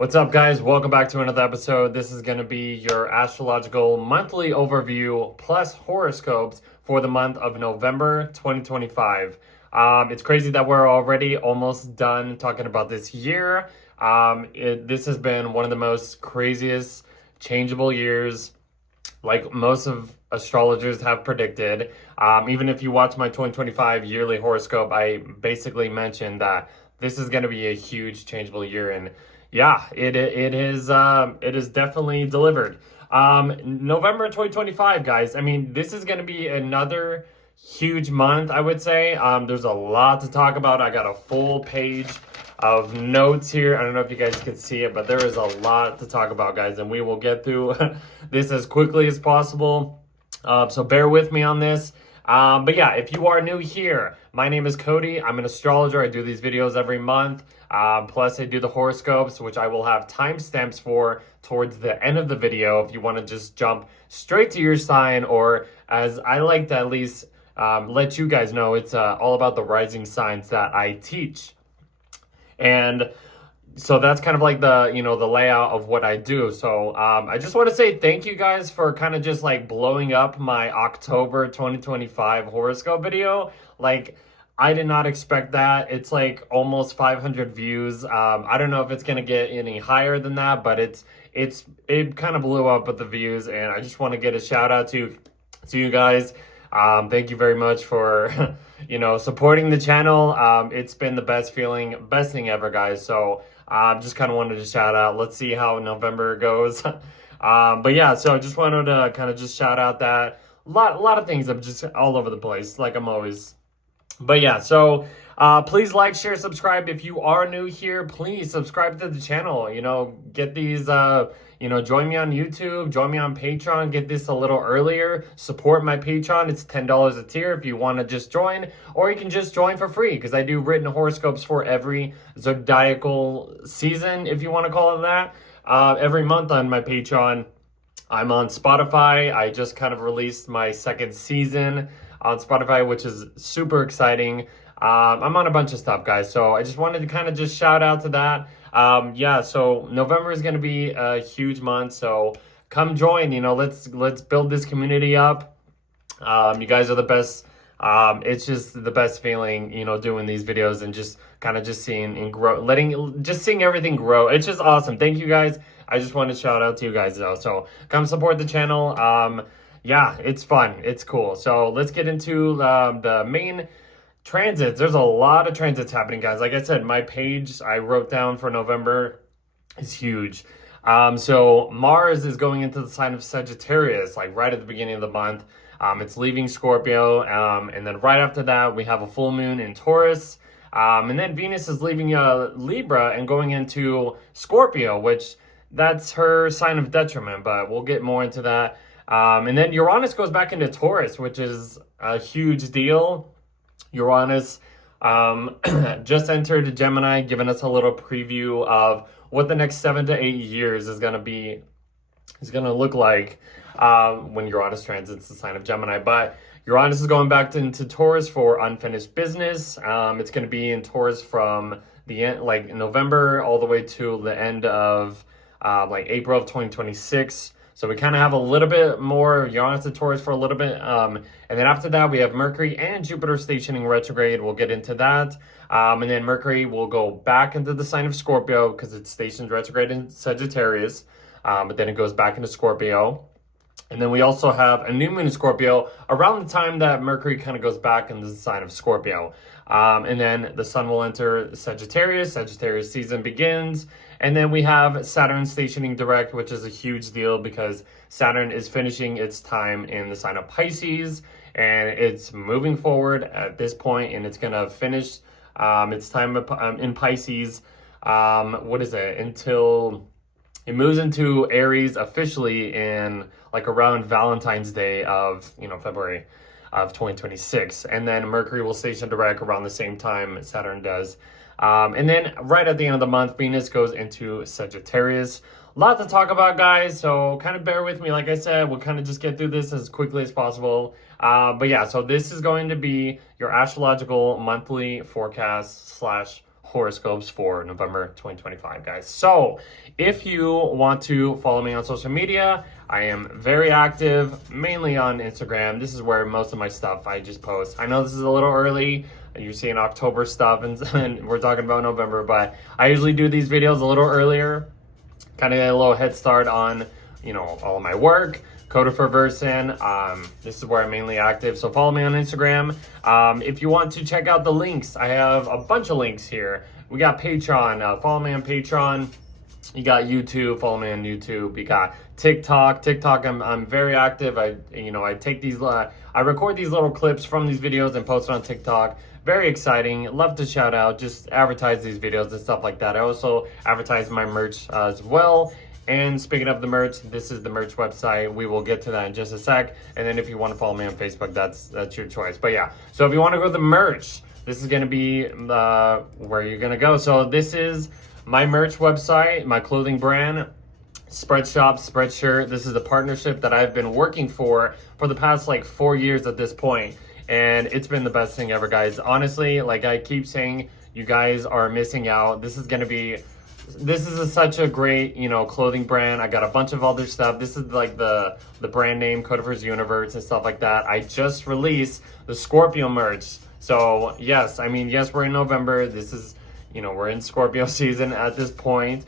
What's up, guys? Welcome back to another episode. This is going to be your astrological monthly overview plus horoscopes for the month of November 2025. It's crazy that we're already almost done talking about this year. This has been one of the most craziest changeable years, like most of astrologers have predicted. Even if you watch my 2025 yearly horoscope, I basically mentioned that this is going to be a huge changeable year, and yeah, it is definitely delivered. November 2025, guys. I mean, this is going to be another huge month, I would say. There's a lot to talk about. I got a full page of notes here. I don't know if you guys can see it, but there is a lot to talk about, guys, and we will get through this as quickly as possible. So bear with me on this. But yeah, if you are new here, my name is Cody. I'm an astrologer. I do these videos every month. Plus, I do the horoscopes, which I will have timestamps for towards the end of the video if you want to just jump straight to your sign, or as I like to at least let you guys know, it's all about the rising signs that I teach. And so that's kind of like the layout of what I do. So I just want to say thank you guys for kind of just like blowing up my October 2025 horoscope video. Like, I did not expect that. It's like almost 500 views. I don't know if it's gonna get any higher than that, but it kind of blew up with the views, and I just want to get a shout out to you guys. Thank you very much for supporting the channel. It's been the best thing ever, guys. So just kind of wanted to shout out. Let's see how November goes. But yeah, so I just wanted to kind of just shout out that a lot of things. I'm just all over the place, like I'm always. But yeah, so please like, share, subscribe. If you are new here, please subscribe to the channel. Get these, join me on YouTube, join me on Patreon, get this a little earlier. Support my Patreon. It's $10 a tier if you want to just join, or you can just join for free because I do written horoscopes for every zodiacal season, if you want to call it that, every month on my Patreon. I'm on Spotify. I just kind of released my second season on Spotify, which is super exciting. I'm on a bunch of stuff, guys, so I just wanted to kind of just shout out to that. Yeah, so November is going to be a huge month, so come join. Let's build this community up. You guys are the best. It's just the best feeling, doing these videos and just kind of just seeing and seeing everything grow. It's just awesome. Thank you, guys. I just want to shout out to you guys, though. So come support the channel. Yeah, it's fun. It's cool. So let's get into the main transits. There's a lot of transits happening, guys. Like I said, my page I wrote down for November is huge. So Mars is going into the sign of Sagittarius, like right at the beginning of the month. It's leaving Scorpio. And then right after that, we have a full moon in Taurus. And then Venus is leaving Libra and going into Scorpio, which that's her sign of detriment, but we'll get more into that. And then Uranus goes back into Taurus, which is a huge deal. Uranus just entered Gemini, giving us a little preview of what the next 7 to 8 years is going to look like when Uranus transits the sign of Gemini. But Uranus is going back into Taurus for unfinished business. It's going to be in Taurus from the end, like November, all the way to the end of April of 2026. So we kind of have a little bit more Uranus and Taurus for a little bit. And then after that, we have Mercury and Jupiter stationing retrograde. We'll get into that. And then Mercury will go back into the sign of Scorpio because it's stationed retrograde in Sagittarius. But then it goes back into Scorpio. And then we also have a new moon in Scorpio around the time that Mercury kind of goes back into the sign of Scorpio. And then the sun will enter Sagittarius. Sagittarius season begins. And then we have Saturn stationing direct, which is a huge deal because Saturn is finishing its time in the sign of Pisces. And it's moving forward at this point, and it's going to finish its time in Pisces. Until it moves into Aries officially in around Valentine's Day of February of 2026, and then Mercury will station direct around the same time Saturn does. And then right at the end of the month, Venus goes into Sagittarius. A lot to talk about, guys, so kind of bear with me. Like I said, we'll kind of just get through this as quickly as possible. But yeah, so this is going to be your astrological monthly forecast / horoscopes for November 2025, guys. So if you want to follow me on social media, I am very active, mainly on Instagram. This is where most of my stuff I just post. I know this is a little early. You're seeing October stuff and we're talking about November, but I usually do these videos a little earlier, kind of get a little head start on, you know, all of my work. Coda for Versin. This is where I'm mainly active, so follow me on Instagram. If you want to check out the links, I have a bunch of links here. We got Patreon. Follow me on Patreon. You got YouTube. Follow me on YouTube. You got TikTok. I'm very active. I take these. I record these little clips from these videos and post it on TikTok. Very exciting. Love to shout out. Just advertise these videos and stuff like that. I also advertise my merch as well. And speaking of the merch, this is the merch website. We will get to that in just a sec. And then if you want to follow me on Facebook, that's your choice. But yeah, so if you want to go to the merch, this is going to be where you're going to go. So this is my merch website, my clothing brand, Spreadshop, Spreadshirt. This is a partnership that I've been working for the past like 4 years at this point. And it's been the best thing ever, guys. Honestly, like I keep saying, you guys are missing out. This is such a great, clothing brand. I got a bunch of other stuff. This is like the brand name, Codiverse Universe and stuff like that. I just released the Scorpio merch. So yes, we're in November. This is, we're in Scorpio season at this point.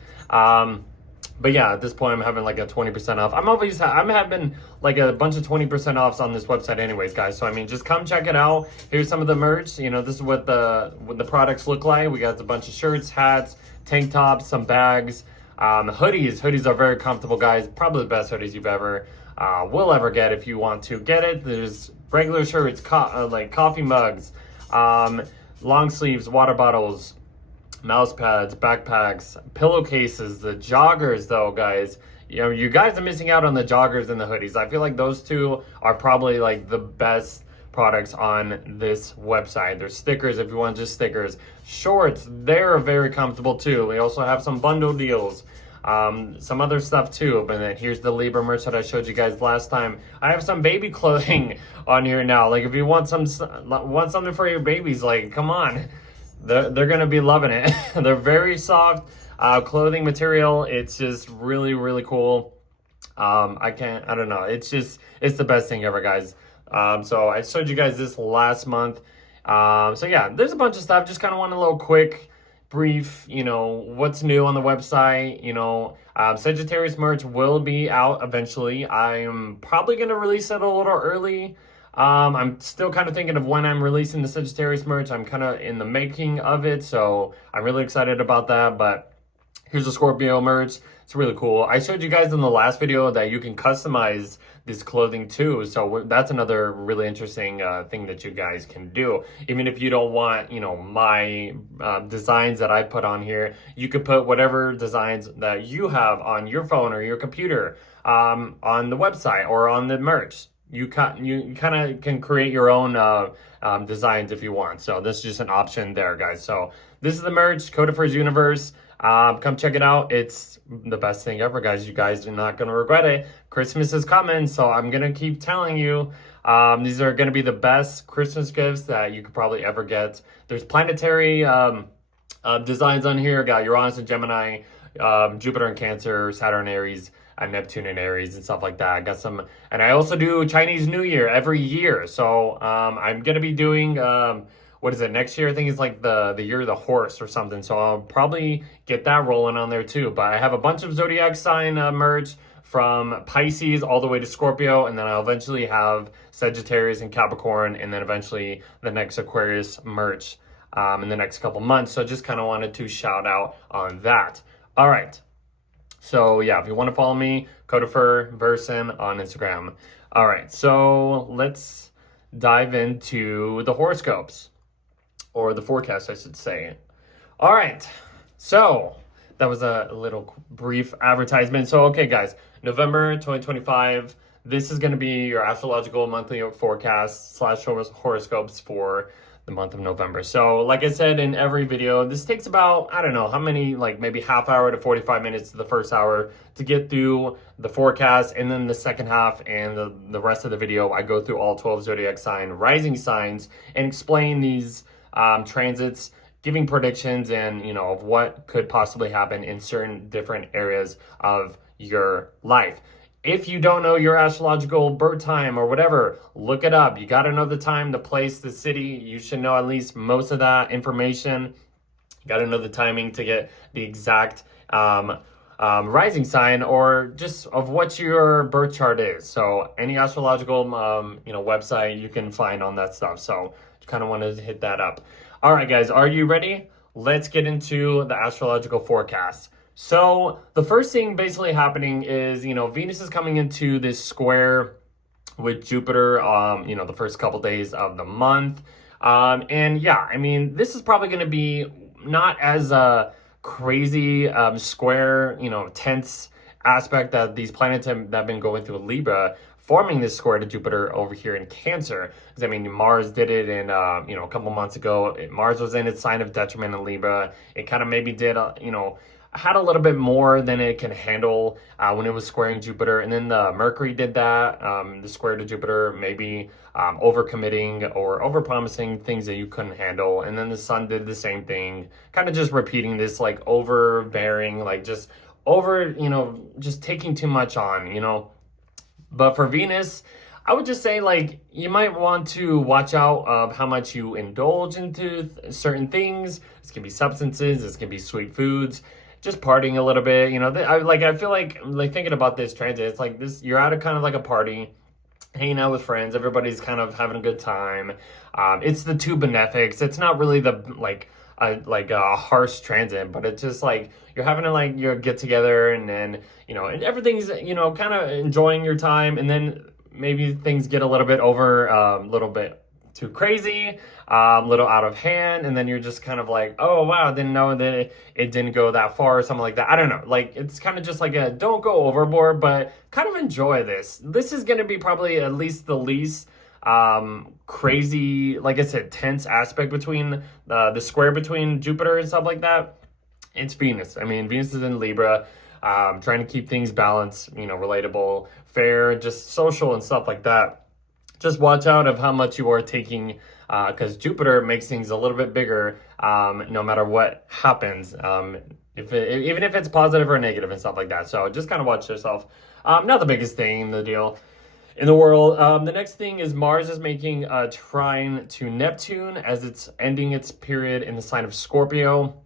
But yeah, at this point, I'm having like a 20% off. I'm having like a bunch of 20% offs on this website anyways, guys. So, just come check it out. Here's some of the merch. This is what the products look like. We got a bunch of shirts, hats, tank tops, some bags, hoodies. Hoodies are very comfortable, guys. Probably the best hoodies you've ever will ever get if you want to get it. There's regular shirts, like coffee mugs, long sleeves, water bottles, mouse pads, backpacks, pillowcases, the joggers though, guys. You guys are missing out on the joggers and the hoodies. I feel like those two are probably like the best products on this website. There's stickers if you want just stickers. Shorts, they're very comfortable too. We also have some bundle deals. Some other stuff too, but then here's the Libra merch that I showed you guys last time. I have some baby clothing on here now. Like if you want something for your babies, like come on. They're gonna be loving it. They're very soft clothing material. It's just really, really cool. I don't know. It's the best thing ever, guys. So I showed you guys this last month. So yeah, there's a bunch of stuff. Just kind of want a little quick, brief, what's new on the website. Sagittarius merch will be out eventually. I am probably gonna release it a little early. I'm still kind of thinking of when I'm releasing the Sagittarius merch. I'm kind of in the making of it, so I'm really excited about that. But here's the Scorpio merch. It's really cool. I showed you guys in the last video that you can customize this clothing too, so that's another really interesting thing that you guys can do. Even if you don't want, my designs that I put on here, you could put whatever designs that you have on your phone or your computer on the website or on the merch. You kind of can create your own designs if you want. So this is just an option there, guys. So this is the merch, Codiverse Universe. Come check it out. It's the best thing ever, guys. You guys are not going to regret it. Christmas is coming, so I'm going to keep telling you. These are going to be the best Christmas gifts that you could probably ever get. There's planetary designs on here. Got Uranus and Gemini, Jupiter and Cancer, Saturn, Aries, Neptune and Aries and stuff like that. I got some, and I also do Chinese New Year every year. So I'm gonna be doing what is it next year? I think it's like the year of the horse or something. So I'll probably get that rolling on there too. But I have a bunch of zodiac sign merch from Pisces all the way to Scorpio, and then I'll eventually have Sagittarius and Capricorn, and then eventually the next Aquarius merch in the next couple months. So just kind of wanted to shout out on that. All right. So yeah, if you want to follow me, Codifer Versin on Instagram. All right, so let's dive into the horoscopes, or the forecast, I should say. All right, so that was a little brief advertisement. So okay, guys, November 2025. This is going to be your astrological monthly forecast / horoscopes for the month of November. So like I said in every video, this takes about, I don't know how many, like maybe half hour to 45 minutes to the first hour to get through the forecast. And then the second half and the rest of the video, I go through all 12 zodiac sign rising signs and explain these transits giving predictions and, of what could possibly happen in certain different areas of your life. If you don't know your astrological birth time or whatever, look it up. You got to know the time, the place, the city. You should know at least most of that information. You got to know the timing to get the exact rising sign or just of what your birth chart is. So any astrological, website you can find on that stuff. So kind of want to hit that up. All right, guys, are you ready? Let's get into the astrological forecast. So the first thing basically happening is, Venus is coming into this square with Jupiter, the first couple days of the month. This is probably going to be not as a crazy square, tense aspect that these planets have been going through Libra, forming this square to Jupiter over here in Cancer. Mars did it in, a couple months ago. Mars was in its sign of detriment in Libra. It kind of maybe did, had a little bit more than it can handle when it was squaring Jupiter. And then the Mercury did that, the square to Jupiter, maybe overcommitting or overpromising things that you couldn't handle. And then the Sun did the same thing, kind of just repeating this like overbearing, like just over, just taking too much on, But for Venus, I would just say, you might want to watch out of how much you indulge into certain things. This can be substances, this can be sweet foods, just partying a little bit. I feel like thinking about this transit, it's like this, you're at a kind of like a party, hanging out with friends, everybody's kind of having a good time. It's the two benefics. It's not really a harsh transit, but it's just like you're having your get together, and then and everything's kind of enjoying your time, and then maybe things get a little bit too crazy, little out of hand, and then you're just kind of like, oh wow, I didn't know that it didn't go that far or something like that. I don't know, it's kind of just like a don't go overboard, but kind of enjoy this. This is going to be probably at least the least crazy, like I said, tense aspect between the square between Jupiter and stuff like that. It's Venus. Venus is in Libra, trying to keep things balanced, relatable, fair, just social and stuff like that. Just watch out of how much you are taking, because Jupiter makes things a little bit bigger, no matter what happens, even if it's positive or negative and stuff like that. So just kind of watch yourself. Not the biggest thing in the deal in the world. The next thing is Mars is making a trine to Neptune as it's ending its period in the sign of Scorpio.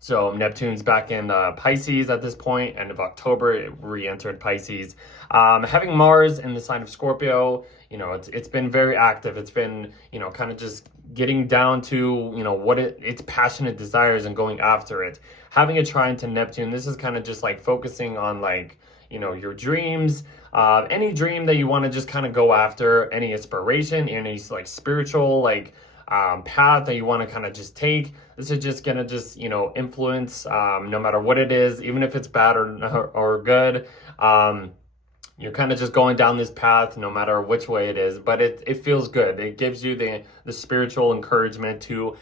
So Neptune's back in Pisces at this point. End of October, it re-entered Pisces. Having Mars in the sign of Scorpio, it's been very active. It's been, kind of just getting down to, what its passionate desires and going after it. Having a trine to Neptune, this is kind of just like focusing on your dreams, any dream that you want to just kind of go after, any inspiration, any spiritual path that you want to kind of just take. This is just gonna influence, no matter what it is, even if it's bad or good. You're kind of just going down this path no matter which way it is, but it feels good. It gives you the spiritual encouragement to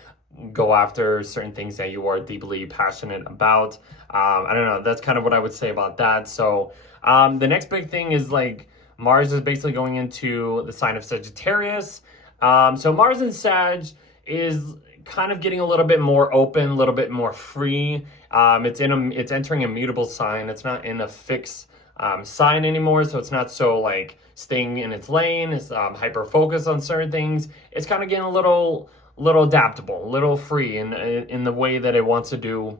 go after certain things that you are deeply passionate about. I don't know, that's kind of what I would say about that. So the next big thing is Mars is basically going into the sign of Sagittarius. So Mars in Sag is kind of getting a little bit more open, a little bit more free. It's entering a mutable sign. It's not in a fixed sign anymore, so it's not so staying in its lane. It's hyper focused on certain things. It's kind of getting a little adaptable, a little free in the way that it wants to do,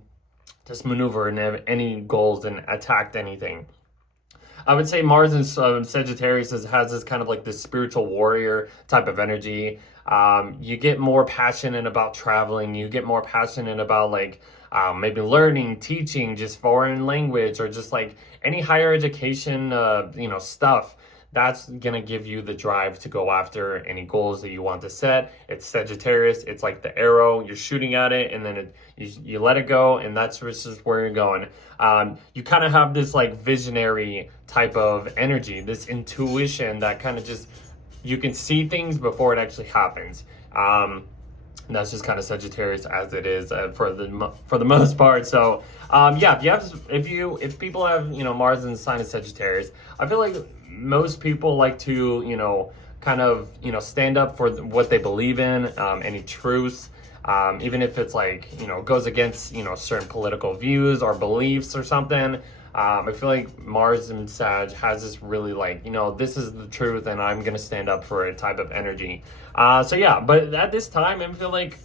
just maneuver in any goals and attack anything. I would say Mars in Sagittarius has this kind of this spiritual warrior type of energy. You get more passionate about traveling. You get more passionate about maybe learning, teaching, just foreign language, or just any higher education, stuff. That's going to give you the drive to go after any goals that you want to set. It's Sagittarius. It's like the arrow. You're shooting at it, and then you let it go, and that's just where you're going. You kind of have this visionary type of energy, this intuition that kind of just, you can see things before it actually happens. And that's just kind of Sagittarius as it is for the most part. So if people have Mars in the sign of Sagittarius, I feel like most people like to kind of stand up for what they believe in, any truths. even if it's like, goes against, certain political views or beliefs or something. I feel like Mars and Sag has this really like, this is the truth and I'm going to stand up for it type of energy. So yeah, but at this time, I feel like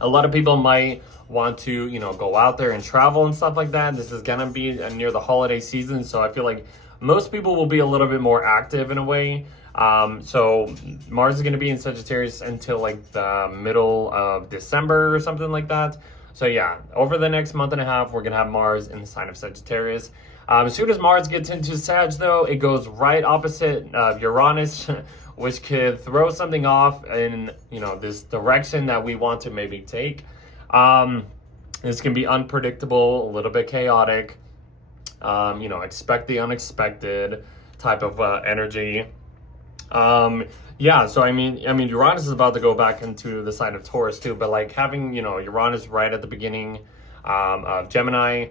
a lot of people might want to, go out there and travel and stuff like that. This is going to be near the holiday season. So I feel like most people will be a little bit more active in a way. So Mars is going to be in Sagittarius until like the middle of December or something like that. So yeah, over the next month and a half, we're going to have Mars in the sign of Sagittarius. As soon as Mars gets into Sag, though, it goes right opposite of Uranus, which could throw something off in, this direction that we want to maybe take. This can be unpredictable, a little bit chaotic, expect the unexpected type of energy. Yeah, so I mean, Uranus is about to go back into the sign of Taurus too, but like having, Uranus right at the beginning of Gemini,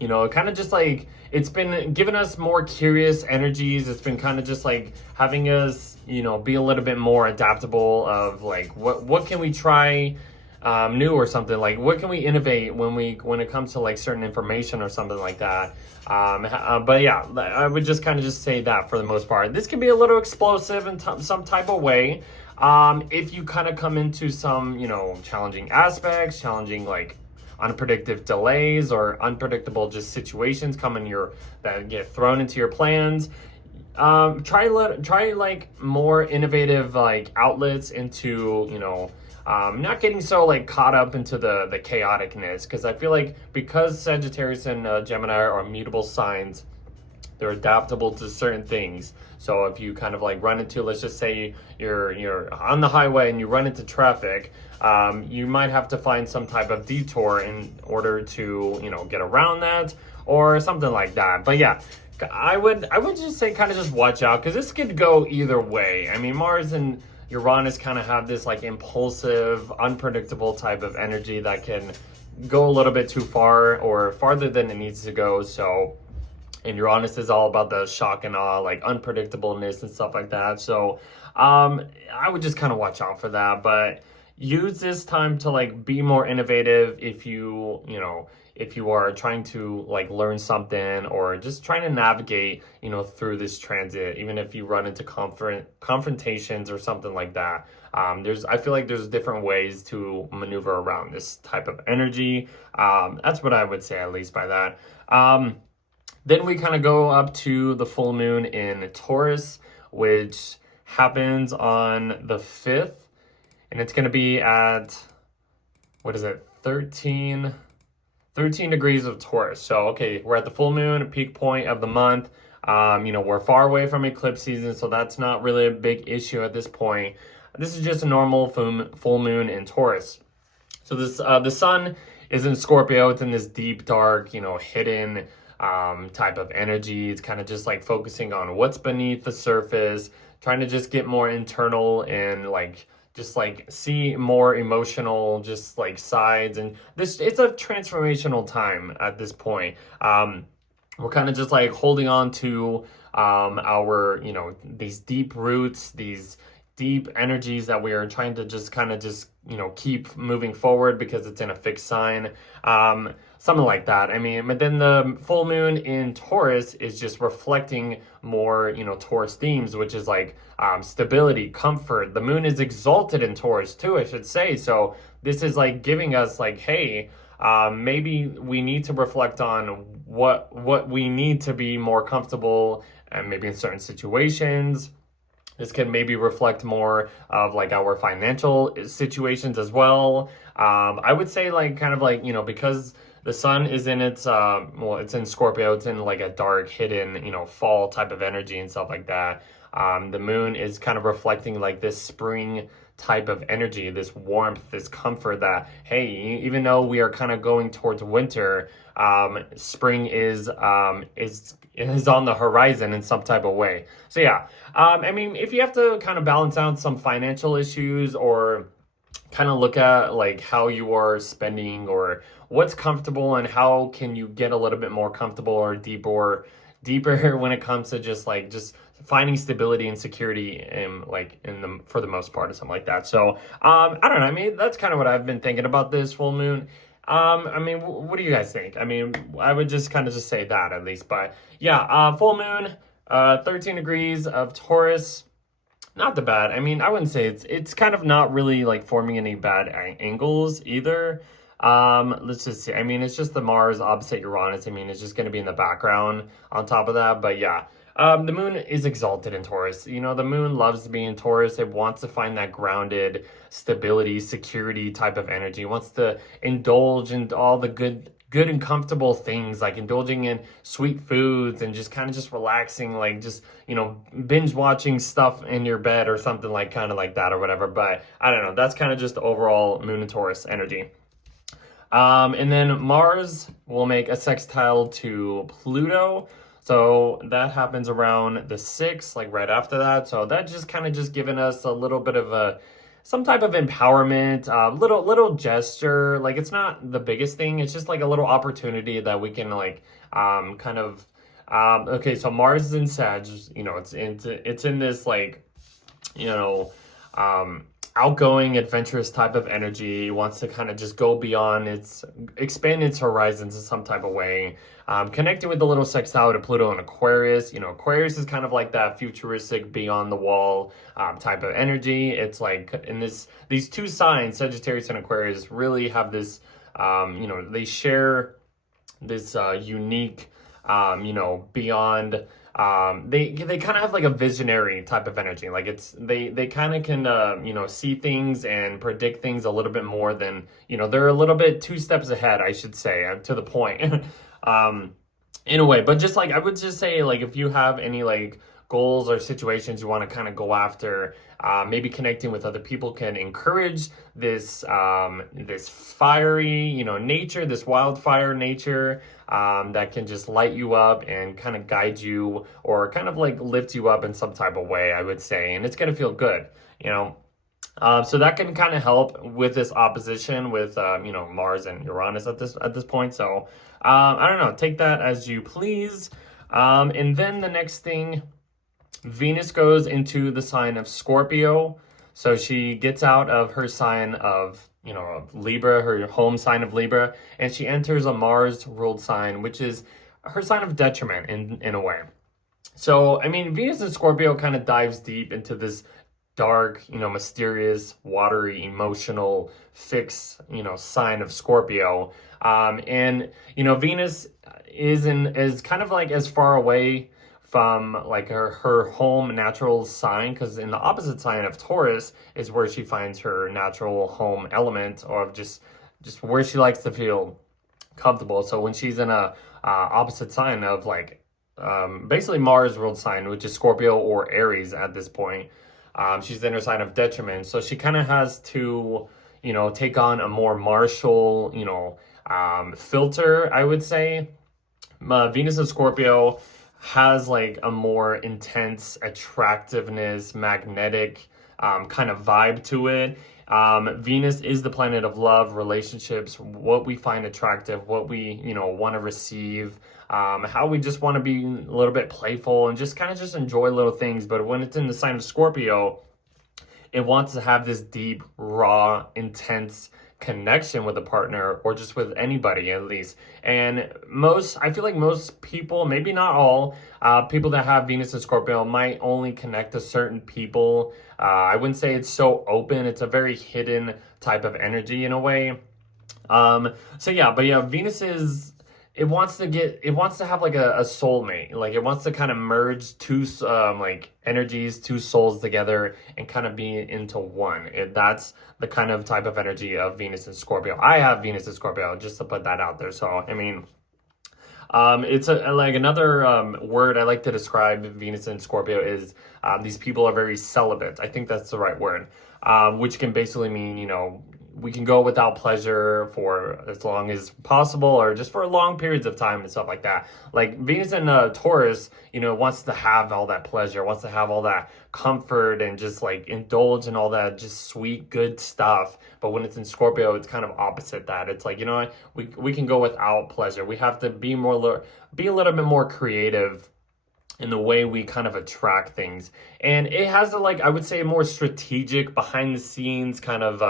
kind of just like, it's been giving us more curious energies. It's been kind of just like having us, be a little bit more adaptable of like, what can we try new or something, like what can we innovate when it comes to like certain information or something like that. But yeah, I would just kind of just say that for the most part, this can be a little explosive in some type of way. If you kind of come into some, challenging aspects, challenging like unpredictable delays or unpredictable just situations that get thrown into your plans. Try like more innovative like outlets into, not getting so like caught up into the chaoticness, because I feel like because Sagittarius and Gemini are mutable signs, they're adaptable to certain things. So if you kind of like run into, let's just say you're on the highway and you run into traffic, you might have to find some type of detour in order to, get around that or something like that. But yeah, I would just say kind of just watch out, because this could go either way. I mean, Mars and Uranus kind of have this like impulsive, unpredictable type of energy that can go a little bit too far or farther than it needs to go. So, and Uranus is all about the shock and awe, like unpredictableness and stuff like that. So, I would just kind of watch out for that, but use this time to like be more innovative if if you are trying to like learn something or just trying to navigate, through this transit, even if you run into confrontations or something like that. I feel like there's different ways to maneuver around this type of energy. That's what I would say, at least by that. Then we kind of go up to the full moon in Taurus, which happens on the 5th, and it's going to be at, 13 degrees of Taurus. So, okay, we're at the full moon, peak point of the month. We're far away from eclipse season, so that's not really a big issue at this point. This is just a normal full moon in Taurus. So the sun is in Scorpio. It's in this deep, dark, hidden type of energy. It's kind of just like focusing on what's beneath the surface, trying to just get more internal and like just like see more emotional just like sides. And it's a transformational time at this point. We're kind of just like holding on to our these deep roots, these deep energies that we are trying to just kind of just keep moving forward because it's in a fixed sign, something like that. I mean, but then the full moon in Taurus is just reflecting more Taurus themes, which is like stability, comfort. The moon is exalted in Taurus too, I should say. So this is like giving us like, hey, maybe we need to reflect on what we need to be more comfortable, and maybe in certain situations. This can maybe reflect more of like our financial situations as well. I would say like kind of like, because the sun is in its, it's in Scorpio, it's in like a dark, hidden, fall type of energy and stuff like that. The moon is kind of reflecting like this spring type of energy, this warmth, this comfort that, hey, even though we are kind of going towards winter, spring is on the horizon in some type of way. So yeah, I mean, if you have to kind of balance out some financial issues or kind of look at like how you are spending or what's comfortable and how can you get a little bit more comfortable or deeper when it comes to just finding stability and security in for the most part or something like that. So I don't know. I mean, that's kind of what I've been thinking about this full moon. I mean, what do you guys think? I mean, I would just kind of just say that at least. But yeah, full moon, 13 degrees of Taurus. Not that bad. I mean, I wouldn't say it's kind of not really like forming any bad angles either. Let's just see. I mean, it's just the Mars opposite Uranus. I mean, it's just going to be in the background on top of that. But yeah, the moon is exalted in Taurus. You know, the moon loves to be in Taurus. It wants to find that grounded stability, security type of energy. It wants to indulge in all the good and comfortable things, like indulging in sweet foods and just kind of just relaxing, like just, you know, binge watching stuff in your bed or something like kind of like that or whatever. But I don't know. That's kind of just the overall moon and Taurus energy. And then Mars will make a sextile to Pluto. So that happens around the 6th, like right after that. So that just kind of just giving us a little bit of some type of empowerment, little gesture. Like it's not the biggest thing. It's just like a little opportunity that we can like okay, so Mars is in Sag, you know, it's in this like, you know, outgoing, adventurous type of energy. It wants to kind of just go beyond expand its horizons in some type of way. Connecting with the little sextile to Pluto and Aquarius. You know, Aquarius is kind of like that futuristic, beyond the wall type of energy. It's like in these two signs, Sagittarius and Aquarius, really have this, you know, they share this unique, you know, beyond. They kind of have like a visionary type of energy. Like they kind of can you know, see things and predict things a little bit more than, you know, they're a little bit 2 steps ahead, I should say, to the point. In a way. But just like I would just say, like, if you have any like goals or situations you want to kind of go after, maybe connecting with other people can encourage this this fiery, you know, nature, this wildfire nature, that can just light you up and kind of guide you or kind of like lift you up in some type of way, I would say. And it's going to feel good, you know. So that can kind of help with this opposition with, you know, Mars and Uranus at this point. So I don't know, take that as you please. And then the next thing, Venus goes into the sign of Scorpio. So she gets out of her sign of, you know, of Libra, her home sign of Libra, and she enters a Mars ruled sign, which is her sign of detriment in a way. So, I mean, Venus in Scorpio kind of dives deep into this dark, you know, mysterious, watery, emotional, fixed, you know, sign of Scorpio. And, you know, Venus is kind of like as far away from like her home natural sign, because in the opposite sign of Taurus is where she finds her natural home element, or just where she likes to feel comfortable. So when she's in a opposite sign of like basically Mars ruled sign, which is Scorpio or Aries at this point, she's in her sign of detriment. So she kind of has to, you know, take on a more martial, you know, filter, I would say. Venus in Scorpio has like a more intense attractiveness, magnetic kind of vibe to it. Venus is the planet of love, relationships, what we find attractive, what we, you know, want to receive, how we just want to be a little bit playful and just kind of just enjoy little things. But when it's in the sign of Scorpio, it wants to have this deep, raw, intense connection with a partner, or just with anybody at least. And I feel like most people, maybe not all, people that have Venus and Scorpio might only connect to certain people. I wouldn't say it's so open. It's a very hidden type of energy in a way. So yeah, but yeah, Venus is, it wants to have like a soulmate. Like it wants to kind of merge two like energies, two souls together and kind of be into one. That's the kind of type of energy of Venus and Scorpio. I have Venus and Scorpio, just to put that out there. So I mean, it's like another word I like to describe Venus and Scorpio is these people are very celibate. I think that's the right word, which can basically mean, you know, we can go without pleasure for as long as possible, or just for long periods of time and stuff like that. Like Venus in Taurus, you know, wants to have all that pleasure, wants to have all that comfort and just like indulge in all that just sweet, good stuff. But when it's in Scorpio, it's kind of opposite that. It's like, you know what, we can go without pleasure. We have to be a little bit more creative in the way we kind of attract things. And it has a, like, I would say, a more strategic, behind the scenes kind of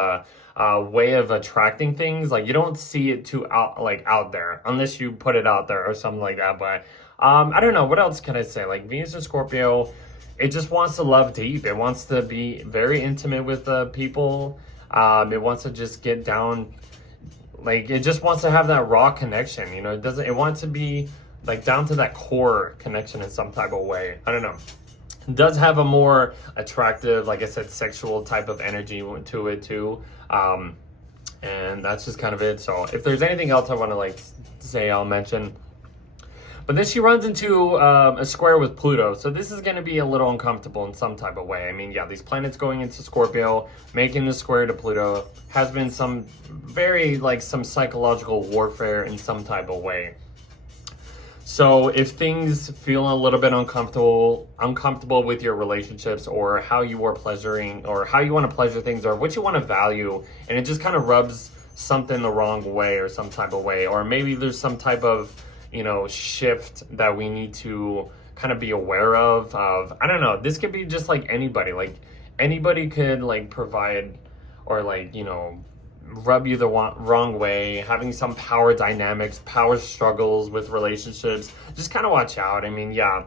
way of attracting things. Like, you don't see it too out there unless you put it out there or something like that. But I don't know, what else can I say? Like, Venus and Scorpio, it just wants to love deep. It wants to be very intimate with people. It wants to just get down, like, it just wants to have that raw connection. You know, it wants to be like down to that core connection in some type of way. I don't know. It does have a more attractive, like I said, sexual type of energy to it too. And that's just kind of it. So if there's anything else I want to like say, I'll mention. But then she runs into a square with Pluto. So this is going to be a little uncomfortable in some type of way. I mean, yeah, these planets going into Scorpio, making the square to Pluto, has been some very, like, some psychological warfare in some type of way. So if things feel a little bit uncomfortable with your relationships, or how you are pleasuring, or how you want to pleasure things, or what you want to value, and it just kind of rubs something the wrong way or some type of way, or maybe there's some type of, you know, shift that we need to kind of be aware of, I don't know, this could be just like anybody could like provide, or like, you know, rub you the wrong way, having some power dynamics, power struggles with relationships. Just kind of watch out. I mean, yeah,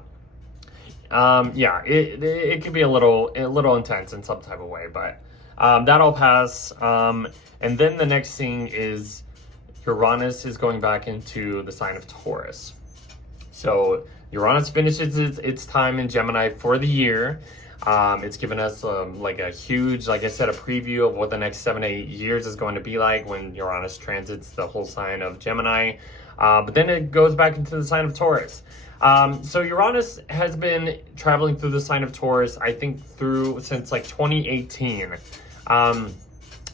it could be a little intense in some type of way, but that'll pass. And then the next thing is Uranus is going back into the sign of Taurus. So Uranus finishes its time in Gemini for the year. It's given us like a huge, like I said, a preview of what the next 7 to 8 years is going to be like when Uranus transits the whole sign of Gemini. But then it goes back into the sign of Taurus. So Uranus has been traveling through the sign of Taurus, I think, since like 2018.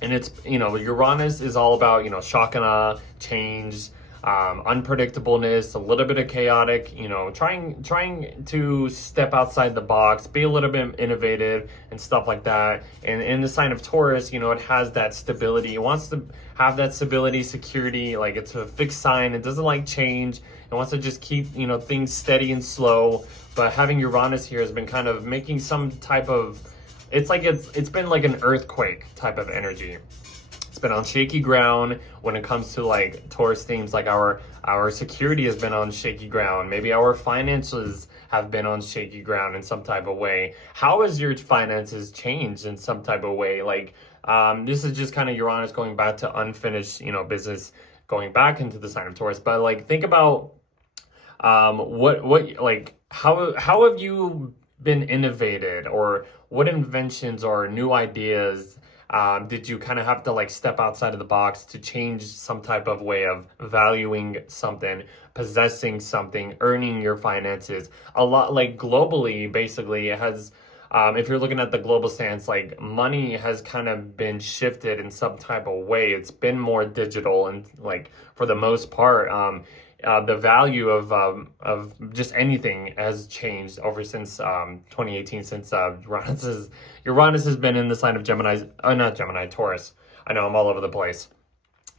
And it's, you know, Uranus is all about, you know, shock and awe, change, unpredictableness, a little bit of chaotic, you know, trying to step outside the box, be a little bit innovative and stuff like that. And in the sign of Taurus, you know, it has that stability. It wants to have that stability, security, like it's a fixed sign. It doesn't like change. It wants to just keep, you know, things steady and slow. But having Uranus here has been kind of making some type of, it's been like an earthquake type of energy. It's been on shaky ground when it comes to like Taurus themes. Like our security has been on shaky ground. Maybe our finances have been on shaky ground in some type of way. How has your finances changed in some type of way? Like this is just kind of Uranus going back to unfinished, you know, business, going back into the sign of Taurus. But like, think about what like how have you been innovated, or what inventions or new ideas did you kind of have to like step outside of the box to change some type of way of valuing something, possessing something, earning your finances? A lot, like globally, basically, it has, if you're looking at the global stance, like money has kind of been shifted in some type of way. It's been more digital, and like for the most part, the value of just anything has changed over since 2018, since Uranus has been in the sign of Taurus. I know I'm all over the place.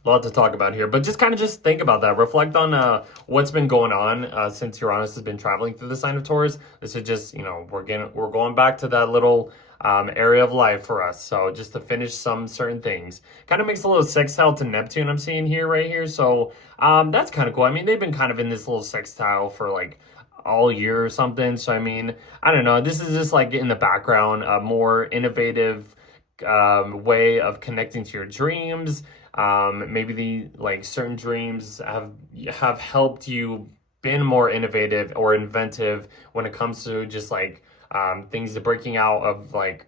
A lot to talk about here, but just kind of just think about that. Reflect on what's been going on since Uranus has been traveling through the sign of Taurus. This is just, you know, we're going back to that little area of life for us. So just to finish some certain things, kind of makes a little sextile to Neptune I'm seeing here, right here. So that's kind of cool. I mean, they've been kind of in this little sextile for like all year or something. So I mean, I don't know. This is just like in the background, a more innovative way of connecting to your dreams. Maybe the like certain dreams have helped you been more innovative or inventive when it comes to just like things to breaking out of, like,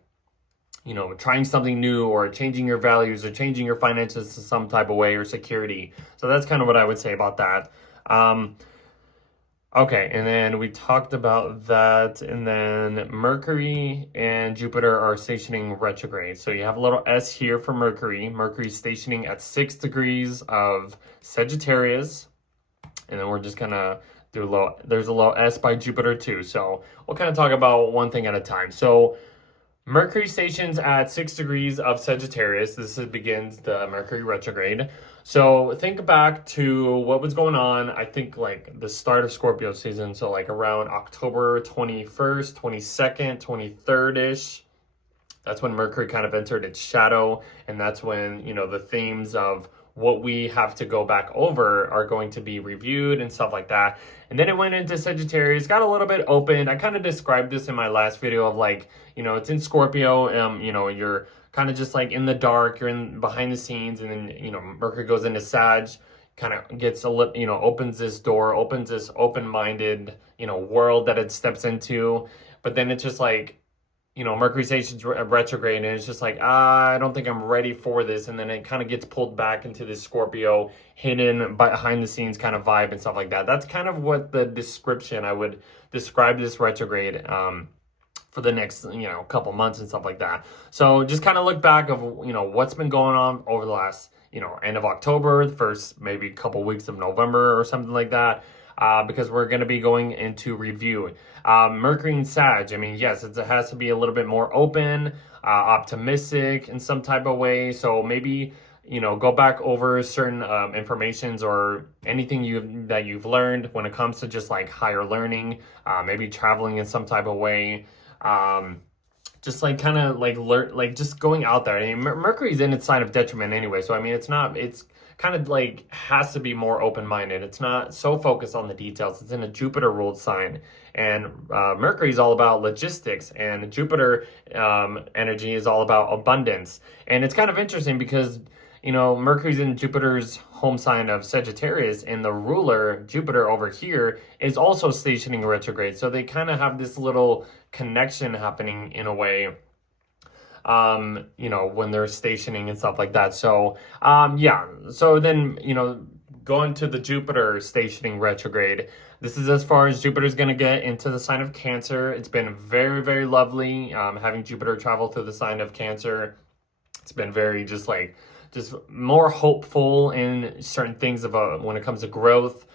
you know, trying something new, or changing your values, or changing your finances to some type of way, or security. So that's kind of what I would say about that. Okay, and then we talked about that, and then Mercury and Jupiter are stationing retrograde. So you have a little S here for Mercury. Mercury stationing at 6 degrees of Sagittarius, and then we're just gonna do there's a little S by Jupiter too. So we'll kind of talk about one thing at a time. So Mercury stations at 6 degrees of Sagittarius. Begins the Mercury retrograde. So think back to what was going on, I think like the start of Scorpio season. So like around October 21st, 22nd, 23rd-ish. That's when Mercury kind of entered its shadow. And that's when, the themes of what we have to go back over are going to be reviewed and stuff like that. And then it went into Sagittarius, got a little bit open. I kind of described this in my last video of like, it's in Scorpio, you're kind of just like in the dark, you're in behind the scenes, and then, Mercury goes into Sag, kind of gets opens this door, opens this open-minded, world that it steps into. But then it's just like, Mercury station's retrograde, and it's just like, I don't think I'm ready for this. And then it kind of gets pulled back into this Scorpio, hidden behind the scenes kind of vibe and stuff like that. That's kind of what the description I would describe this retrograde for the next, couple months and stuff like that. So just kind of look back of, what's been going on over the last, end of October, the first maybe couple weeks of November or something like that. Because we're going to be going into review. Mercury and Sag, I mean, yes, it has to be a little bit more open, optimistic in some type of way. So maybe, go back over certain informations or anything that you've learned when it comes to just like higher learning, maybe traveling in some type of way. Just like kind of like just going out there. I mean, Mercury's in its sign of detriment anyway. So, I mean, it's kind of like has to be more open-minded. It's not so focused on the details. It's in a Jupiter ruled sign, and Mercury is all about logistics, and Jupiter energy is all about abundance. And it's kind of interesting because Mercury's in Jupiter's home sign of Sagittarius, and the ruler Jupiter over here is also stationing retrograde. So they kind of have this little connection happening in a way, when they're stationing and stuff like that. So, so then, going to the Jupiter stationing retrograde, this is as far as Jupiter's going to get into the sign of Cancer. It's been very, very lovely, having Jupiter travel through the sign of Cancer. It's been very just more hopeful in certain things of when it comes to growth.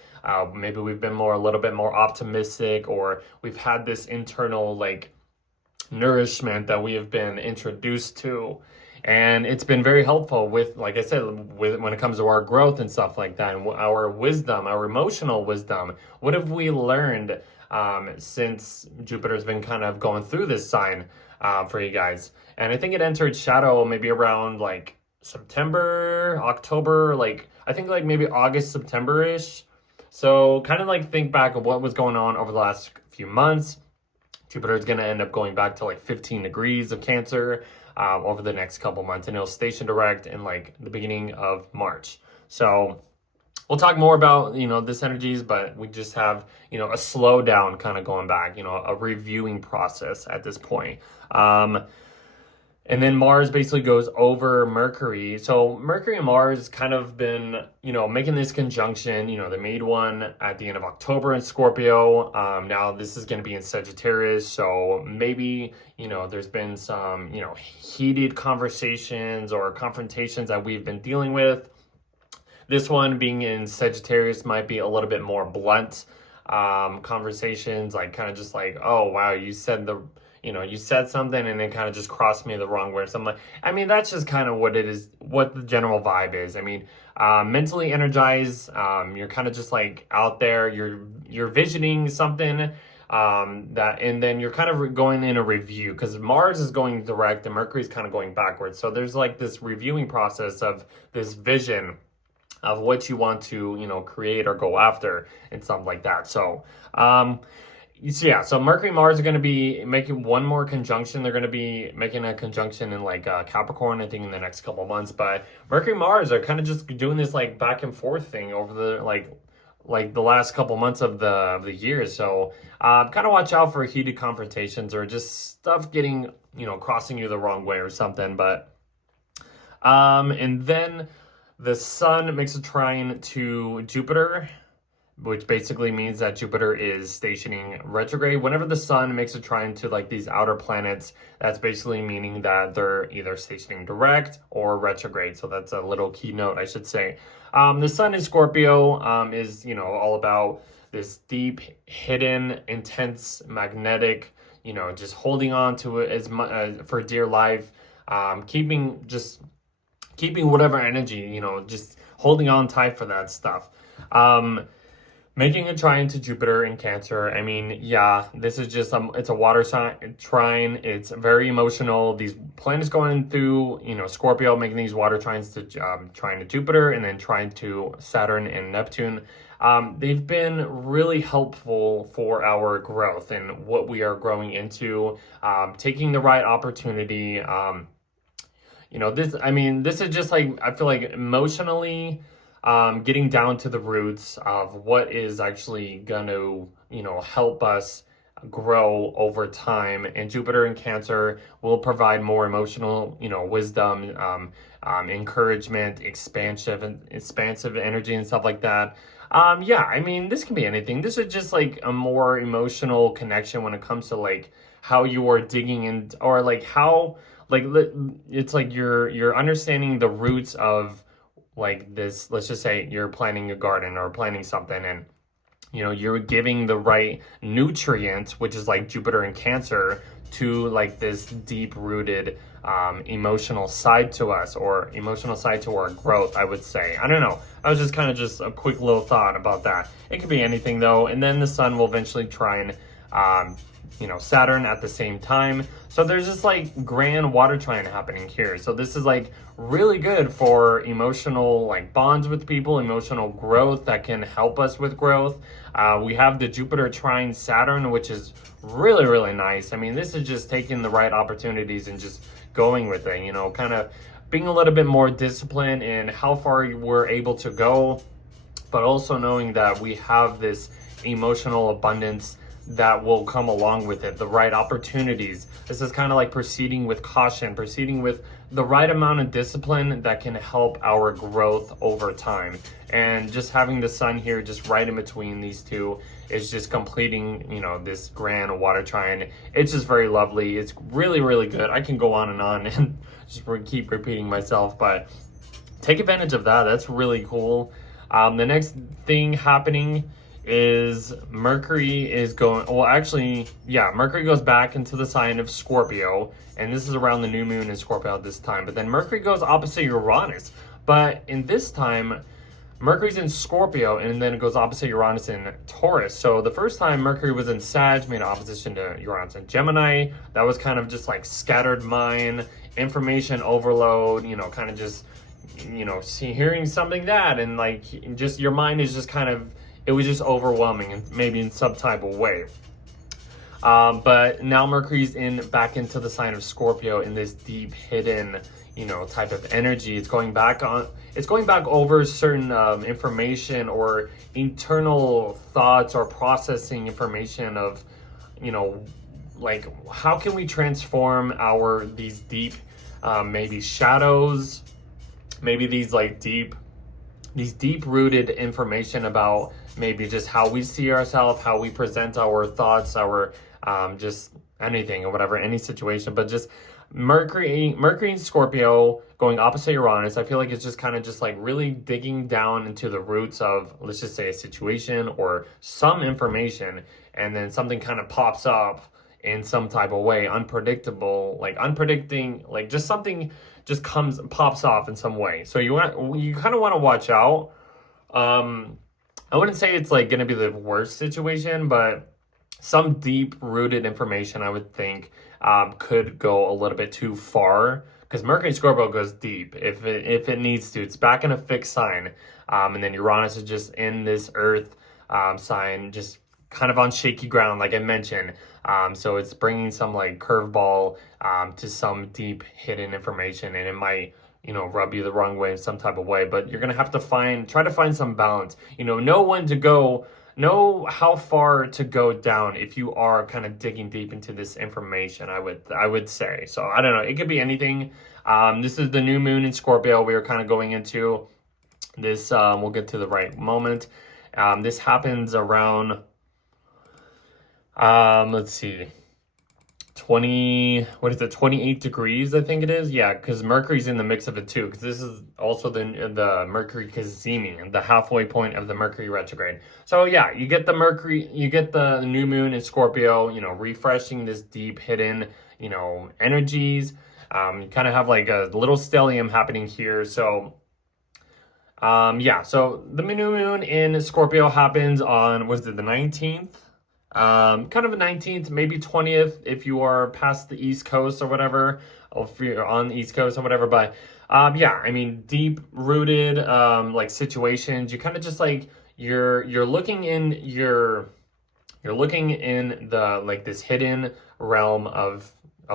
Maybe we've been a little bit more optimistic, or we've had this internal nourishment that we have been introduced to, and it's been very helpful with, like I said, when it comes to our growth and stuff like that, and our wisdom, our emotional wisdom. What have we learned since Jupiter's been kind of going through this sign for you guys? And I think it entered shadow maybe around like September, October, I think maybe August, September-ish. So kind of think back of what was going on over the last few months. Jupiter is going to end up going back to 15 degrees of Cancer over the next couple months, and it'll station direct in the beginning of March. So we'll talk more about, this energies, but we just have, a slowdown kind of going back, a reviewing process at this point. And then Mars basically goes over Mercury. So Mercury and Mars kind of been, making this conjunction. They made one at the end of October in Scorpio. Now this is going to be in Sagittarius. So maybe, there's been some, heated conversations or confrontations that we've been dealing with. This one being in Sagittarius might be a little bit more blunt conversations, kind of just oh, wow, you said something and it kind of just crossed me the wrong way or something. I mean, that's just kind of what it is, what the general vibe is. I mean, mentally energized, you're kind of just out there, you're visioning something and then you're kind of going in a review, because Mars is going direct and Mercury is kind of going backwards. So there's this reviewing process of this vision of what you want to, create or go after and stuff like that. So, so Mercury and Mars are going to be making one more conjunction. They're going to be making a conjunction in Capricorn, I think, in the next couple of months. But Mercury and Mars are kind of just doing this back and forth thing over the the last couple months of the year. So kind of watch out for heated confrontations or just stuff getting, crossing you the wrong way or something. But and then the Sun makes a trine to Jupiter, which basically means that Jupiter is stationing retrograde. Whenever the Sun makes a trine to these outer planets, that's basically meaning that they're either stationing direct or retrograde. So that's a little keynote, I should say. The Sun in Scorpio is, all about this deep, hidden, intense, magnetic, just holding on to it as much for dear life, keeping whatever energy, just holding on tight for that stuff. Making a trine to Jupiter in Cancer. I mean, yeah, this is just it's a water sign trine. It's very emotional. These planets going through, Scorpio, making these water trines to trine to Jupiter and then trine to Saturn and Neptune. They've been really helpful for our growth and what we are growing into, taking the right opportunity. This is just like, I feel like emotionally, getting down to the roots of what is actually going to, help us grow over time. And Jupiter in Cancer will provide more emotional, wisdom, encouragement, expansive energy and stuff like that. This can be anything. This is just like a more emotional connection when it comes to like how you are digging in, or like how, like, it's like you're understanding the roots of like this. Let's just say you're planting a garden or planting something, and you're giving the right nutrients, which is like Jupiter in Cancer, to like this deep rooted emotional side to us, or emotional side to our growth, I would say. I don't know. I was just kind of just a quick little thought about that. It could be anything though. And then the sun will eventually trine Saturn at the same time. So there's this like grand water trine happening here. So this is like really good for emotional like bonds with people, emotional growth that can help us with growth. We have the Jupiter trine Saturn, which is really, really nice. I mean, this is just taking the right opportunities and just going with it, kind of being a little bit more disciplined in how far we're able to go, but also knowing that we have this emotional abundance that will come along with it, the right opportunities. This is kind of like proceeding with caution, proceeding with the right amount of discipline that can help our growth over time. And just having the sun here just right in between these two is just completing, this grand water trine. It's just very lovely. It's really, really good. I can go on and just keep repeating myself, but take advantage of that. That's really cool. The next thing happening is Mercury is going, Mercury goes back into the sign of Scorpio, and this is around the new moon in Scorpio at this time. But then Mercury goes opposite Uranus. But in this time, Mercury's in Scorpio, and then it goes opposite Uranus in Taurus. So the first time Mercury was in Sag, made opposition to Uranus in Gemini. That was kind of just like scattered mind, information overload, kind of just, hearing something that, and like just your mind is just kind of, it was just overwhelming, and maybe in some type of way. But now Mercury's back into the sign of Scorpio in this deep hidden, type of energy. It's going back over certain information or internal thoughts, or processing information of, like how can we transform these deep, maybe shadows, maybe these deep rooted information about maybe just how we see ourselves, how we present our thoughts, our just anything or whatever, any situation. But just Mercury in Scorpio going opposite Uranus, I feel like it's just kind of just like really digging down into the roots of, let's just say, a situation or some information, and then something kind of pops up in some type of way, unpredictable, like unpredicting, like just something just pops off in some way. So you kind of want to watch out. I wouldn't say it's like going to be the worst situation, but some deep rooted information, I would think, could go a little bit too far, because Mercury in Scorpio goes deep if it needs to. It's back in a fixed sign, and then Uranus is just in this Earth sign, just kind of on shaky ground, like I mentioned. So it's bringing some like curveball to some deep hidden information, and it might, rub you the wrong way in some type of way. But you're gonna have to try to find some balance. Know how far to go down if you are kind of digging deep into this information, I would say. So I don't know, it could be anything. This is the new moon in Scorpio we are kind of going into. This we'll get to the right moment. This happens around let's see, 28 degrees, I think it is. Yeah, because Mercury's in the mix of it too, because this is also the Mercury Cazimi, the halfway point of the Mercury retrograde. So yeah, you get the new moon in Scorpio, refreshing this deep hidden, energies. You kind of have like a little stellium happening here. So Yeah, so the new moon in Scorpio happens on, was it the 19th? Kind of the 19th, maybe 20th if you are past the East Coast or whatever, or if you're on the East Coast or whatever. But yeah, I mean, deep rooted like situations. You kind of just like you're looking in you're looking in the like this hidden realm of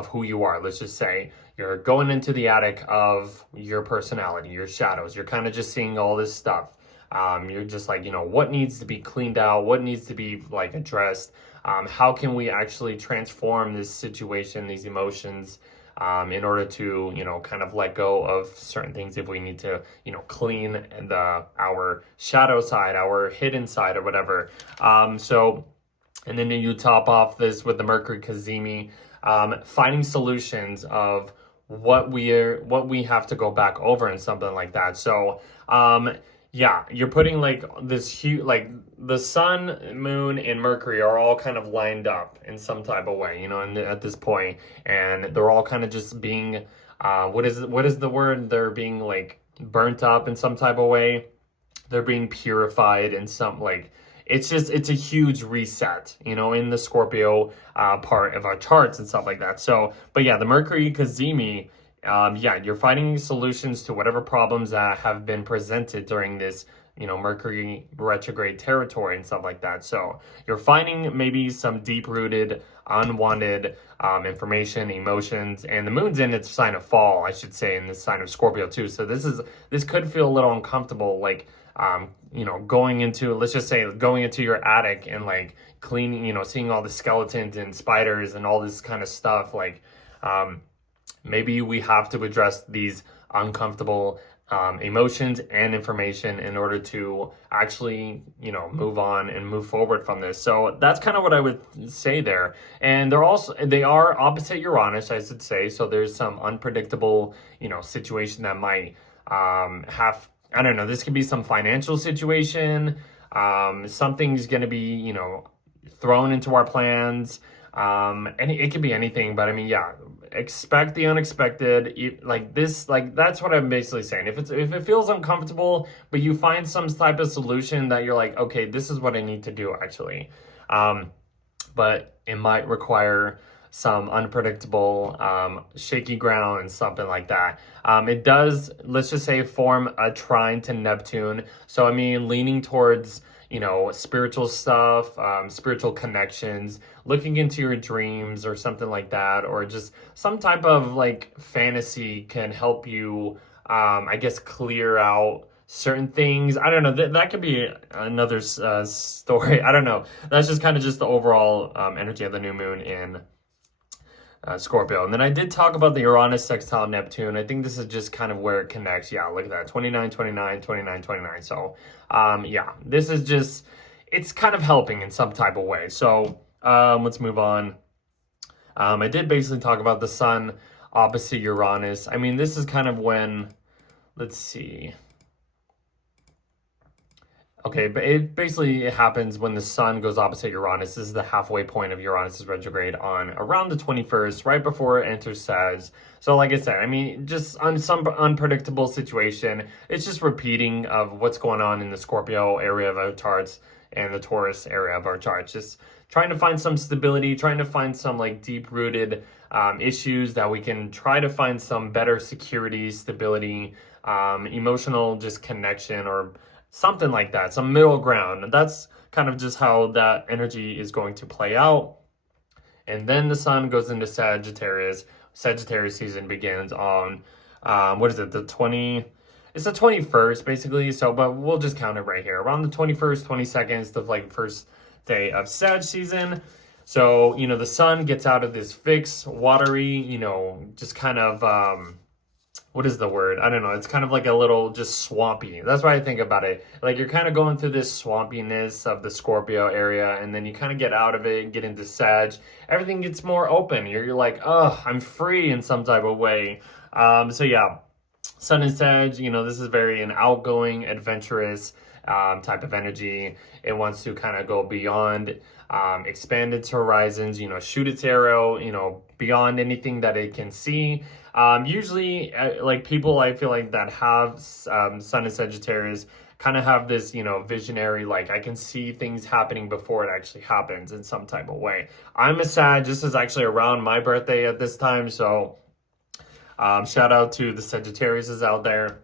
who you are. Let's just say you're going into the attic of your personality, your shadows. You're kind of just seeing all this stuff. You're just like, what needs to be cleaned out, what needs to be like addressed. How can we actually transform this situation, these emotions, in order to, kind of let go of certain things if we need to, clean our shadow side, our hidden side or whatever. And then you top off this with the Mercury Cazimi, finding solutions of what we have to go back over and something like that. So, yeah, you're putting like this huge, like the sun, moon, and Mercury are all kind of lined up in some type of way, at this point, and they're all kind of just being, what is the word? They're being like burnt up in some type of way. They're being purified in some like. It's a huge reset, in the Scorpio part of our charts and stuff like that. So, but yeah, the Mercury Cazimi, yeah, you're finding solutions to whatever problems that have been presented during this, Mercury retrograde territory and stuff like that. So you're finding maybe some deep-rooted, unwanted information, emotions, and the moon's in its sign of fall, I should say, in this sign of Scorpio too. So this could feel a little uncomfortable, like, going into, let's just say, going into your attic and like cleaning, seeing all the skeletons and spiders and all this kind of stuff. Like, maybe we have to address these uncomfortable emotions and information in order to actually, move on and move forward from this. So that's kind of what I would say there. And they are opposite Uranus, I should say. So there's some unpredictable, situation that might have, I don't know, this could be some financial situation. Something's going to be, thrown into our plans. And it could be anything, but I mean, yeah, expect the unexpected. Like this, like that's what I'm basically saying. If it feels uncomfortable, but you find some type of solution that you're like, okay, this is what I need to do actually. But it might require some unpredictable, shaky ground and something like that. It does, let's just say, form a trine to Neptune. So, I mean, leaning towards, spiritual stuff, spiritual connections, looking into your dreams or something like that, or just some type of like fantasy can help you, I guess, clear out certain things. I don't know, that could be another story. I don't know. That's just kind of just the overall energy of the new moon in Scorpio. And then I did talk about the Uranus sextile Neptune. I think this is just kind of where it connects. Yeah, look at that. 29, 29, 29, 29. So, yeah, this is just, it's kind of helping in some type of way. So, let's move on. I did basically talk about the sun opposite Uranus. I mean, this is kind of when, let's see. Okay, but it happens when the sun goes opposite Uranus. This is the halfway point of Uranus's retrograde on around the 21st, right before it enters Sag. So like I said, I mean, just on some unpredictable situation, it's just repeating of what's going on in the Scorpio area of our charts and the Taurus area of our charts. Just trying to find some stability, trying to find some like deep-rooted issues that we can try to find some better security, stability, emotional just connection or something like that, some middle ground. And that's kind of just how that energy is going to play out. And then the sun goes into Sagittarius. Sagittarius season begins on, what is it, it's the 21st, basically. So, but we'll just count it right here. Around the 21st, 22nd is the like first day of Sag season. So, the sun gets out of this fixed, watery, just kind of, what is the word? I don't know. It's kind of like a little just swampy. That's why I think about it. Like you're kind of going through this swampiness of the Scorpio area, and then you kind of get out of it and get into Sag. Everything gets more open. You're like, oh, I'm free in some type of way. So yeah, Sun and Sag, this is very an outgoing, adventurous, type of energy. It wants to kind of go beyond, expand its horizons, shoot its arrow, beyond anything that it can see. Usually, like people, I feel like that have Sun in Sagittarius kind of have this, visionary, like I can see things happening before it actually happens in some type of way. I'm a Sag. This is actually around my birthday at this time, so shout out to the Sagittariuses out there.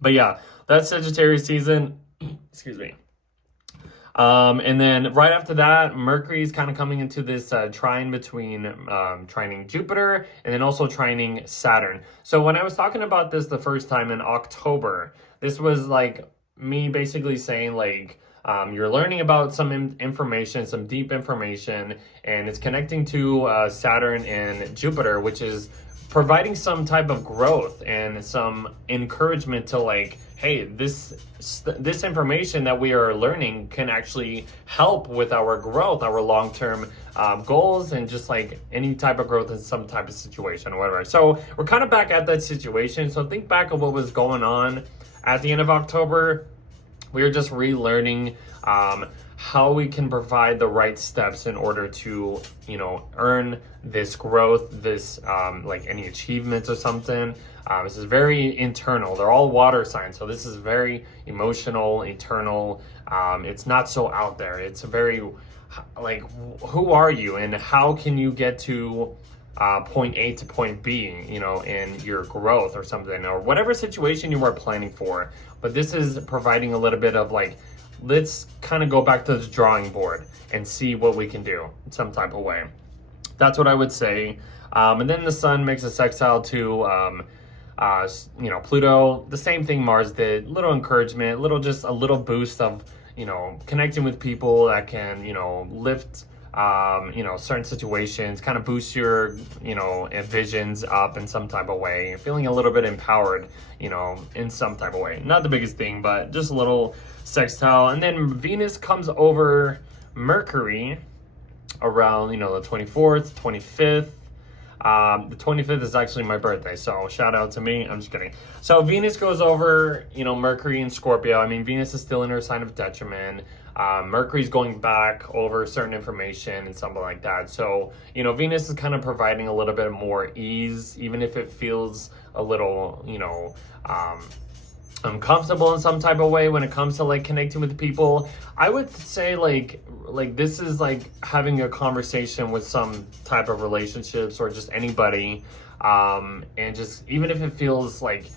But yeah, that's Sagittarius season. Excuse me. And then right after that, Mercury is kind of coming into this trine between trining Jupiter and then also trining Saturn. So when I was talking about this the first time in October, this was like me basically saying like, you're learning about some information, some deep information, and it's connecting to Saturn and Jupiter, which is providing some type of growth and some encouragement to like, hey, this information that we are learning can actually help with our growth, our long-term goals, and just like any type of growth in some type of situation or whatever. So we're kind of back at that situation. So think back of what was going on at the end of October. We were just relearning how we can provide the right steps in order to, earn this growth, this like any achievements or something. This is very internal. They're all water signs, so this is very emotional, internal. It's not so out there. It's very like, who are you and how can you get to point A to point B, in your growth or something, or whatever situation you are planning for. But this is providing a little bit of like, let's kind of go back to the drawing board and see what we can do in some type of way. That's what I would say. And then the Sun makes a sextile to, Pluto. The same thing Mars did. Little encouragement, a little boost of, connecting with people that can, lift, certain situations, kind of boost your, visions up in some type of way. Feeling a little bit empowered, in some type of way. Not the biggest thing, but just a little sextile. And then Venus comes over Mercury around, the 24th, 25th. The 25th is actually my birthday, so shout out to me. I'm just kidding. So Venus goes over, Mercury and Scorpio. I mean, Venus is still in her sign of detriment. Mercury's going back over certain information and something like that. So, Venus is kind of providing a little bit more ease, even if it feels a little, uncomfortable in some type of way when it comes to like connecting with people. I would say like this is like having a conversation with some type of relationships or just anybody, and just even if it feels like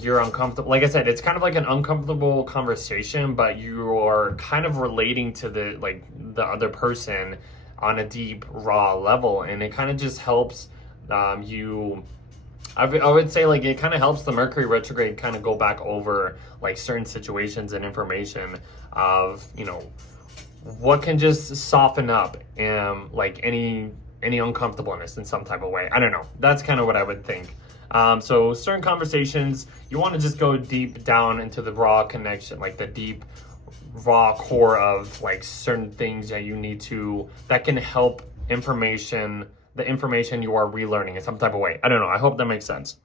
you're uncomfortable, like I said, it's kind of like an uncomfortable conversation, but you are kind of relating to the other person on a deep raw level, and it kind of just helps you. I would say like it kind of helps the Mercury retrograde kind of go back over like certain situations and information of, what can just soften up like any uncomfortableness in some type of way. I don't know. That's kind of what I would think. So certain conversations, you want to just go deep down into the raw connection, like the deep raw core of like certain things that can help the information you are relearning in some type of way. I don't know. I hope that makes sense.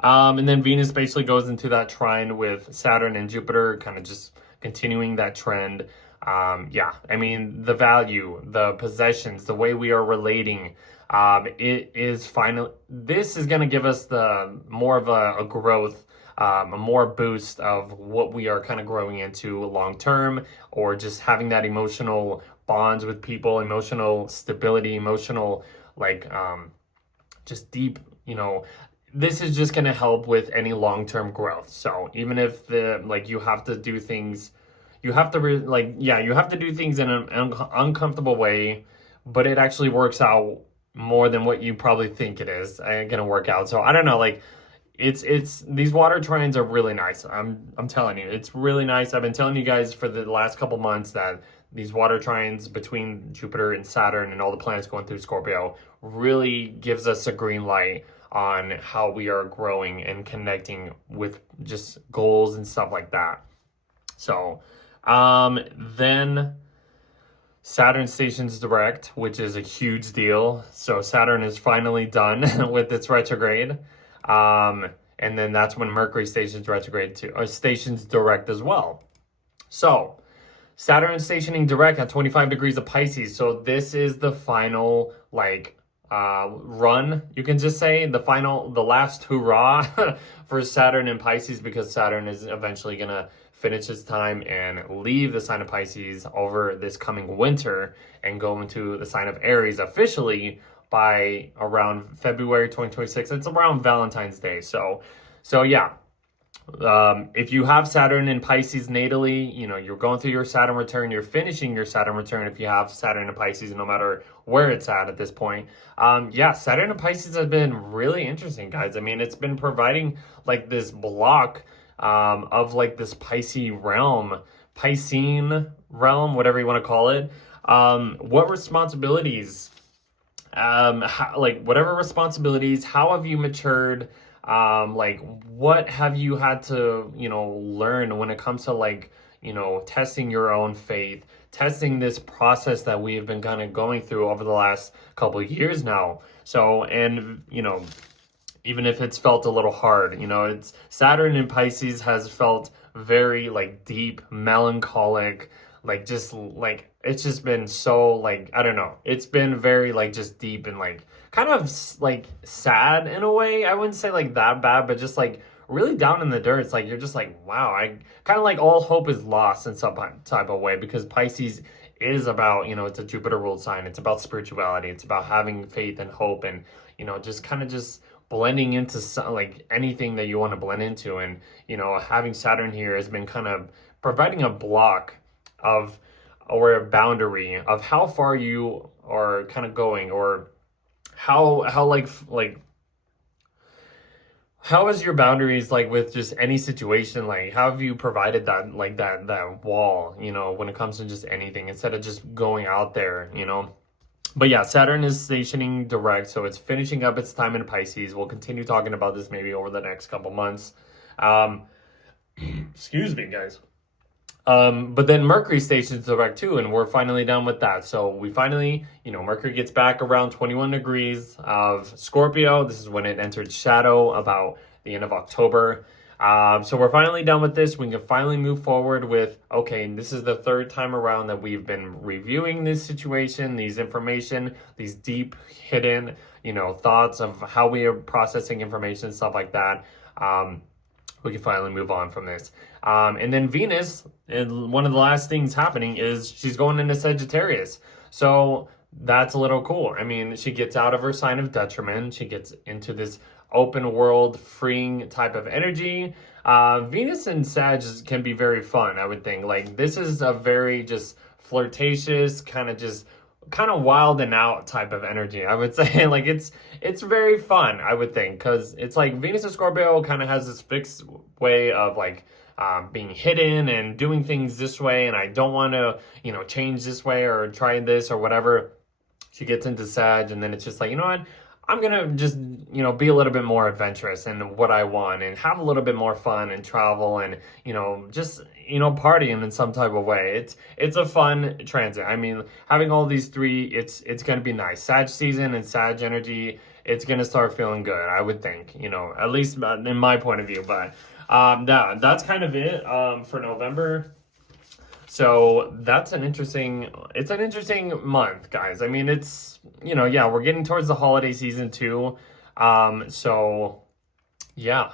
And then Venus basically goes into that trine with Saturn and Jupiter, kind of just continuing that trend. I mean, the value, the possessions, the way we are relating, it is final. This is going to give us the more of a growth, a more boost of what we are kind of growing into long term, or just having that emotional bonds with people, emotional stability, emotional just deep, this is just going to help with any long-term growth. So even if you have to do things, you have to do things in an uncomfortable way, but it actually works out more than what you probably think it is going to work out. So I don't know, it's these water trines are really nice. I'm telling you, it's really nice. I've been telling you guys for the last couple months that these water trines between Jupiter and Saturn and all the planets going through Scorpio really gives us a green light on how we are growing and connecting with just goals and stuff like that. So then Saturn stations direct, which is a huge deal. So Saturn is finally done with its retrograde. And then that's when Mercury stations retrograde or stations direct as well. So Saturn stationing direct at 25 degrees of Pisces. So this is the final run, you can just say, the last hurrah for Saturn and Pisces, because Saturn is eventually gonna finish its time and leave the sign of Pisces over this coming winter and go into the sign of Aries officially by around February 2026. It's around Valentine's Day. So yeah. If you have Saturn in Pisces natally, you're going through your Saturn return, you're finishing your Saturn return if you have Saturn in Pisces, no matter where it's at this point. Yeah, Saturn in Pisces has been really interesting, guys. I mean, it's been providing like this block of like this Piscean realm, whatever you want to call it. What responsibilities, whatever responsibilities, how have you matured? What have you had to, learn when it comes to testing your own faith, testing this process that we have been kind of going through over the last couple of years now. So, and, even if it's felt a little hard, it's Saturn in Pisces has felt very deep, melancholic, it's just been so I don't know. It's been very just deep and kind of sad in a way. I wouldn't say that bad, but just really down in the dirt. It's you're just wow, I kind of all hope is lost in some type of way, because Pisces is about, it's a Jupiter ruled sign. It's about spirituality. It's about having faith and hope and, just kind of just blending into anything that you want to blend into. And, having Saturn here has been kind of providing a block of, or a boundary of how far you are kind of going, or how is your boundaries with just any situation? How have you provided that that wall, when it comes to just anything, instead of just going out there, But yeah, Saturn is stationing direct, so it's finishing up its time in Pisces. We'll continue talking about this maybe over the next couple months. Excuse me, guys. But then Mercury stations direct too, and we're finally done with that. So we finally, Mercury gets back around 21 degrees of Scorpio. This is when it entered shadow about the end of October. So we're finally done with this. We can finally move forward with, okay, this is the third time around that we've been reviewing this situation, these information, these deep hidden, thoughts of how we are processing information, stuff like that. We can finally move on from this. And then Venus, and one of the last things happening is she's going into Sagittarius. So that's a little cool. I mean, she gets out of her sign of detriment. She gets into this open world, freeing type of energy. Venus and Sag can be very fun, I would think. This is a very just flirtatious, kind of wild and out type of energy, I would say. It's very fun, I would think, because it's Venus and Scorpio kind of has this fixed way of being hidden and doing things this way, and I don't want to change this way or try this or whatever. She gets into Sag, and then it's just you know what, I'm gonna just be a little bit more adventurous in what I want and have a little bit more fun and travel and just partying in some type of way. It's a fun transit. I mean, having all these three, it's gonna be nice. Sag season and Sag energy, it's gonna start feeling good, I would think, at least in my point of view. But that's kind of it for November. So it's an interesting month, guys. I mean, it's, yeah, we're getting towards the holiday season too. So yeah,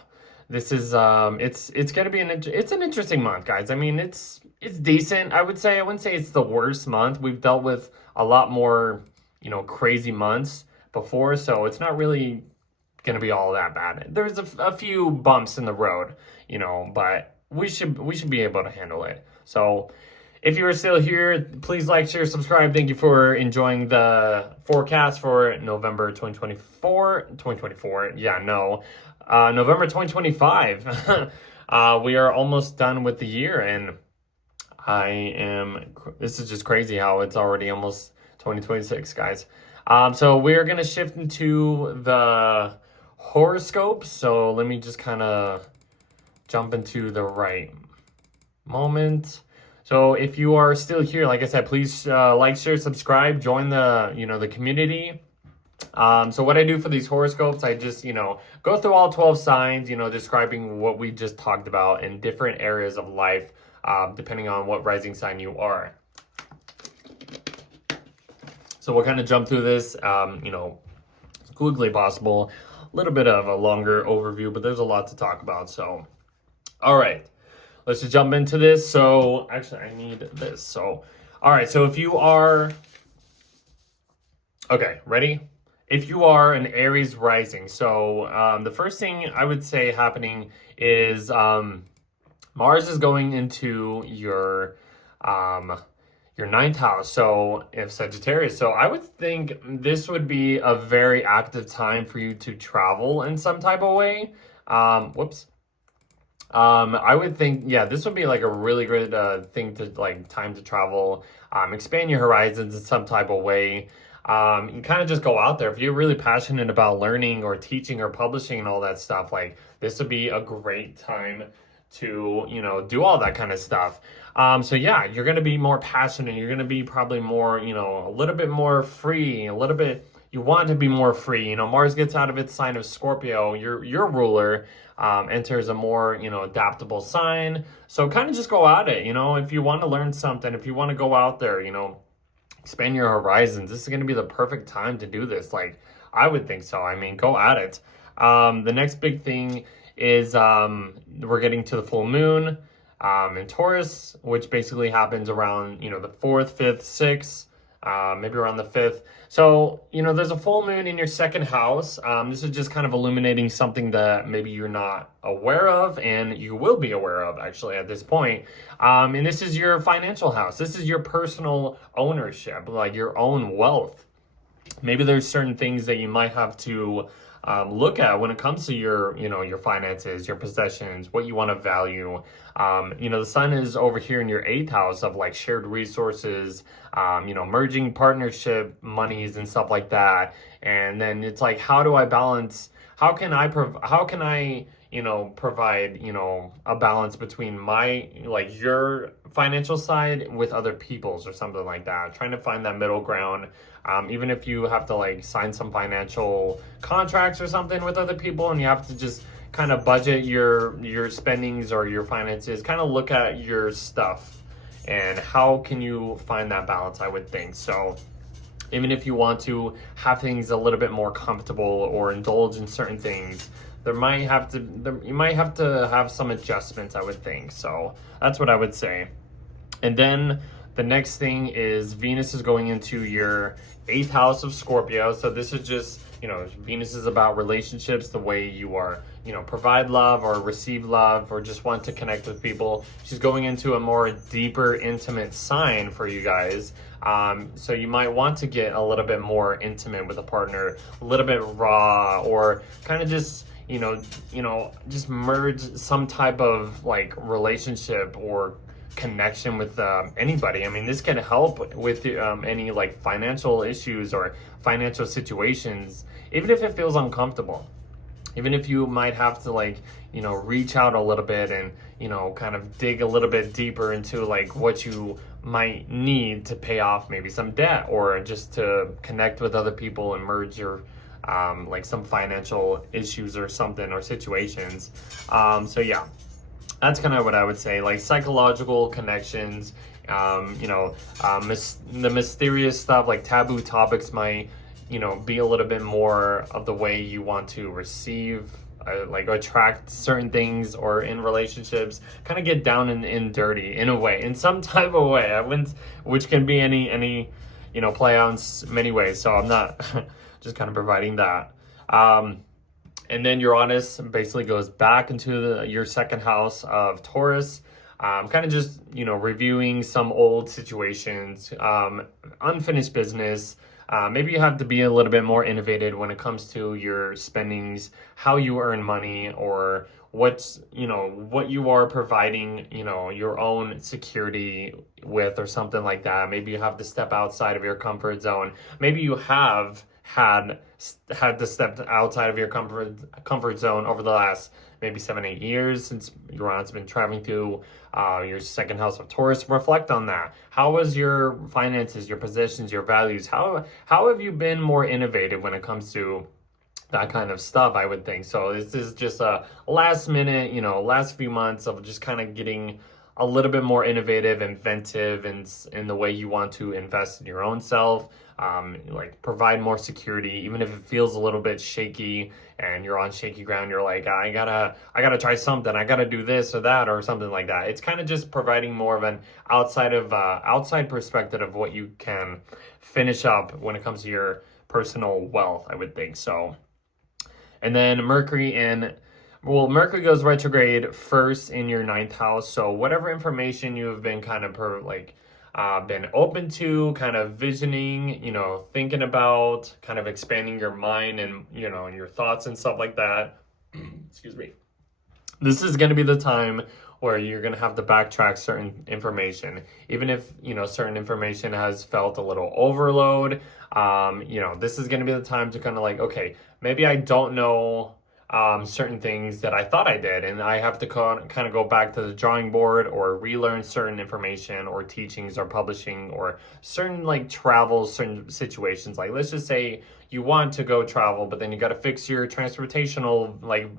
this is, it's going to be it's an interesting month, guys. I mean, it's decent. I would say, I wouldn't say it's the worst month. We've dealt with a lot more, crazy months before. So it's not really going to be all that bad. There's a few bumps in the road, but we should be able to handle it. So if you are still here, please like, share, subscribe. Thank you for enjoying the forecast for November 2024. Yeah, no. November 2025. We are almost done with the year, and this is just crazy how it's already almost 2026, guys. So we're going to shift into the horoscopes. So let me just kind of jump into the right moment. So if you are still here, like I said, please like, share, subscribe, join the the community. So what I do for these horoscopes, I just go through all 12 signs, describing what we just talked about in different areas of life, depending on what rising sign you are. So we'll kind of jump through this, as quickly possible. A little bit of a longer overview, but there's a lot to talk about. So, all right, let's just jump into this. So actually, I need this. So, all right, so if you are, okay, ready? If you are an Aries rising, so the first thing I would say happening is Mars is going into your ninth house, so if Sagittarius. So I would think this would be a very active time for you to travel in some type of way. I would think, yeah, this would be like a really good thing to like time to travel, expand your horizons in some type of way. You kind of just go out there. If you're really passionate about learning or teaching or publishing and all that stuff, like this would be a great time to, do all that kind of stuff. So yeah, you're going to be more passionate. You're going to be probably more, a little bit more free, you want to be more free. Mars gets out of its sign of Scorpio, your ruler, enters a more, adaptable sign. So kind of just go at it, if you want to learn something, if you want to go out there, expand your horizons, this is going to be the perfect time to do this. Like, I would think so. I mean, go at it. The next big thing is we're getting to the full moon in Taurus, which basically happens around, the 4th, 5th, 6th, maybe around the 5th. So, there's a full moon in your second house. This is just kind of illuminating something that maybe you're not aware of, and you will be aware of actually at this point. And this is your financial house. This is your personal ownership, like your own wealth. Maybe there's certain things that you might have to look at when it comes to your finances, your possessions, what you want to value. The sun is over here in your 8th house of like shared resources, merging partnership monies and stuff like that. And then it's like, how do I balance? How can I provide, a balance between my, like your financial side with other people's or something like that. Trying to find that middle ground. Even if you have to like sign some financial contracts or something with other people and you have to just kind of budget your spendings or your finances, kind of look at your stuff and how can you find that balance, I would think. So even if you want to have things a little bit more comfortable or indulge in certain things, you might have to have some adjustments, I would think. So that's what I would say. And then the next thing is Venus is going into your 8th house of Scorpio. So this is just, Venus is about relationships, the way you are, provide love or receive love or just want to connect with people. She's going into a more deeper, intimate sign for you guys. So you might want to get a little bit more intimate with a partner, a little bit raw, or kind of just, just merge some type of like relationship or connection with anybody. I mean, this can help with any like financial issues or financial situations, even if it feels uncomfortable, even if you might have to like, reach out a little bit and, kind of dig a little bit deeper into like what you might need to pay off maybe some debt or just to connect with other people and merge your like some financial issues or something or situations. So yeah, that's kind of what I would say, like psychological connections, the mysterious stuff, like taboo topics might, be a little bit more of the way you want to receive, like attract certain things or in relationships, kind of get down and dirty in a way, in some type of way. Which can be any, play out in many ways. So I'm not just kind of providing that. And then Uranus basically goes back into your second house of Taurus, kind of just, reviewing some old situations, unfinished business. Maybe you have to be a little bit more innovative when it comes to your spendings, how you earn money, or what you are providing, your own security with or something like that. Maybe you have to step outside of your comfort zone. Maybe you have had to step outside of your comfort zone over the last maybe 7-8 years since Uranus has been traveling through your second house of Taurus. Reflect on that. How was your finances, your possessions, your values? How have you been more innovative when it comes to that kind of stuff, I would think. So this is just a last minute, last few months of just kind of getting a little bit more innovative, inventive in the way you want to invest in your own self, like provide more security, even if it feels a little bit shaky and you're on shaky ground. You're like, I gotta try something. I gotta do this or that or something like that. It's kind of just providing more of an outside perspective of what you can finish up when it comes to your personal wealth, I would think so. And then Mercury goes retrograde first in your ninth house. So whatever information you have been kind of been open to, kind of visioning, thinking about, kind of expanding your mind and, and your thoughts and stuff like that. Excuse me. This is going to be the time where you're going to have to backtrack certain information. Even if, certain information has felt a little overload, this is going to be the time to kind of like, okay, maybe I don't know certain things that I thought I did, and I have to kind of go back to the drawing board or relearn certain information or teachings or publishing or certain like travels, certain situations. Like, let's just say you want to go travel, but then you got to fix your transportational, like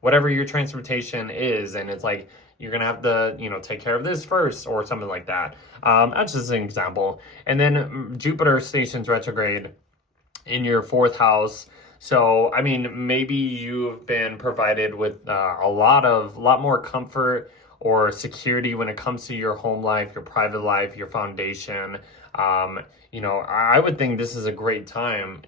whatever your transportation is, and it's like you're gonna have to take care of this first or something like that. That's just an example. And then Jupiter stations retrograde in your fourth house. So, I mean, maybe you've been provided with a lot more comfort or security when it comes to your home life, your private life, your foundation. I would think this is a great time.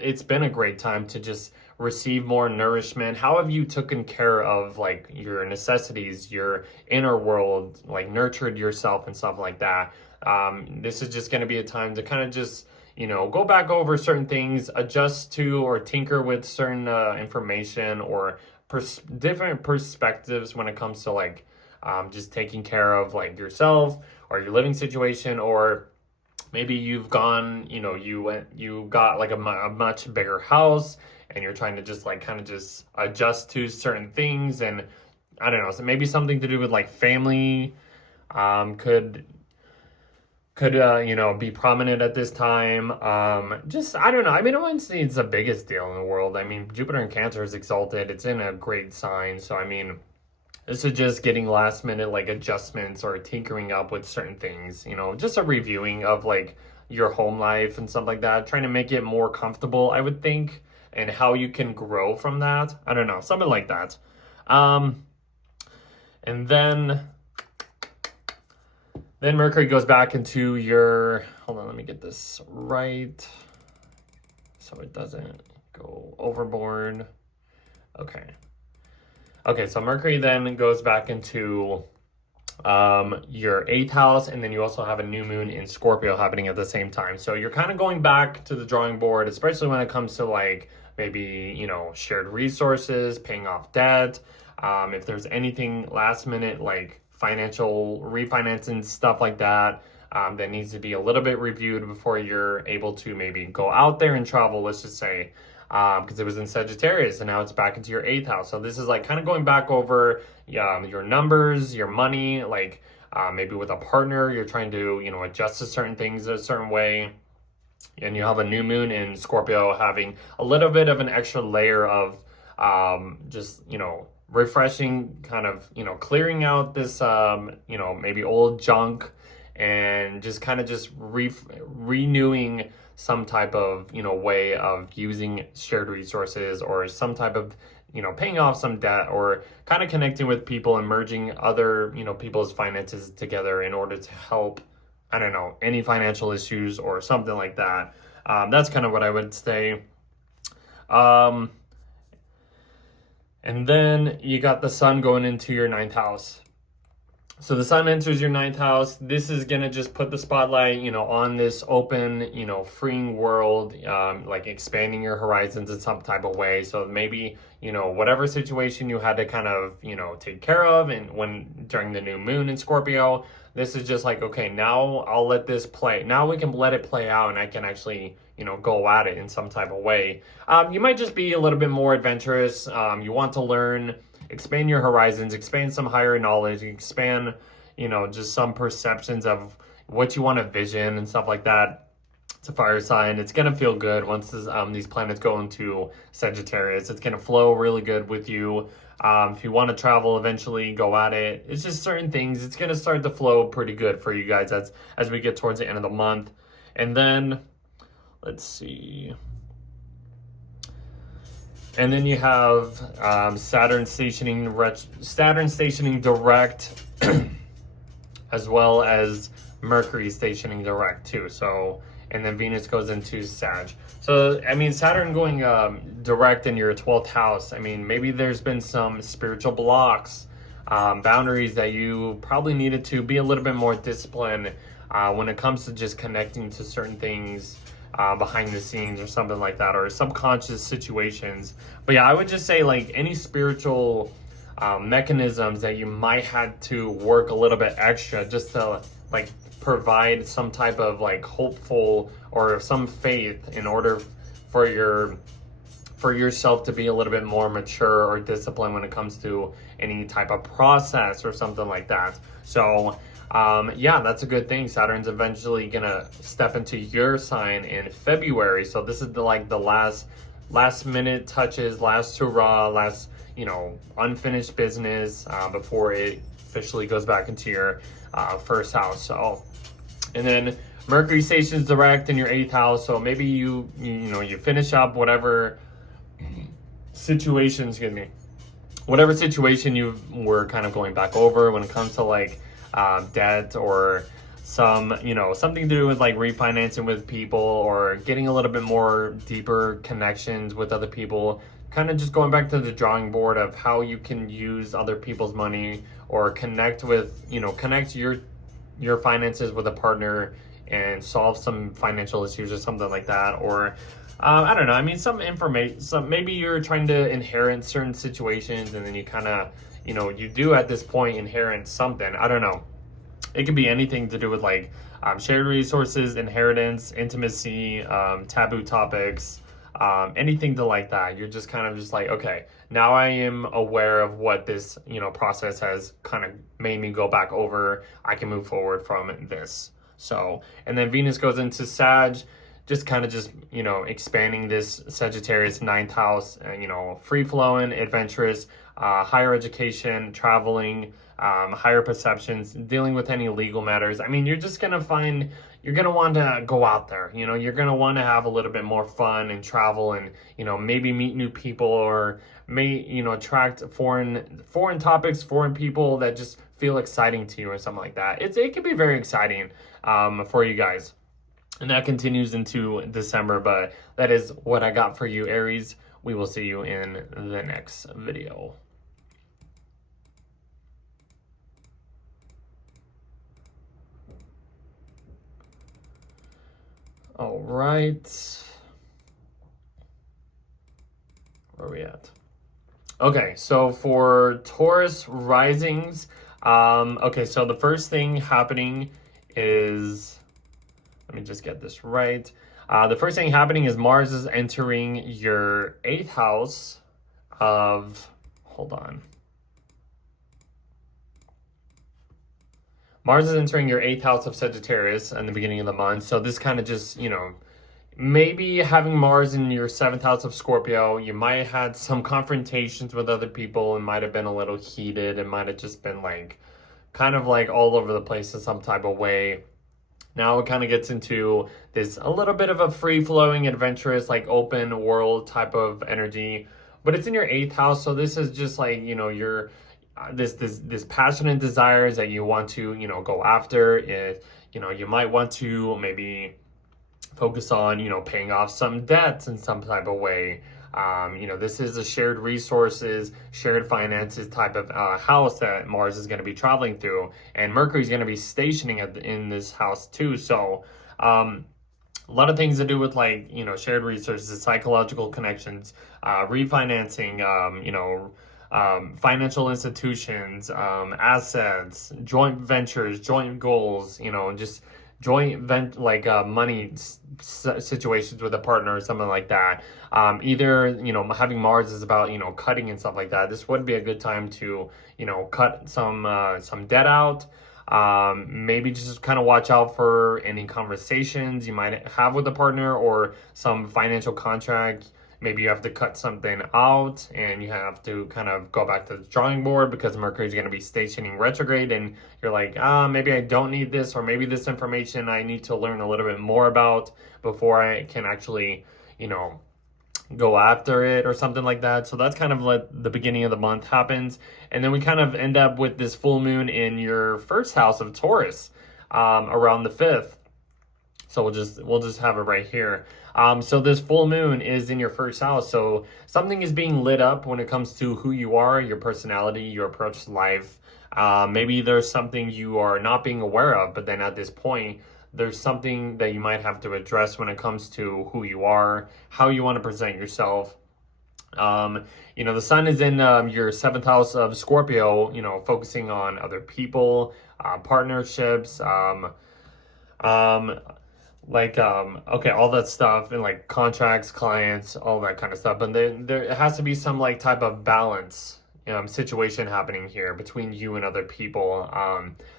It's been a great time to just receive more nourishment. How have you taken care of like your necessities, your inner world, like nurtured yourself and stuff like that? This is just going to be a time to kind of just go back over certain things, adjust to or tinker with certain information or different perspectives when it comes to like just taking care of like yourself or your living situation. Or maybe you've gone, you got like a much bigger house and you're trying to just like kind of just adjust to certain things. And I don't know, so maybe something to do with like family could be prominent at this time. I don't know. I mean, I wouldn't say it's the biggest deal in the world. I mean, Jupiter in Cancer is exalted. It's in a great sign. So, I mean, this is just getting last minute like adjustments or tinkering up with certain things, just a reviewing of like your home life and stuff like that, trying to make it more comfortable, I would think, and how you can grow from that. I don't know, something like that. And then Mercury goes back into your, hold on, let me get this right so it doesn't go overboard. Okay, so Mercury then goes back into your 8th house, and then you also have a new moon in Scorpio happening at the same time. So you're kind of going back to the drawing board, especially when it comes to like maybe, shared resources, paying off debt. If there's anything last minute, like financial refinancing, stuff like that, that needs to be a little bit reviewed before you're able to maybe go out there and travel, let's just say, because it was in Sagittarius and now it's back into your 8th house. So this is like kind of going back over your numbers, your money, like maybe with a partner, you're trying to, adjust to certain things a certain way. And you have a new moon in Scorpio having a little bit of an extra layer of just, refreshing, kind of, clearing out this, maybe old junk and just kind of just renewing some type of, way of using shared resources or some type of, paying off some debt or kind of connecting with people and merging other, people's finances together in order to help, I don't know, any financial issues or something like that. That's kind of what I would say. And then you got the sun going into your 9th house. So the sun enters your 9th house. This is going to just put the spotlight, on this open, freeing world, like expanding your horizons in some type of way. So maybe, whatever situation you had to kind of, take care of and during the new moon in Scorpio, this is just like, okay, now I'll let this play. Now we can let it play out and I can actually, go at it in some type of way. You might just be a little bit more adventurous. You want to learn, expand your horizons, expand some higher knowledge, expand, just some perceptions of what you want to vision and stuff like that. It's a fire sign. It's going to feel good once these planets go into Sagittarius. It's going to flow really good with you. If you want to travel eventually, go at it. It's just certain things. It's going to start to flow pretty good for you guys as we get towards the end of the month. And then, let's see. And then you have Saturn stationing direct, as well as Mercury stationing direct too. So, and then Venus goes into Sag. So, I mean, Saturn going direct in your 12th house. I mean, maybe there's been some spiritual blocks, boundaries that you probably needed to be a little bit more disciplined when it comes to just connecting to certain things behind the scenes or something like that, or subconscious situations. But yeah, I would just say like any spiritual mechanisms that you might have to work a little bit extra just to like provide some type of like hopeful or some faith in order for yourself to be a little bit more mature or disciplined when it comes to any type of process or something like that. So yeah, that's a good thing. Saturn's eventually gonna step into your sign in February. So this is the last minute touches, last hurrah, last, you know, unfinished business before it officially goes back into your first house. So, and then Mercury stations direct in your 8th house. So maybe you finish up whatever situation, whatever situation you were kind of going back over when it comes to like debt or something to do with like refinancing with people or getting a little bit more deeper connections with other people, kind of just going back to the drawing board of how you can use other people's money or connect your finances with a partner and solve some financial issues or something like that. Or I don't know, I mean, some information, maybe you're trying to inherit certain situations and then you kind of, you do at this point inherit something. I don't know. It could be anything to do with like shared resources, inheritance, intimacy, taboo topics, anything to like that. You're just kind of just like, okay, now I am aware of what this, process has kind of made me go back over. I can move forward from this. So, and then Venus goes into Sag, just kind of expanding this Sagittarius 9th house, free flowing, adventurous, higher education, traveling, higher perceptions, dealing with any legal matters. I mean, you're just going to you're going to want to go out there, you're going to want to have a little bit more fun and travel and, maybe meet new people or attract foreign topics, foreign people that just feel exciting to you or something like that. It can be very exciting for you guys. And that continues into December, but that is what I got for you, Aries. We will see you in the next video. All right. Where are we at? Okay, so for Taurus risings, okay, so the first thing happening is, let me just get this right. The first thing happening is Mars is entering your 8th house of, hold on. Mars is entering your 8th house of Sagittarius in the beginning of the month. So this kind of just, maybe having Mars in your 7th house of Scorpio, you might have had some confrontations with other people. It might have been a little heated. It might have just been like, kind of like all over the place in some type of way. Now it kind of gets into this a little bit of a free-flowing, adventurous, like open world type of energy. But it's in your 8th house. So this is just like, your this passionate desires that you want to, go after. You might want to maybe focus on, paying off some debts in some type of way. This is a shared resources, shared finances type of house that Mars is going to be traveling through, and Mercury is going to be stationing in this house too. So, a lot of things to do with like, shared resources, psychological connections, refinancing, financial institutions, assets, joint ventures, joint goals, just joint money situations with a partner or something like that. Either, having Mars is about, cutting and stuff like that. This would be a good time to, cut some debt out. Maybe just kind of watch out for any conversations you might have with a partner or some financial contract. Maybe you have to cut something out and you have to kind of go back to the drawing board because Mercury is going to be stationing retrograde and you're like, maybe I don't need this, or maybe this information I need to learn a little bit more about before I can actually, go after it or something like that. So that's kind of like the beginning of the month happens. And then we kind of end up with this full moon in your first house of Taurus around the 5th. So we'll just have it right here. So this full moon is in your first house. So something is being lit up when it comes to who you are, your personality, your approach to life. Maybe there's something you are not being aware of, but then at this point, there's something that you might have to address when it comes to who you are, how you want to present yourself. The sun is in your 7th house of Scorpio, focusing on other people, partnerships, all that stuff, and like contracts, clients, all that kind of stuff. But there has to be some like type of balance situation happening here between you and other people.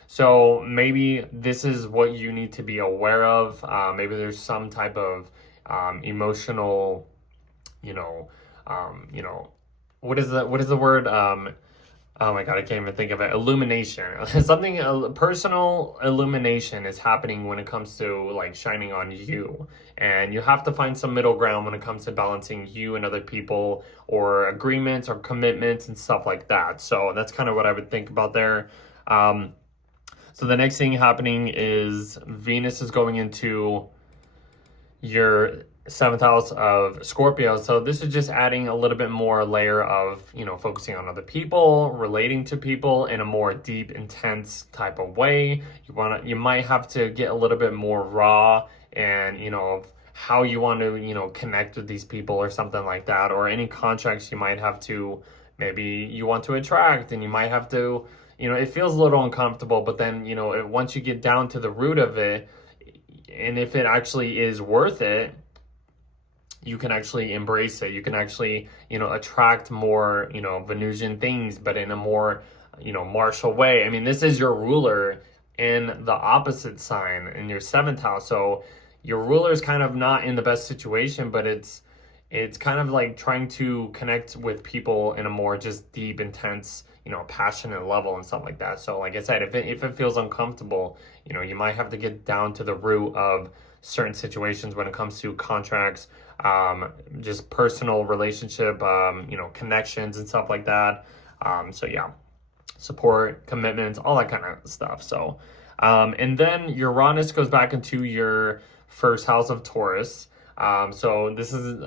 So maybe this is what you need to be aware of. Maybe there's some type of emotional, what is the word? Oh my God, I can't even think of it. Illumination. Personal illumination is happening when it comes to like shining on you. And you have to find some middle ground when it comes to balancing you and other people, or agreements or commitments and stuff like that. So that's kind of what I would think about there. So the next thing happening is Venus is going into your 7th house of Scorpio. So this is just adding a little bit more layer of, focusing on other people, relating to people in a more deep, intense type of way. You might have to get a little bit more raw and, of how you want to, connect with these people or something like that, or any contracts you might have to, maybe you want to attract and you might have to, it feels a little uncomfortable, but then, once you get down to the root of it, and if it actually is worth it, you can actually embrace it. You can actually, attract more, Venusian things, but in a more, martial way. I mean, this is your ruler in the opposite sign in your 7th house. So your ruler is kind of not in the best situation, but it's kind of like trying to connect with people in a more just deep, intense, passionate level and stuff like that. So like I said, if it feels uncomfortable, you might have to get down to the root of certain situations when it comes to contracts, just personal relationship, connections and stuff like that. So yeah, support, commitments, all that kind of stuff. So, and then Uranus goes back into your first house of Taurus. So this is,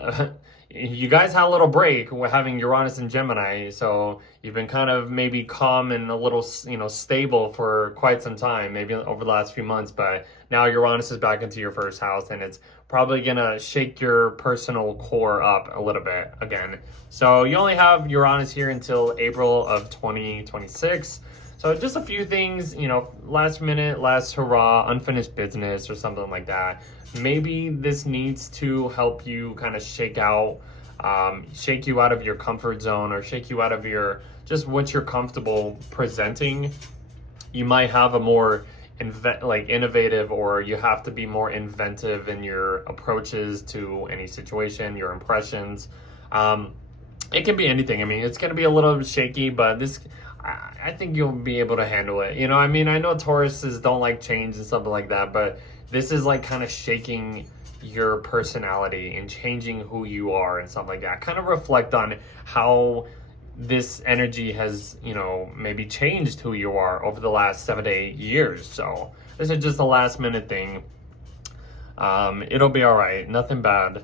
you guys had a little break with having Uranus and Gemini. So you've been kind of maybe calm and a little, stable for quite some time, maybe over the last few months, but now Uranus is back into your first house and it's probably going to shake your personal core up a little bit again. So you only have Uranus here until April of 2026. So just a few things, last minute, last hurrah, unfinished business or something like that. Maybe this needs to help you kind of shake you out of your comfort zone, or shake you out of just what you're comfortable presenting. You might have a more innovative, or you have to be more inventive in your approaches to any situation, your impressions. It can be anything. I mean, it's going to be a little shaky, but I think you'll be able to handle it. I know Tauruses don't like change and something like that, but this is like kind of shaking your personality and changing who you are and stuff like that. Kind of reflect on how this energy has, maybe changed who you are over the last 7 to 8 years. So this is just a last minute thing. It'll be all right. Nothing bad.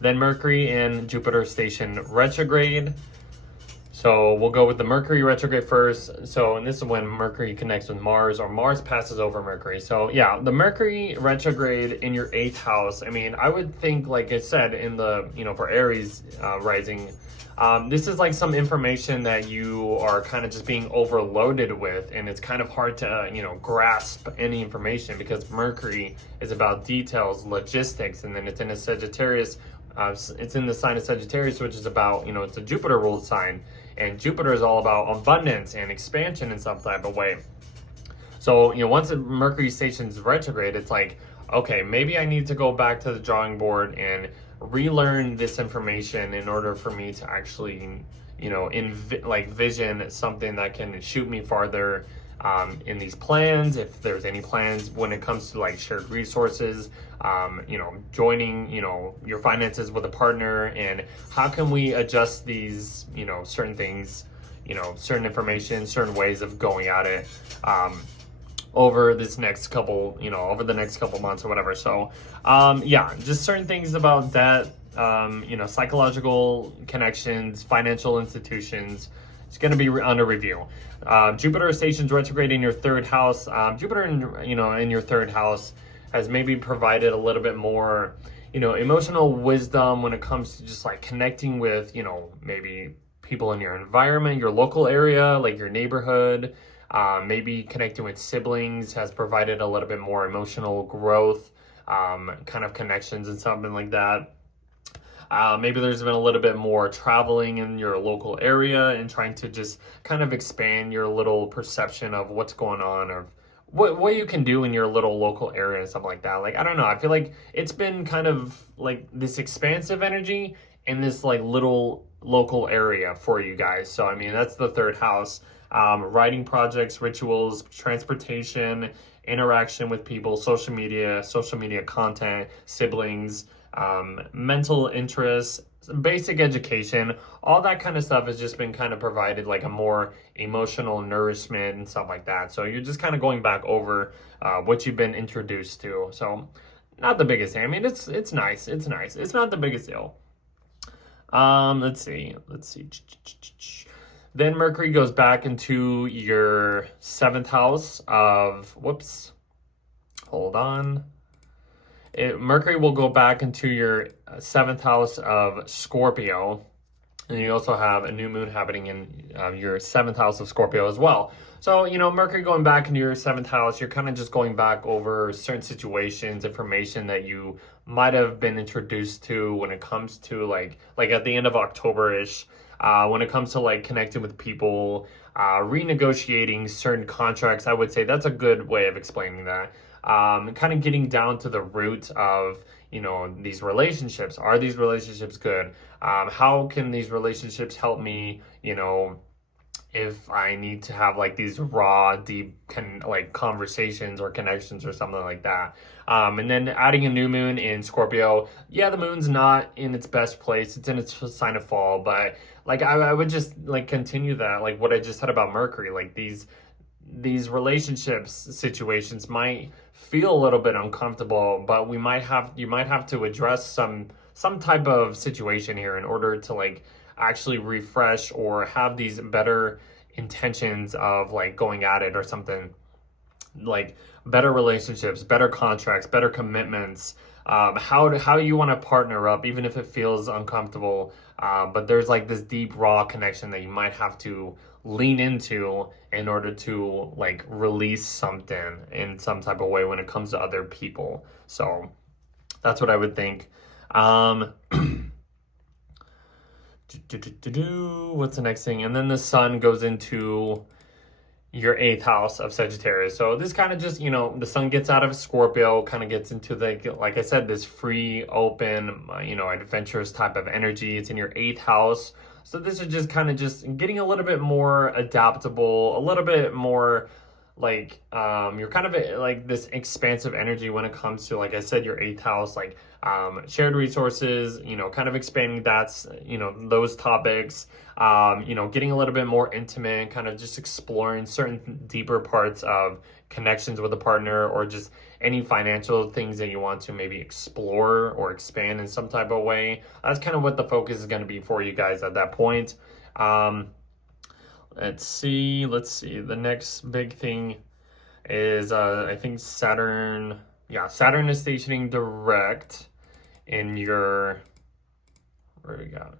Then Mercury and Jupiter station retrograde. So we'll go with the Mercury retrograde first. And this is when Mercury connects with Mars, or Mars passes over Mercury. So yeah, the Mercury retrograde in your 8th house. I mean, I would think, like I said, in the, for Aries rising, this is like some information that you are kind of just being overloaded with, and it's kind of hard to, grasp any information because Mercury is about details, logistics, and then it's in a Sagittarius. It's in the sign of Sagittarius, which is about, it's a Jupiter ruled sign. And Jupiter is all about abundance and expansion in some type of way. So So, once Mercury stations retrograde, it's like, okay, maybe I need to go back to the drawing board and relearn this information in order for me to actually, vision something that can shoot me farther in these plans, if there's any plans when it comes to like shared resources, joining, your finances with a partner, and how can we adjust these, certain things, certain information, certain ways of going at it, over the next couple months or whatever. So, just certain things about that, psychological connections, financial institutions. It's going to be under review. Jupiter stations retrograde in your third house. Jupiter in your third house has maybe provided a little bit more, emotional wisdom when it comes to just like connecting with, maybe people in your environment, your local area, like your neighborhood. Maybe connecting with siblings has provided a little bit more emotional growth, kind of connections and something like that. Maybe there's been a little bit more traveling in your local area and trying to just kind of expand your little perception of what's going on, or what you can do in your little local area and stuff like that. Like, I don't know. I feel like it's been kind of like this expansive energy in this like little local area for you guys. So, I mean, that's the third house. Writing projects, rituals, transportation, interaction with people, social media content, siblings, mental interests, basic education, all that kind of stuff has just been kind of provided like a more emotional nourishment and stuff like that. So you're just kind of going back over what you've been introduced to. So not the biggest thing. I mean, it's nice. It's nice. It's not the biggest deal. Let's see. Then Mercury goes back into your 7th house of, hold on. Mercury will go back into your 7th house of Scorpio. And you also have a new moon happening in your 7th house of Scorpio as well. So, Mercury going back into your 7th house, you're kind of just going back over certain situations, information that you might have been introduced to when it comes to like at the end of October-ish. When it comes to like connecting with people, renegotiating certain contracts, I would say that's a good way of explaining that. Kind of getting down to the root of, these relationships. Are these relationships good? How can these relationships help me, if I need to have like these raw, deep conversations or connections or something like that. And then adding a new moon in Scorpio. Yeah, the moon's not in its best place. It's in its sign of fall, but like I would just like continue that, like what I just said about Mercury. Like these relationships situations might feel a little bit uncomfortable, but you might have to address some type of situation here in order to like actually refresh or have these better intentions of like going at it or something, like better relationships, better contracts, better commitments, how you want to partner up, even if it feels uncomfortable, but there's like this deep raw connection that you might have to lean into in order to like release something in some type of way when it comes to other people. So that's what I would think. What's the next thing? And then the sun goes into your 8th house of Sagittarius. So this kind of just, the sun gets out of Scorpio, kind of gets into like I said, this free, open, adventurous type of energy. It's in your 8th house. So this is just kind of just getting a little bit more adaptable, a little bit more like, you're kind of like this expansive energy when it comes to, like I said, your 8th house, like, shared resources, kind of expanding that's, those topics, getting a little bit more intimate, kind of just exploring certain deeper parts of connections with a partner, or just any financial things that you want to maybe explore or expand in some type of way. That's kind of what the focus is going to be for you guys at that point. Let's see. The next big thing is, I think Saturn. Yeah, Saturn is stationing direct in your, where we go?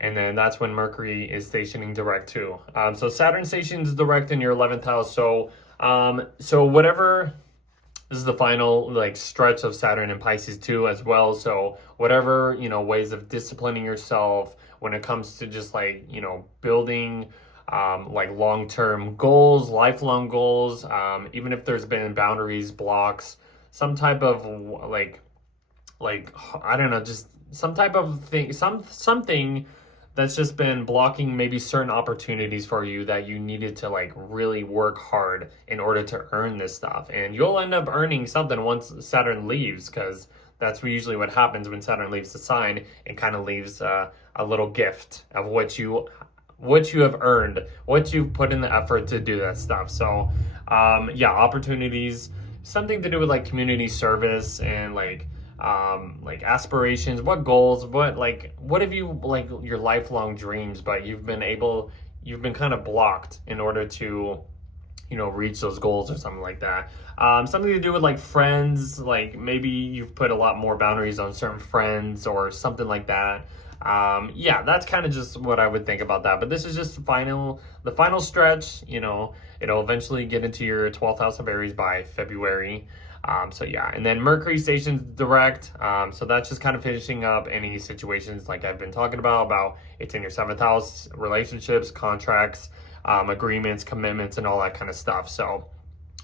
And then that's when Mercury is stationing direct too. So Saturn stations direct in your 11th house. So, whatever, this is the final like stretch of Saturn in Pisces too as well. So whatever, ways of disciplining yourself when it comes to just like, building like long-term goals, lifelong goals, even if there's been boundaries, blocks, some type of like I don't know, just some type of thing, something that's just been blocking maybe certain opportunities for you that you needed to like really work hard in order to earn this stuff. And you'll end up earning something once Saturn leaves, because that's usually what happens when Saturn leaves the sign. It kind of leaves a little gift of what you have earned, what you've put in the effort to do that stuff. So yeah, opportunities, something to do with like community service and like aspirations, what goals, what have you, like your lifelong dreams, but you've been kind of blocked in order to, you know, reach those goals or something like that. Something to do with like friends, like maybe you've put a lot more boundaries on certain friends or something like that. Yeah, that's kind of just what I would think about that. But this is just the final stretch. You know, it'll eventually get into your 12th house of Aries by February. So yeah, and then Mercury stations direct. So that's just kind of finishing up any situations like I've been talking about it's in your 7th house, relationships, contracts, agreements, commitments, and all that kind of stuff. So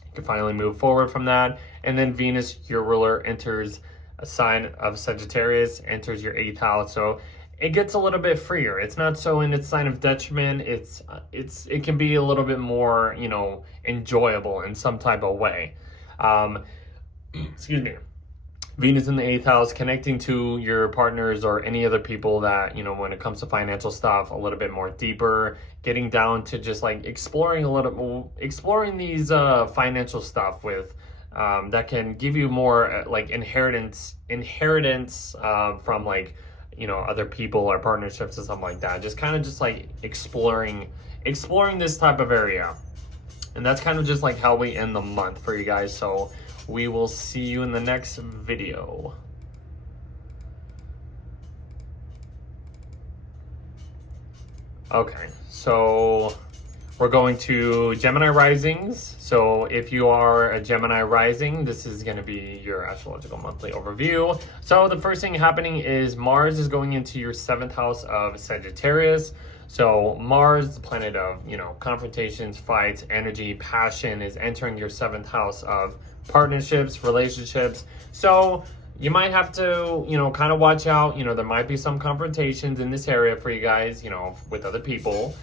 you can finally move forward from that. And then Venus, your ruler, enters a sign of Sagittarius, enters your 8th house. So it gets a little bit freer. It's not so in its sign of detriment. It can be a little bit more, you know, enjoyable in some type of way. Excuse me. Venus in the 8th house, connecting to your partners or any other people that, you know, when it comes to financial stuff, a little bit more deeper, getting down to just like exploring these financial stuff with that can give you more like inheritance from like, you know, other people or partnerships or something like that. Just kind of just like exploring this type of area. And that's kind of just like how we end the month for you guys. So we will see you in the next video. Okay, so we're going to Gemini risings. So if you are a Gemini rising, this is going to be your astrological monthly overview. So the first thing happening is Mars is going into your 7th house of Sagittarius. So Mars, the planet of, you know, confrontations, fights, energy, passion, is entering your 7th house of partnerships, relationships. So you might have to, you know, kind of watch out. You know, there might be some confrontations in this area for you guys, you know, with other people.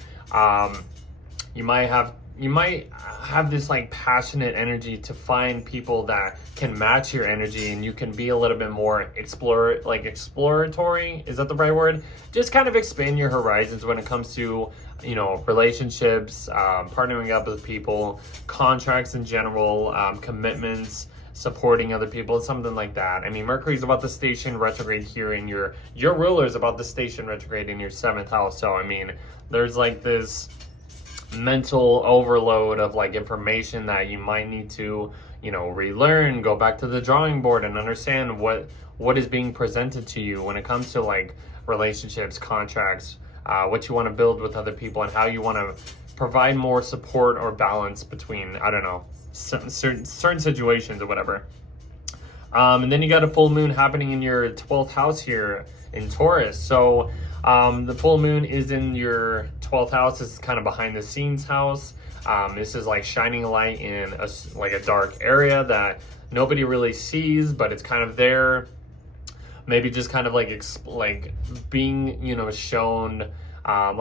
You might have this like passionate energy to find people that can match your energy, and you can be a little bit more exploratory. Is that the right word? Just kind of expand your horizons when it comes to, you know, relationships, partnering up with people, contracts in general, commitments, supporting other people, something like that. I mean, Mercury's about to station retrograde here in your ruler is about to station retrograde in your 7th house. So I mean, there's like this mental overload of like information that you might need to, you know, relearn, go back to the drawing board and understand what is being presented to you when it comes to like relationships, contracts, what you want to build with other people, and how you want to provide more support or balance between, I don't know, certain situations or whatever. And then you got a full moon happening in your 12th house here in Taurus. So the full moon is in your 12th house. This is kind of behind the scenes house. This is like shining a light in a dark area that nobody really sees, but it's kind of there. Maybe just kind of like being, you know, shown. I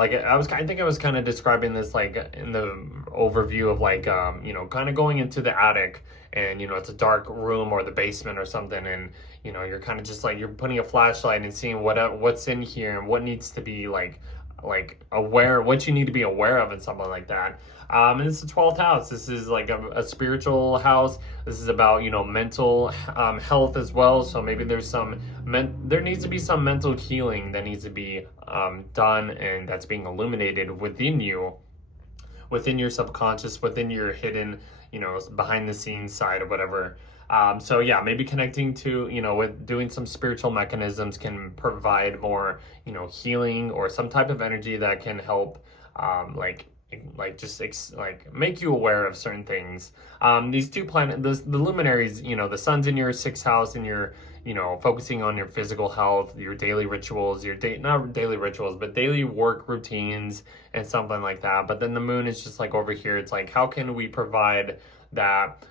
think I was kind of describing this like in the overview of like, you know, kind of going into the attic, and, you know, it's a dark room or the basement or something, and, you know, you're kind of just like, you're putting a flashlight and seeing what's in here and what needs to be like aware, what you need to be aware of and something like that. And it's the 12th house. This is like a spiritual house. This is about, you know, mental health as well. So maybe there needs to be some mental healing that needs to be done, and that's being illuminated within you, within your subconscious, within your hidden, you know, behind the scenes side or whatever. So yeah, maybe connecting to, you know, with doing some spiritual mechanisms can provide more, you know, healing or some type of energy that can help, make you aware of certain things. These two planets, the luminaries, you know, the sun's in your 6th house and your you know, focusing on your physical health, your daily rituals, not daily rituals, but daily work routines and something like that. But then the moon is just like over here. It's like, how can we provide that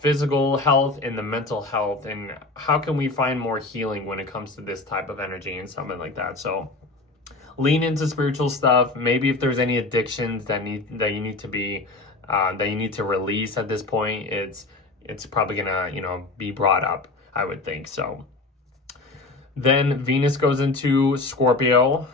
physical health and the mental health, and how can we find more healing when it comes to this type of energy and something like that? So lean into spiritual stuff. Maybe if there's any addictions that you need to release at this point, it's probably gonna, you know, be brought up, I would think. So then Venus goes into Scorpio,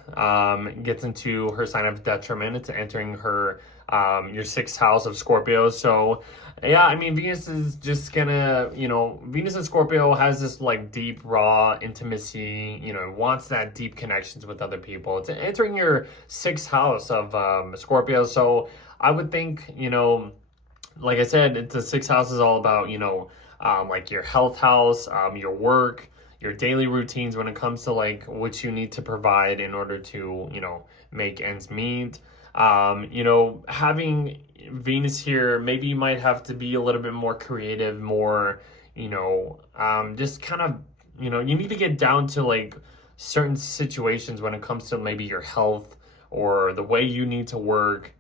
gets into her sign of detriment. It's entering her your 6th house of Scorpio. So yeah, I mean, Venus is just gonna, you know, Venus in Scorpio has this like deep, raw intimacy, you know, wants that deep connections with other people. It's entering your 6th house of Scorpio. So I would think, you know, like I said, the 6th house is all about, you know, like your health house, your work, your daily routines when it comes to like what you need to provide in order to, you know, make ends meet. You know, having Venus here, maybe you might have to be a little bit more creative, more, you know, just kind of, you know, you need to get down to like certain situations when it comes to maybe your health or the way you need to work.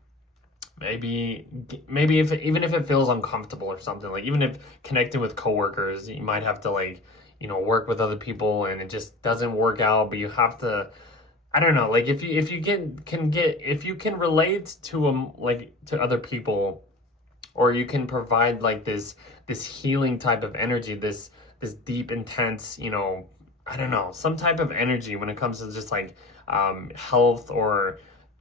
Maybe even if it feels uncomfortable or something, like even if connecting with coworkers, you might have to like, you know, work with other people and it just doesn't work out, but you have to, I don't know, like if you can relate to like to other people, or you can provide like this healing type of energy, this deep, intense, you know, I don't know, some type of energy when it comes to just like health or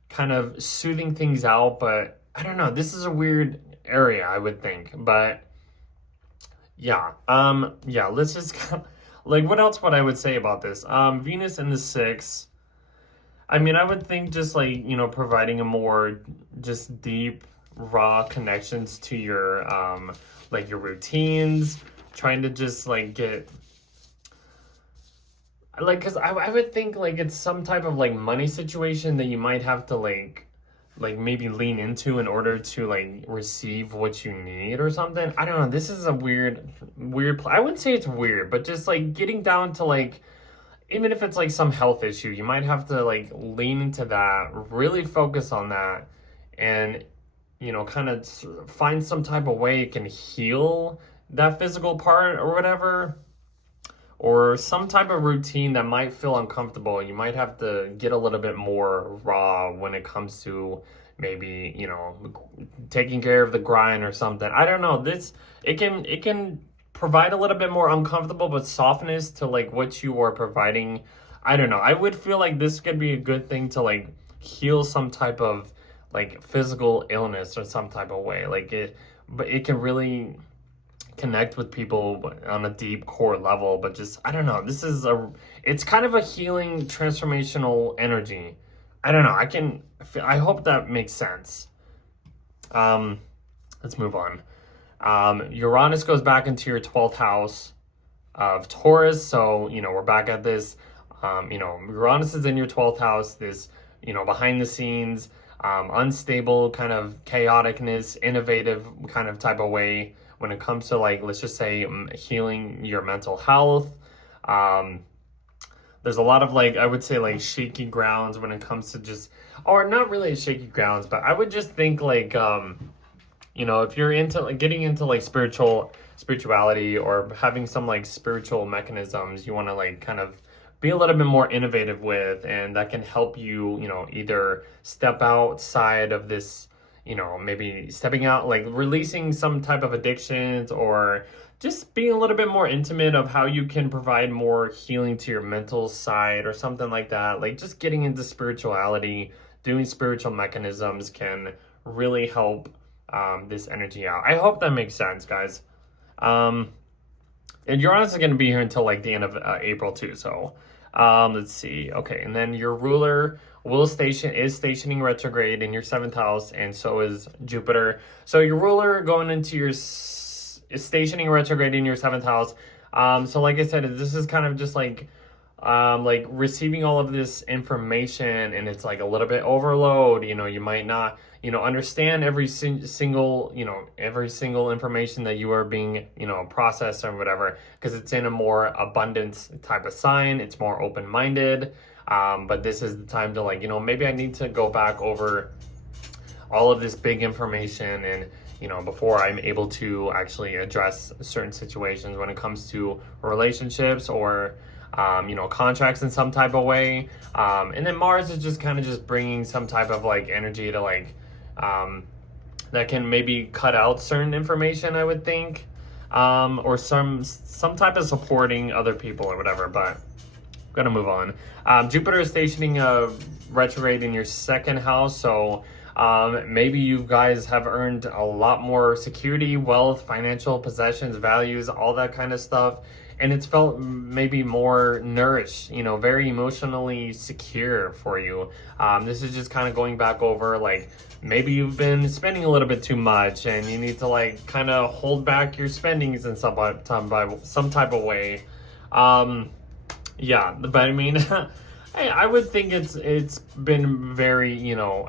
kind of soothing things out. But I don't know, this is a weird area, I would think. But yeah, yeah, let's just like, what else would I would say about this? Venus in the 6th. I mean, I would think just like, you know, providing a more just deep, raw connections to your like your routines, trying to just like get like, because I would think like it's some type of like money situation that you might have to like maybe lean into in order to like receive what you need or something. I don't know. This is a weird I wouldn't say it's weird, but just like getting down to like, even if it's like some health issue, you might have to like lean into that, really focus on that, and, you know, kind of find some type of way you can heal that physical part or whatever, or some type of routine that might feel uncomfortable. You might have to get a little bit more raw when it comes to maybe, you know, taking care of the grind or something. I don't know. It can provide a little bit more uncomfortable but softness to like what you are providing. I don't know. I would feel like this could be a good thing to like heal some type of like physical illness or some type of way. But it can really connect with people on a deep core level. But just, I don't know, it's kind of a healing transformational energy. I don't know, I hope that makes sense. Let's move on. Uranus goes back into your 12th house of Taurus. So, you know, we're back at this, you know, Uranus is in your 12th house, this, you know, behind the scenes, unstable kind of chaoticness, innovative kind of type of way when it comes to like, let's just say healing your mental health. There's a lot of like, I would say like shaky grounds when it comes to just, or not really shaky grounds, but I would just think like, you know, if you're into like getting into like spirituality or having some like spiritual mechanisms you want to like kind of be a little bit more innovative with, and that can help you, you know, either step outside of this, you know, maybe stepping out, like releasing some type of addictions, or just being a little bit more intimate of how you can provide more healing to your mental side or something like that. Like just getting into spirituality, doing spiritual mechanisms can really help this energy out. I hope that makes sense, guys. And Uranus is going to be here until like the end of April too. So let's see. Okay, and then your ruler is stationing retrograde in your 7th house, and so is Jupiter. So your ruler going into your is stationing retrograde in your 7th house. So like I said, this is kind of just like like receiving all of this information, and it's like a little bit overload. You might not, understand every single, every single information that you are being, processed or whatever, because it's in a more abundance type of sign. It's more open-minded. But this is the time to, like, maybe I need to go back over all of this big information, and before I'm able to actually address certain situations when it comes to relationships or contracts in some type of way. And then Mars is just kind of just bringing some type of like energy to like that can maybe cut out certain information, I would think, or some type of supporting other people or whatever. But I'm gonna move on. Jupiter is stationing retrograde in your second house, so maybe you guys have earned a lot more security, wealth, financial possessions, values, all that kind of stuff. And it's felt maybe more nourished, very emotionally secure for you. This is just kind of going back over, like, maybe you've been spending a little bit too much and you need to like kind of hold back your spendings in some type of way. Yeah, but I mean, I would think it's been very,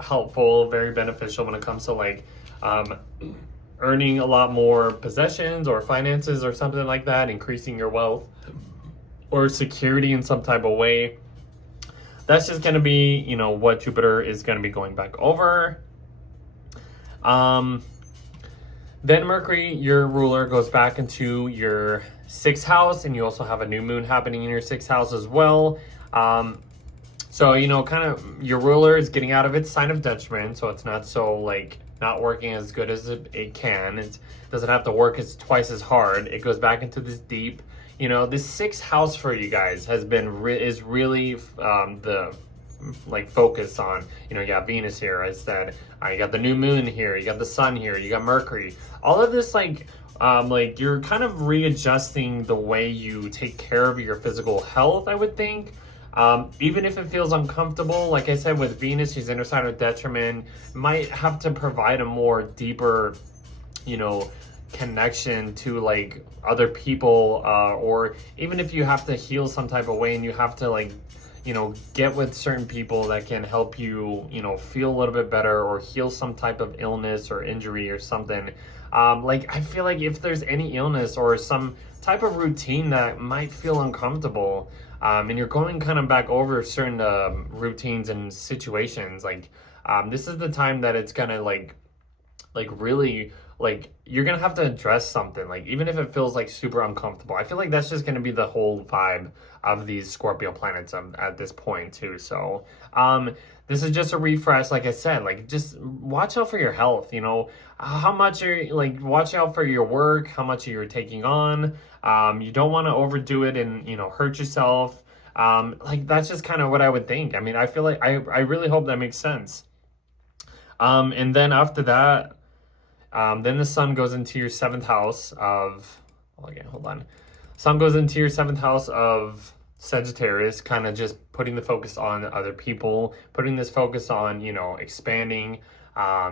helpful, very beneficial when it comes to like earning a lot more possessions or finances or something like that, increasing your wealth or security in some type of way. That's just going to be, what Jupiter is going to be going back over. Then Mercury, your ruler, goes back into your 6th house, and you also have a new moon happening in your 6th house as well. So, kind of your ruler is getting out of its sign of detriment, so it's not so like not working as good as it can. It doesn't have to work twice as hard. It goes back into this deep, this 6th house for you guys has been is really the like focus on, you got Venus here, I said, you got the new moon here, you got the sun here, you got Mercury, all of this like you're kind of readjusting the way you take care of your physical health, I would think. Even if it feels uncomfortable, like I said, with Venus, she's in her sign of detriment, might have to provide a more deeper, connection to like other people, or even if you have to heal some type of way and you have to like, get with certain people that can help you, feel a little bit better or heal some type of illness or injury or something. Like I feel like if there's any illness or some type of routine that might feel uncomfortable, and you're going kind of back over certain routines and situations, like this is the time that it's gonna like really like you're gonna have to address something, like even if it feels like super uncomfortable. I feel like that's just gonna be the whole vibe of these Scorpio planets at this point too. So this is just a refresh, like I said, like just watch out for your health, how much you're like, watch out for your work, how much you're taking on. You don't want to overdo it and hurt yourself. Like that's just kind of what I would think. I mean, I feel like I really hope that makes sense. And then after that, then the sun goes into your 7th house of, okay, hold on. Sun goes into your 7th house of Sagittarius, kind of just putting the focus on other people, putting this focus on, expanding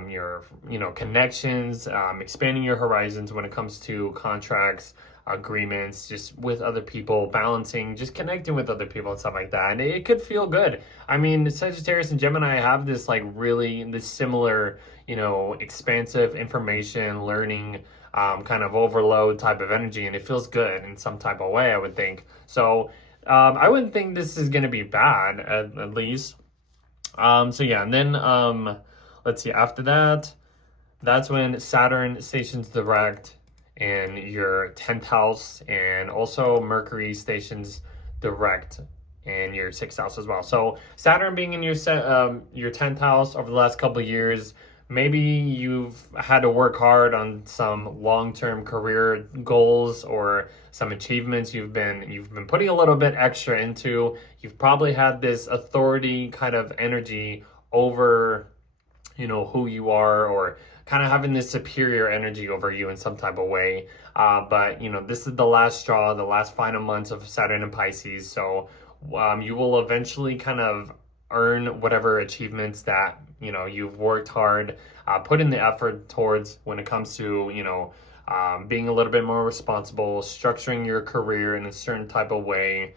your, connections, expanding your horizons when it comes to contracts, agreements, just with other people, balancing, just connecting with other people and stuff like that. And it could feel good. I mean, Sagittarius and Gemini have this like really this similar, expansive information, learning, kind of overload type of energy, and it feels good in some type of way, I would think. So I wouldn't think this is going to be bad, at least. So yeah, and then let's see, after that, that's when Saturn stations direct in your 10th house, and also Mercury stations direct in your 6th house as well. So Saturn being in your 10th house over the last couple of years, maybe you've had to work hard on some long-term career goals or some achievements you've been putting a little bit extra into. You've probably had this authority kind of energy over, who you are, or kind of having this superior energy over you in some type of way. But, this is the last straw, the last final months of Saturn and Pisces. So you will eventually kind of earn whatever achievements that, you've worked hard, put in the effort towards when it comes to, being a little bit more responsible, structuring your career in a certain type of way,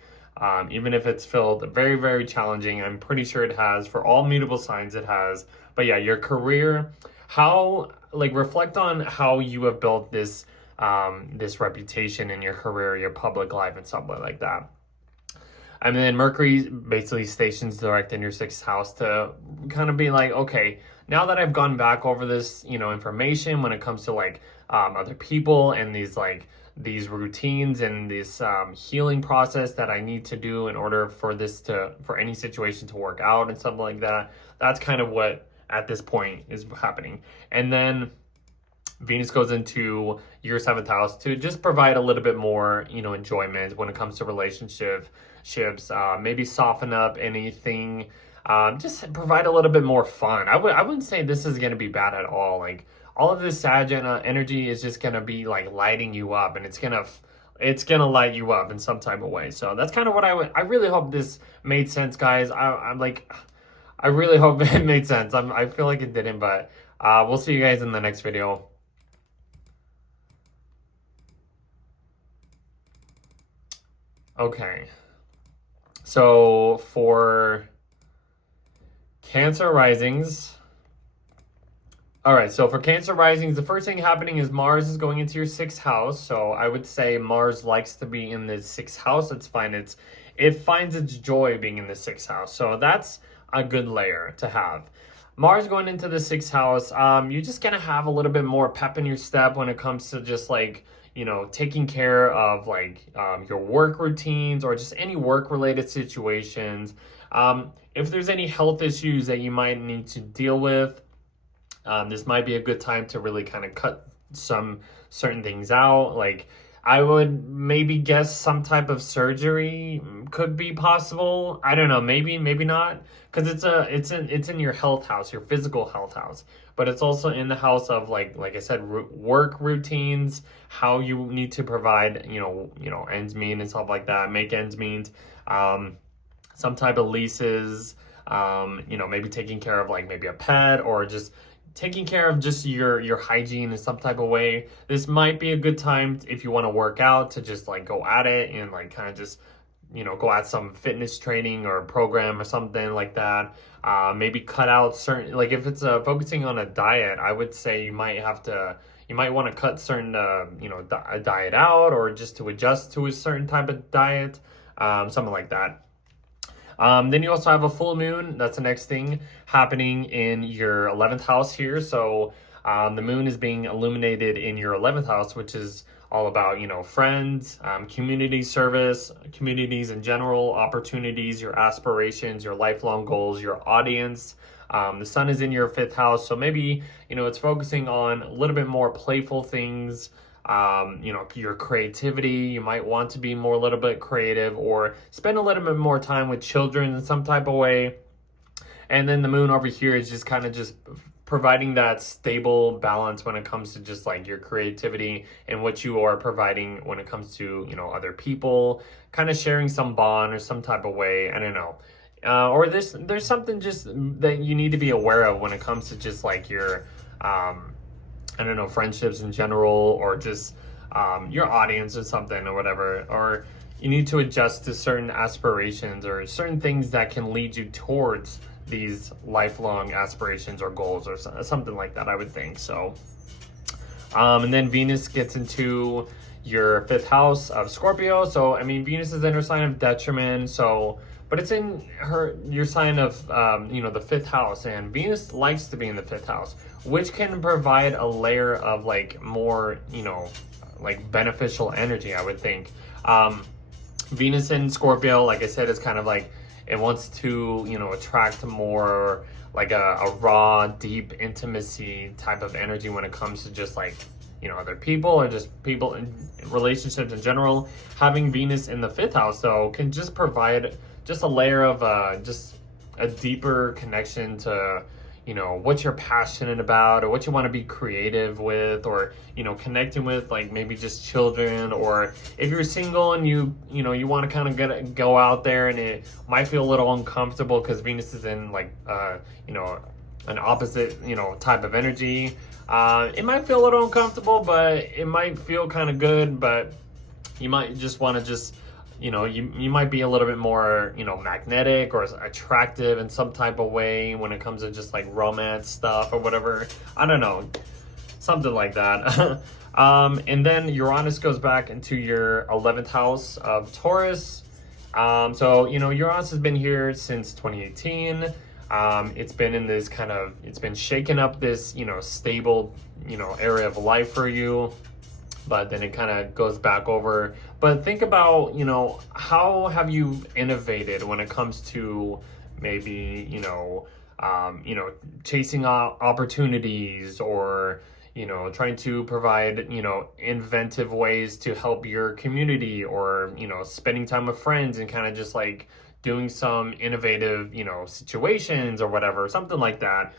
Even if it's filled very, very challenging. I'm pretty sure it has for all mutable signs, it has. But yeah, your career, how, like, reflect on how you have built this this reputation in your career, your public life, and something like that. And then Mercury basically stations direct in your sixth house to kind of be like, okay, now that I've gone back over this, information when it comes to like other people and these routines and this healing process that I need to do in order for for any situation to work out and something like that. That's kind of what at this point is happening. And then Venus goes into your seventh house to just provide a little bit more, enjoyment when it comes to relationships, maybe soften up anything, just provide a little bit more fun. I wouldn't say this is going to be bad at all. Like all of this Sag energy is just going to be like lighting you up, and it's going to light you up in some type of way. So that's kind of what I really hope this made sense, guys. I really hope it made sense. I feel like it didn't, but we'll see you guys in the next video. Okay, so for Cancer risings, all right, so for Cancer risings, the first thing happening is Mars is going into your sixth house. So I would say Mars likes to be in the sixth house. It's fine. It finds its joy being in the sixth house. So that's a good layer to have. Mars going into the sixth house, you're just going to have a little bit more pep in your step when it comes to just like, taking care of like your work routines or just any work related situations. If there's any health issues that you might need to deal with, this might be a good time to really kind of cut some certain things out. Like I would maybe guess some type of surgery could be possible. I don't know, maybe not, because it's in your health house, your physical health house, but it's also in the house of like I said, work routines, how you need to provide ends meet and stuff like that, make ends meet, some type of leases, maybe taking care of like maybe a pet or just taking care of just your hygiene in some type of way. This might be a good time if you want to work out to just like go at it and like kind of just go at some fitness training or program or something like that. Maybe cut out certain, like if it's focusing on a diet, I would say you might want to cut certain a diet out, or just to adjust to a certain type of diet, something like that. Then you also have a full moon. That's the next thing happening in your 11th house here. So the moon is being illuminated in your 11th house, which is all about, friends, community service, communities in general, opportunities, your aspirations, your lifelong goals, your audience. The sun is in your 5th house. So maybe, it's focusing on a little bit more playful things. Your creativity, you might want to be a little bit creative or spend a little bit more time with children in some type of way. And then the moon over here is just kind of just providing that stable balance when it comes to just like your creativity and what you are providing when it comes to, other people, kind of sharing some bond or some type of way. I don't know. Or there's something just that you need to be aware of when it comes to just like your, friendships in general, or just your audience or something or whatever, or you need to adjust to certain aspirations or certain things that can lead you towards these lifelong aspirations or goals or something like that, I would think. So, and then Venus gets into your 5th house of Scorpio. So, Venus is in her sign of detriment. So, but it's in your sign of, the 5th house, and Venus likes to be in the 5th house, which can provide a layer of like more, like beneficial energy, I would think. Venus in Scorpio, like I said, is kind of like, it wants to, attract more like a raw, deep intimacy type of energy when it comes to just like, other people or just people in relationships in general. Having Venus in the 5th house, though, can just provide just a layer of just a deeper connection to, what you're passionate about or what you want to be creative with, or, connecting with like maybe just children, or if you're single and you want to kind of go out there and it might feel a little uncomfortable because Venus is in like, an opposite, type of energy. It might feel a little uncomfortable, but it might feel kind of good, but you might just want to just, you might be a little bit more, magnetic or attractive in some type of way when it comes to just like romance stuff or whatever. I don't know, something like that. And then Uranus goes back into your 11th house of Taurus. So, Uranus has been here since 2018. It's been in this it's been shaking up this, stable, area of life for you. But then it kind of goes back over. But think about, how have you innovated when it comes to maybe, chasing opportunities or, trying to provide, inventive ways to help your community or, spending time with friends and kind of just like doing some innovative, situations or whatever, something like that.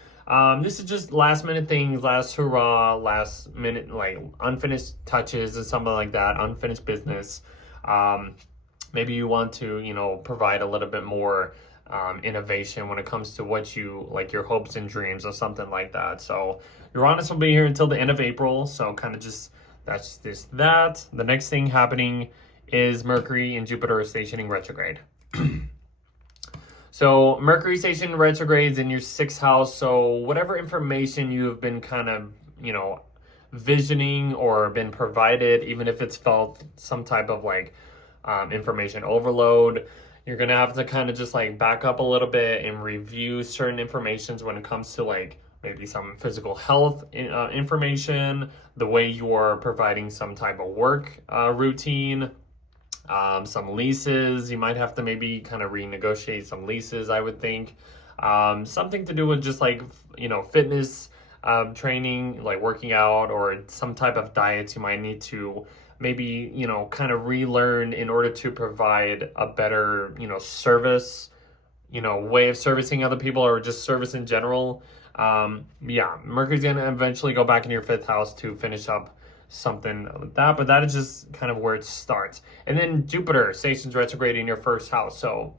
This is just last minute things, last hurrah, last minute, like unfinished touches or something like that, unfinished business. Maybe you want to, provide a little bit more innovation when it comes to what you like, your hopes and dreams or something like that. So Uranus will be here until the end of April. So kind of that's just that. The next thing happening is Mercury and Jupiter stationing retrograde. So Mercury station retrogrades in your 6th house. So whatever information you have been kind of, visioning or been provided, even if it's felt some type of like information overload, you're going to have to kind of just like back up a little bit and review certain informations when it comes to like maybe some physical health information, the way you are providing some type of work routine. Some leases, you might have to maybe kind of renegotiate some leases, I would think. Something to do with just like, fitness training, like working out or some type of diets you might need to maybe, kind of relearn in order to provide a better, service, way of servicing other people or just service in general. Mercury's going to eventually go back in your 5th house to finish up something like that, but that is just kind of where it starts. And then Jupiter stations retrograde in your 1st house. So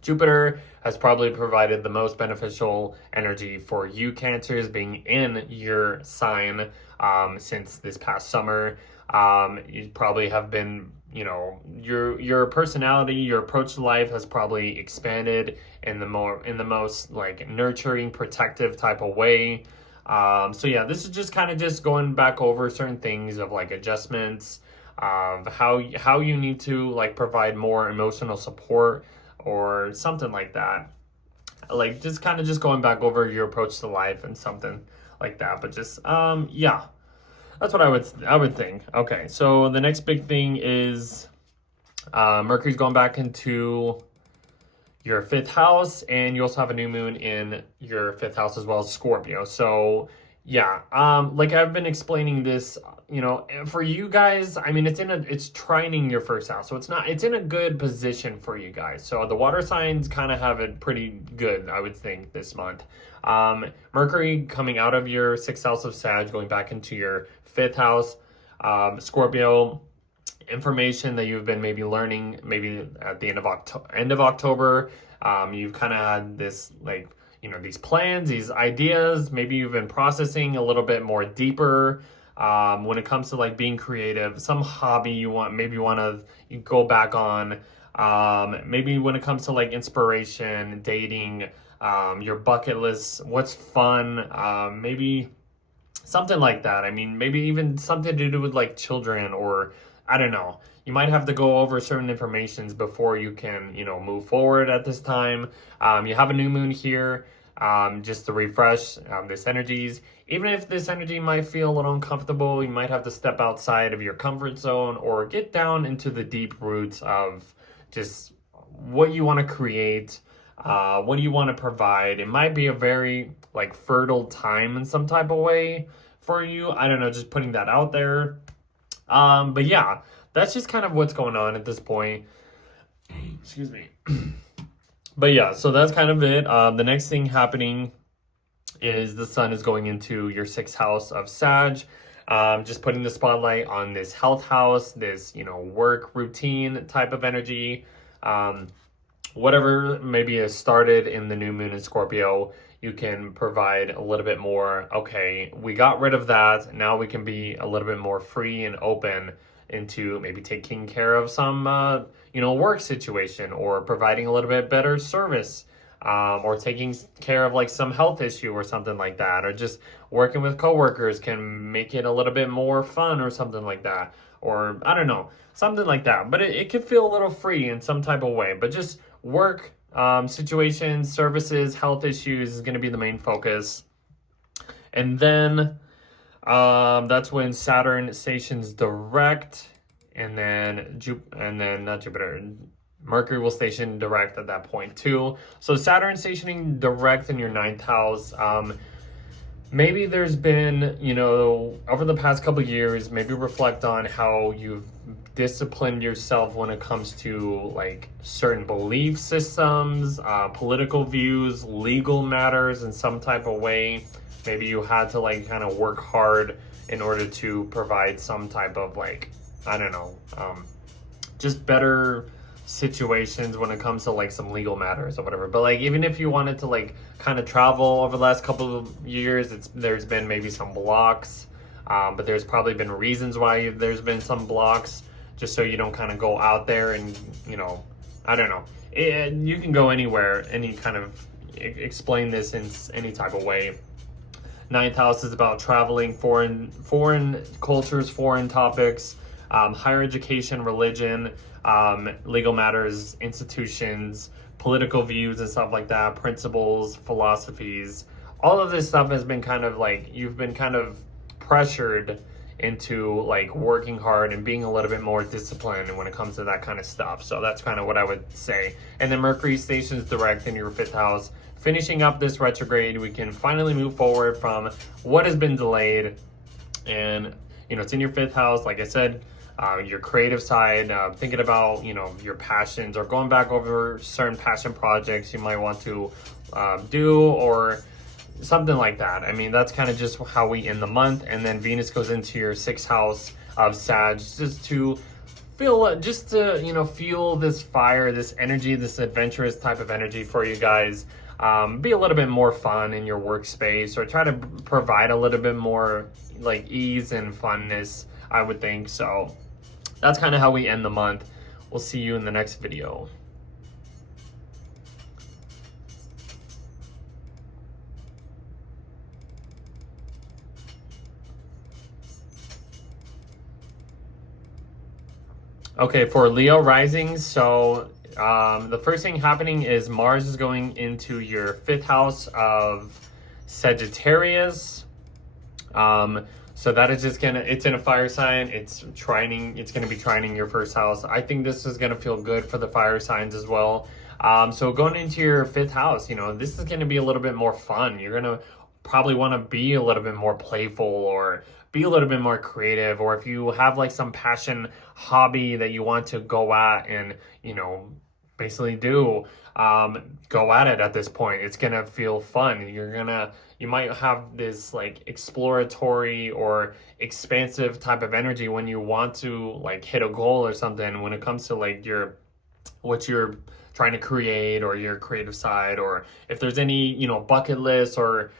Jupiter has probably provided the most beneficial energy for you Cancers being in your sign since this past summer. You probably have been, your personality, your approach to life has probably expanded in the most like nurturing, protective type of way. So yeah, this is just kind of just going back over certain things of like adjustments of how you need to like provide more emotional support or something like that. Like just kind of just going back over your approach to life and something like that. But just that's what I would think. Okay, so the next big thing is Mercury's going back into your 5th house, and you also have a new moon in your 5th house as well as Scorpio. So yeah, like I've been explaining this, for you guys, I mean, it's trining your 1st house. So it's in a good position for you guys. So the water signs kind of have it pretty good, I would think, this month. Mercury coming out of your 6th house of Sag, going back into your 5th house. Scorpio, information that you've been maybe learning maybe at the end of October. You've kind of had this like, these plans, these ideas, maybe you've been processing a little bit more deeper when it comes to like being creative, some hobby you want to go back on. Maybe when it comes to like inspiration, dating, your bucket list, what's fun, maybe something like that. I mean, maybe even something to do with like children, or I don't know. You might have to go over certain informations before you can, move forward at this time. You have a new moon here, just to refresh this energies. Even if this energy might feel a little uncomfortable, you might have to step outside of your comfort zone or get down into the deep roots of just what you want to create, what do you want to provide. It might be a very like fertile time in some type of way for you. I don't know, just putting that out there. But yeah, that's just kind of what's going on at this point. Excuse me. But yeah, so that's kind of it. The next thing happening is the sun is going into your 6th house of Sag. Just putting the spotlight on this health house, this, work routine type of energy. Whatever maybe has started in the new moon in Scorpio, you can provide a little bit more, okay, we got rid of that. Now we can be a little bit more free and open into maybe taking care of some, work situation, or providing a little bit better service, or taking care of like some health issue or something like that, or just working with coworkers can make it a little bit more fun or something like that, or I don't know, something like that. But it can feel a little free in some type of way. But just work situations, services, health issues is going to be the main focus. And then that's when Saturn stations direct, and then not Jupiter, Mercury will station direct at that point too. So Saturn stationing direct in your ninth house. Maybe there's been, over the past couple of years, maybe reflect on how you've disciplined yourself when it comes to like certain belief systems, political views, legal matters in some type of way. Maybe you had to like kind of work hard in order to provide some type of like, I don't know, just better situations when it comes to like some legal matters or whatever. But like, even if you wanted to like kind of travel over the last couple of years, there's been maybe some blocks, but there's probably been reasons why there's been some blocks, just so you don't kind of go out there and, I don't know. You can go anywhere, any kind of explain this in any type of way. Ninth house is about traveling, foreign cultures, foreign topics, higher education, religion, legal matters, institutions, political views and stuff like that, principles, philosophies. All of this stuff has been kind of like, you've been kind of pressured into like working hard and being a little bit more disciplined when it comes to that kind of stuff. So that's kind of what I would say. And then Mercury stations direct in your fifth house. Finishing up this retrograde, we can finally move forward from what has been delayed. And, it's in your fifth house. Like I said, your creative side, thinking about, your passions, or going back over certain passion projects you might want to do, or something like that. I mean, that's kind of just how we end the month. And then Venus goes into your sixth house of Sag, just to feel this fire, this energy, this adventurous type of energy for you guys. Be a little bit more fun in your workspace, or try to provide a little bit more like ease and funness, I would think. So that's kind of how we end the month. We'll see you in the next video. Okay, for Leo rising, so the first thing happening is Mars is going into your fifth house of Sagittarius. So that is just it's in a fire sign. It's going to be trining your first house. I think this is going to feel good for the fire signs as well. So going into your fifth house, this is going to be a little bit more fun. You're going to probably want to be a little bit more playful, or be a little bit more creative. Or if you have like some passion hobby that you want to go at and, basically do, go at it at this point. It's going to feel fun. You might have this like exploratory or expansive type of energy when you want to like hit a goal or something, when it comes to like what you're trying to create, or your creative side, or if there's any, bucket lists or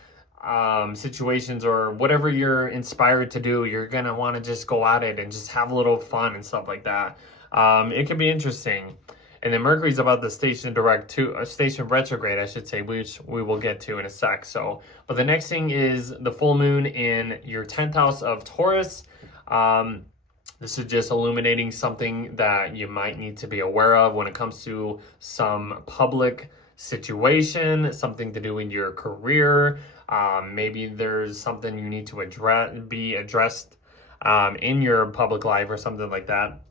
situations or whatever you're inspired to do, you're gonna want to just go at it and just have a little fun and stuff like that. It can be interesting. And then Mercury's about the station retrograde, I should say, which we will get to in a sec. So, but the next thing is the full moon in your 10th house of Taurus. This is just illuminating something that you might need to be aware of when it comes to some public situation, something to do in your career. Maybe there's something you need to be addressed in your public life, or something like that.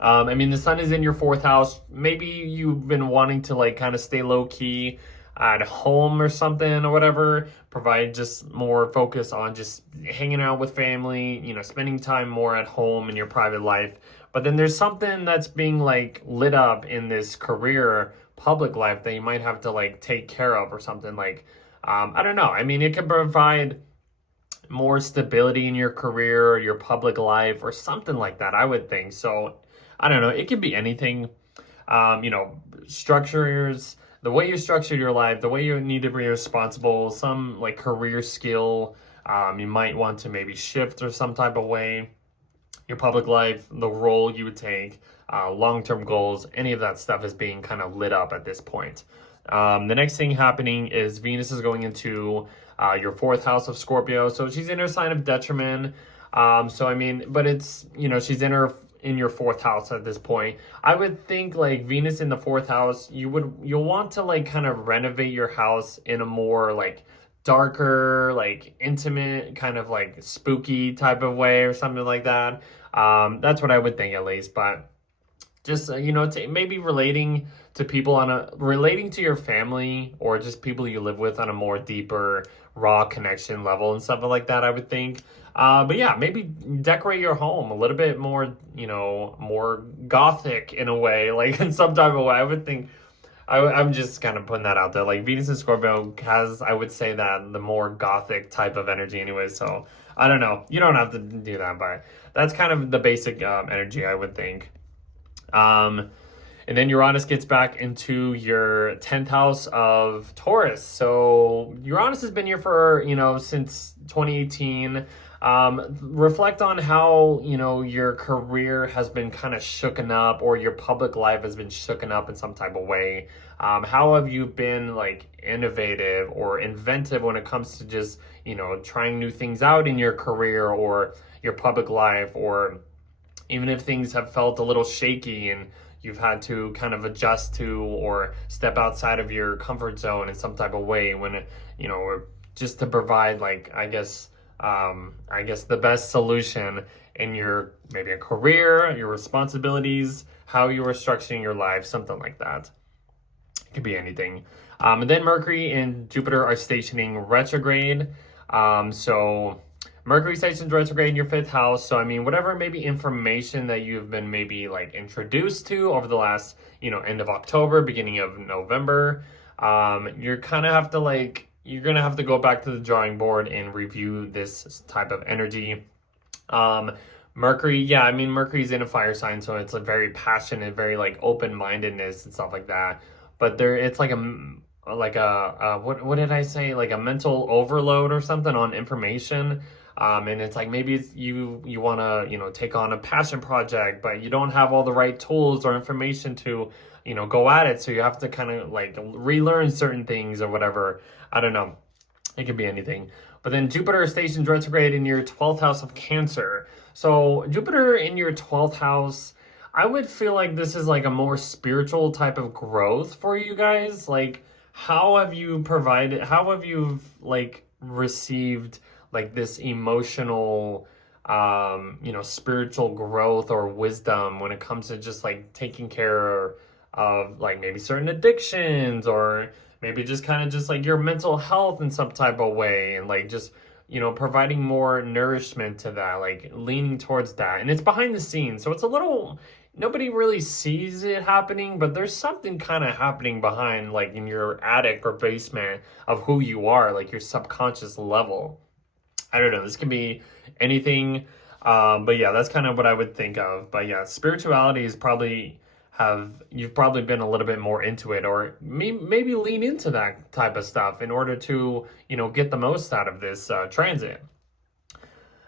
The sun is in your fourth house. Maybe you've been wanting to like kind of stay low key at home or something, or whatever, provide just more focus on just hanging out with family, spending time more at home in your private life. But then there's something that's being like lit up in this career public life that you might have to like take care of, or something like, I don't know. It can provide more stability in your career or your public life, or something like that, I would think. So I don't know. It could be anything. Structures, the way you structure your life, the way you need to be responsible, some like career skill. You might want to maybe shift or some type of way. Your public life, the role you would take. long-term goals, any of that stuff is being kind of lit up at this point. The next thing happening is Venus is going into your fourth house of Scorpio. So she's in her sign of detriment. So I mean, but it's, she's in your fourth house at this point. I would think like Venus in the fourth house, you'll want to like kind of renovate your house in a more like darker, like intimate, kind of like spooky type of way or something like that. That's what I would think at least. But just maybe relating to people relating to your family or just people you live with on a more deeper, raw connection level and stuff like that, I would think. But yeah, maybe decorate your home a little bit more, more gothic in a way, like in some type of way. I would think, I'm just kind of putting that out there. Like Venus and Scorpio has, I would say, that the more gothic type of energy anyway. So I don't know. You don't have to do that, but that's kind of the basic energy, I would think. And then Uranus gets back into your 10th house of Taurus. So Uranus has been here for, since 2018. Reflect on how, your career has been kind of shooken up, or your public life has been shooken up in some type of way. How have you been like innovative or inventive when it comes to just, trying new things out in your career or your public life, or even if things have felt a little shaky and you've had to kind of adjust to or step outside of your comfort zone in some type of way when, or just to provide like, I guess the best solution in your, maybe a career, your responsibilities, how you are structuring your life, something like that. It could be anything. And then Mercury and Jupiter are stationing retrograde. So Mercury stations retrograde in your fifth house. So, I mean, whatever maybe information that you've been maybe like introduced to over the last, end of October, beginning of November, you're kind of have to like, you're going to have to go back to the drawing board and review this type of energy. Mercury, yeah, I mean, Mercury's in a fire sign, so it's a very passionate, very like open-mindedness and stuff like that. But it's like what did I say? Like a mental overload or something on information. And it's like maybe you want to, take on a passion project, but you don't have all the right tools or information to, go at it. So you have to kind of like relearn certain things or whatever. I don't know. It could be anything. But then Jupiter stations retrograde in your 12th house of Cancer. So Jupiter in your 12th house, I would feel like this is like a more spiritual type of growth for you guys. Like, how have you like received like this emotional, spiritual growth or wisdom when it comes to just like taking care of like maybe certain addictions, or maybe just kind of just like your mental health in some type of way, and like just, providing more nourishment to that, like leaning towards that. And it's behind the scenes, so it's a little, nobody really sees it happening, but there's something kind of happening behind, like in your attic or basement of who you are, like your subconscious level. I don't know, this can be anything, but yeah, that's kind of what I would think of. But yeah, spirituality is you've probably been a little bit more into it, or maybe lean into that type of stuff in order to, get the most out of this transit.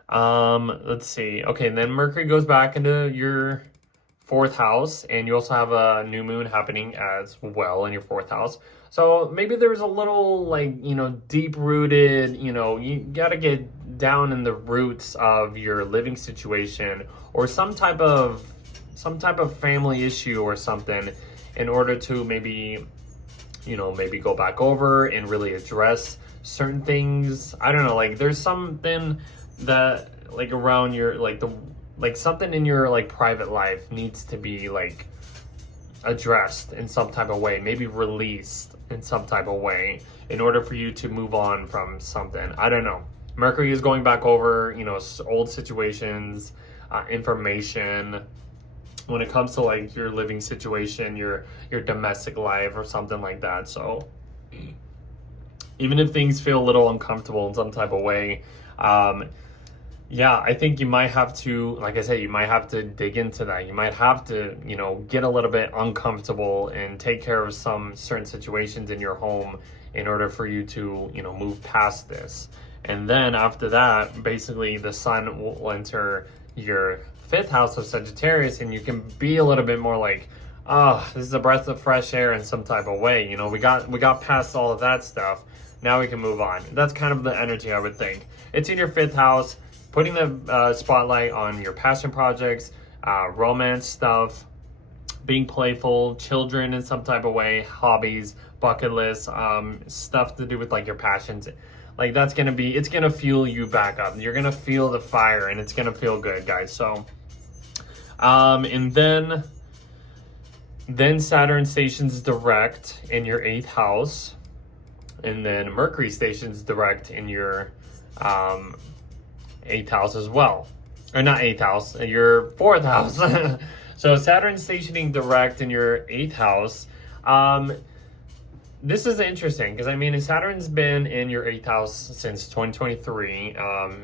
Let's see. Okay, and then Mercury goes back into your fourth house, and you also have a new moon happening as well in your fourth house. So maybe there's a little like, deep rooted, you got to get down in the roots of your living situation, or some type of family issue or something, in order to maybe go back over and really address certain things. I don't know, like there's something that like around your, like something in your like private life needs to be like addressed in some type of way, maybe released in some type of way, in order for you to move on from something. I don't know. Mercury is going back over, old situations, information, when it comes to like your living situation, your domestic life or something like that. So even if things feel a little uncomfortable in some type of way, yeah, I think you might have to, like I said, you might have to dig into that. You might have to, get a little bit uncomfortable and take care of some certain situations in your home in order for you to, move past this. And then after that, basically the sun will enter your fifth house of Sagittarius, and you can be a little bit more like, oh, this is a breath of fresh air in some type of way. You know, we got past all of that stuff. Now we can move on. That's kind of the energy I would think. It's in your fifth house, putting the spotlight on your passion projects, romance stuff, being playful, children in some type of way, hobbies, bucket lists, stuff to do with like your passions. Like that's gonna be, it's gonna fuel you back up. You're gonna feel the fire and it's gonna feel good, guys. So, and then Saturn stations direct in your 8th house, and then Mercury stations direct in your 8th house as well. Or not 8th house, your 4th house. So Saturn stationing direct in your 8th house. This is interesting because I mean, Saturn's been in your 8th house since 2023.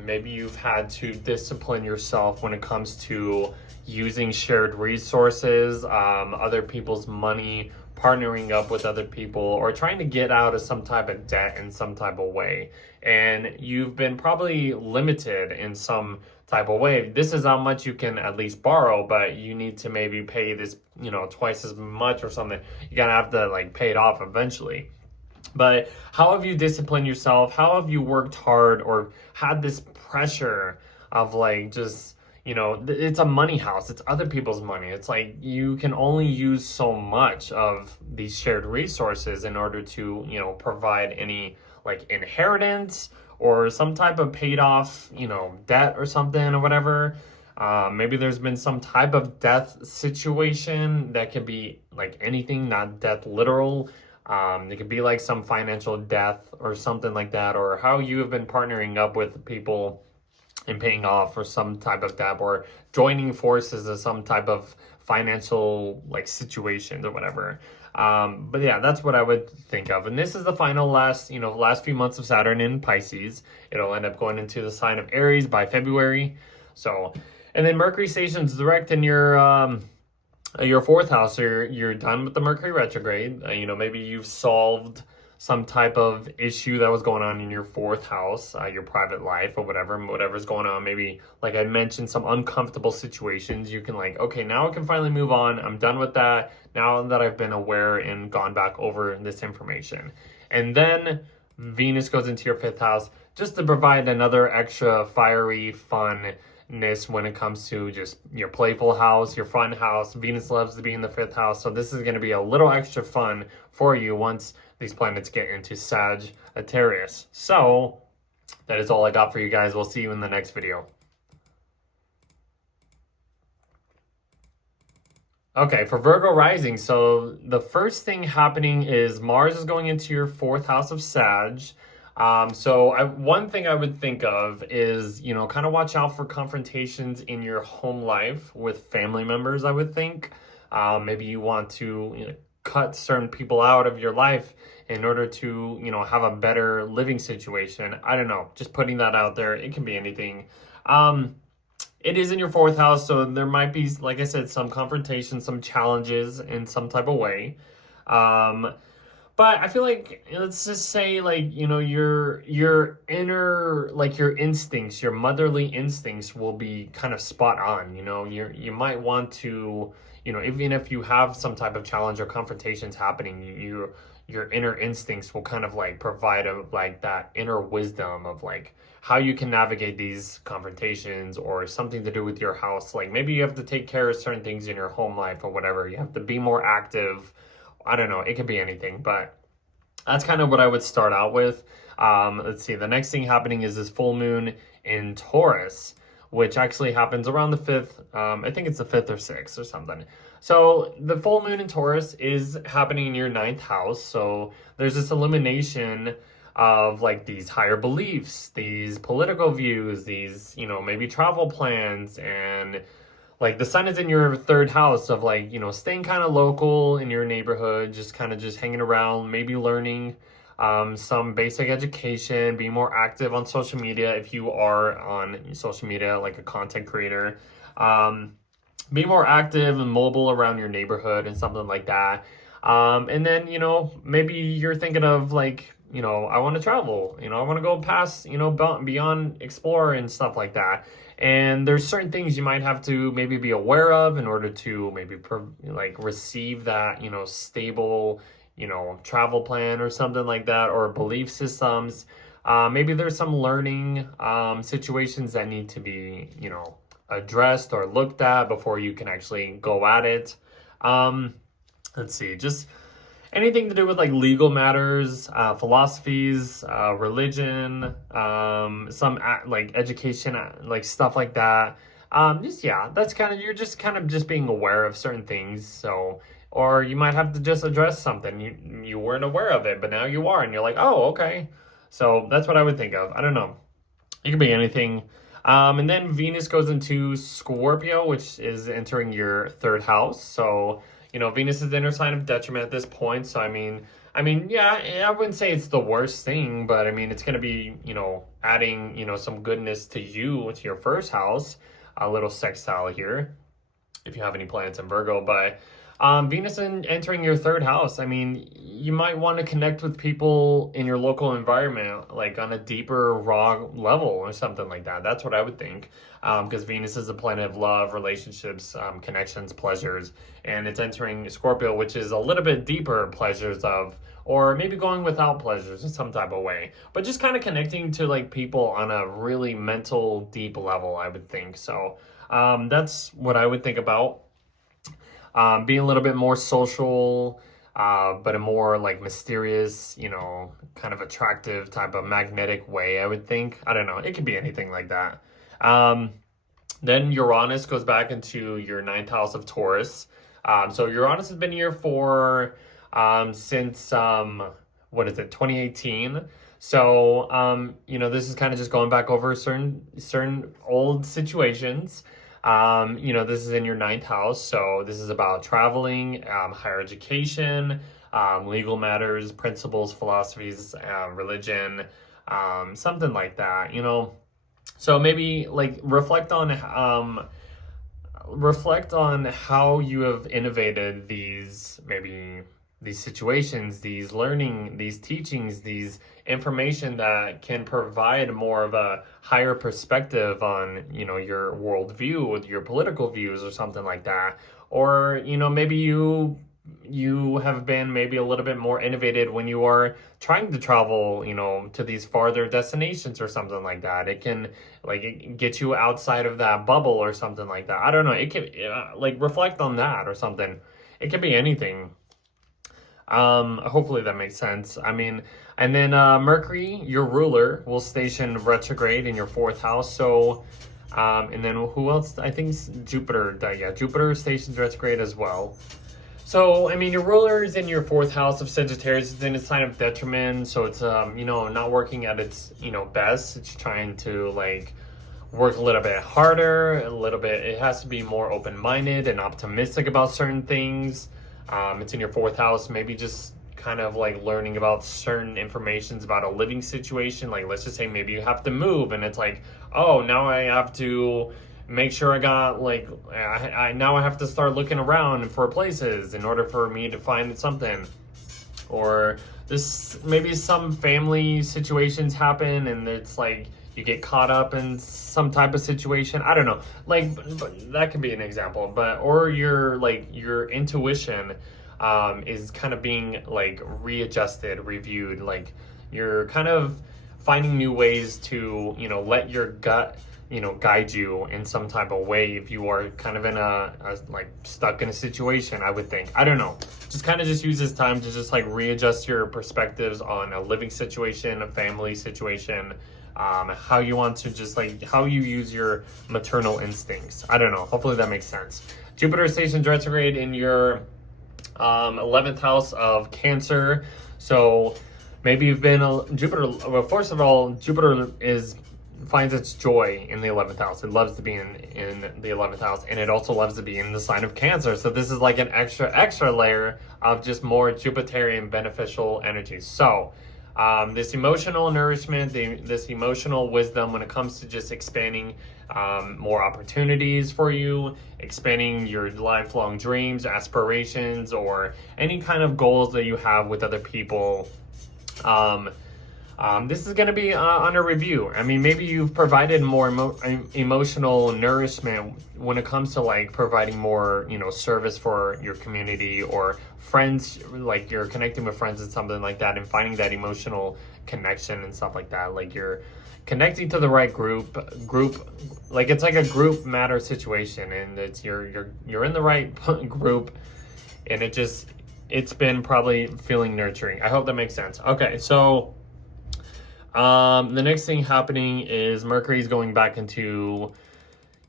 Maybe you've had to discipline yourself when it comes to using shared resources, other people's money, partnering up with other people, or trying to get out of some type of debt in some type of way. And you've been probably limited in some type of way. This is how much you can at least borrow, but you need to maybe pay this, you know, twice as much or something. You're gonna have to like pay it off eventually. But how have you disciplined yourself? How have you worked hard or had this pressure of like just, you know, it's a money house. It's other people's money. It's like you can only use so much of these shared resources in order to, you know, provide any like inheritance or some type of paid off, you know, debt or something or whatever. Maybe there's been some type of death situation that could be like anything, not death literal. It could be like some financial death or something like that, or how you have been partnering up with people and paying off for some type of debt, or joining forces in some type of financial like situation or whatever. But yeah, that's what I would think of. And this is the final last few months of Saturn in Pisces. It'll end up going into the sign of Aries by February. So, and then Mercury stations direct in your 4th house. So you're done with the Mercury retrograde. You know, maybe you've solved some type of issue that was going on in your 4th house, your private life or whatever's going on. Maybe, like I mentioned, some uncomfortable situations. You can like, okay, now I can finally move on. I'm done with that now that I've been aware and gone back over this information. And then Venus goes into your 5th house just to provide another extra fiery funness when it comes to just your playful house, your fun house. Venus loves to be in the 5th house. So this is going to be a little extra fun for you once these planets get into Sagittarius. So that is all I got for you guys. We'll see you in the next video. Okay, for Virgo rising, so the first thing happening is Mars is going into your 4th house of Sag. One thing I would think of is, you know, kind of watch out for confrontations in your home life with family members, I would think. Maybe you want to, you know, cut certain people out of your life in order to, you know, have a better living situation. I don't know, just putting that out there. It can be anything. It is in your 4th house, so there might be, like I said, some confrontation, some challenges in some type of way. But I feel like, let's just say, like, you know, your inner, like your instincts, your motherly instincts will be kind of spot on. You know, you might want to, you know, even if you have some type of challenge or confrontations happening, your inner instincts will kind of like provide like that inner wisdom of like how you can navigate these confrontations, or something to do with your house. Like maybe you have to take care of certain things in your home life or whatever. You have to be more active. I don't know. It can be anything, but that's kind of what I would start out with. Let's see. The next thing happening is this full moon in Taurus, which actually happens around the 5th. I think it's the 5th or 6th or something. So the full moon in Taurus is happening in your 9th house. So there's this illumination of like these higher beliefs, these political views, these, you know, maybe travel plans. And like the sun is in your 3rd house of like, you know, staying kind of local in your neighborhood, just kind of just hanging around, maybe learning some basic education, being more active on social media if you are on social media, like a content creator. Be more active and mobile around your neighborhood and something like that. And then, you know, maybe you're thinking of like, you know, I want to travel, you know, I want to go past, you know, beyond explore and stuff like that. And there's certain things you might have to maybe be aware of in order to maybe like receive that, you know, stable, you know, travel plan or something like that, or belief systems. Maybe there's some learning situations that need to be, you know, addressed or looked at before you can actually go at it. Let's see, just anything to do with like legal matters, philosophies, religion, like education, like stuff like that. Just, yeah, that's kind of, you're just kind of just being aware of certain things. So, or you might have to just address something. You weren't aware of it, but now you are, and you're like, oh, okay. So that's what I would think of. I don't know. It could be anything. And then Venus goes into Scorpio, which is entering your third house. So, you know, Venus is the inner sign of detriment at this point. So, I mean, yeah, I wouldn't say it's the worst thing, but I mean, it's going to be, you know, adding, you know, some goodness to you, to your first house. A little sextile here, if you have any planets in Virgo. But Venus entering your third house, I mean, you might want to connect with people in your local environment, like on a deeper, raw level or something like that. That's what I would think, because Venus is a planet of love, relationships, connections, pleasures, and it's entering Scorpio, which is a little bit deeper pleasures of, or maybe going without pleasures in some type of way, but just kind of connecting to like people on a really mental, deep level, I would think. So that's what I would think about. Being a little bit more social, but a more like mysterious, you know, kind of attractive type of magnetic way, I would think. I don't know. It could be anything like that. Then Uranus goes back into your ninth house of Taurus. So Uranus has been here for since what is it, 2018. So you know, this is kind of just going back over certain old situations. You know, this is in your ninth house, so this is about traveling, higher education, legal matters, principles, philosophies, religion, something like that, you know. So maybe like reflect on how you have innovated these situations, these learning, these teachings, these information that can provide more of a higher perspective on, you know, your worldview, your political views or something like that. Or, you know, maybe you have been maybe a little bit more innovative when you are trying to travel, you know, to these farther destinations or something like that. It can like get you outside of that bubble or something like that. I don't know. It can like reflect on that or something. It could be anything. Hopefully that makes sense. I mean, and then Mercury, your ruler, will station retrograde in your fourth house. So, and then who else? I think it's Jupiter. Yeah, Jupiter stations retrograde as well. So, I mean, your ruler is in your fourth house of Sagittarius. It's in a sign of detriment. So it's, you know, not working at its, you know, best. It's trying to like work a little bit harder, a little bit. It has to be more open-minded and optimistic about certain things. It's in your fourth house, maybe just kind of like learning about certain informations about a living situation. Like, let's just say maybe you have to move and it's like, oh, now I have to make sure I got like, now I have to start looking around for places in order for me to find something. Or this, maybe some family situations happen and it's like, you get caught up in some type of situation. I don't know, like, but that could be an example. But or your intuition is kind of being like readjusted, reviewed. Like you're kind of finding new ways to, you know, let your gut, you know, guide you in some type of way if you are kind of in a like stuck in a situation, I would think. I don't know. Just kind of just use this time to just like readjust your perspectives on a living situation, a family situation. How you want to just like, how you use your maternal instincts. I don't know. Hopefully that makes sense. Jupiter stations retrograde in your 11th house of Cancer. So maybe you've been Jupiter. Well, first of all, Jupiter finds its joy in the 11th house. It loves to be in the 11th house, and it also loves to be in the sign of Cancer. So this is like an extra layer of just more Jupiterian beneficial energy. So this emotional nourishment, this emotional wisdom when it comes to just expanding more opportunities for you, expanding your lifelong dreams, aspirations, or any kind of goals that you have with other people. This is going to be under review. I mean, maybe you've provided more emotional nourishment when it comes to like providing more, service for your community or friends, like you're connecting with friends and something like that and finding that emotional connection and stuff like that. Like you're connecting to the right group, like it's like a group matter situation, and it's you're in the right group, and it's been probably feeling nurturing. I hope that makes sense. Okay, so the next thing happening is Mercury's going back into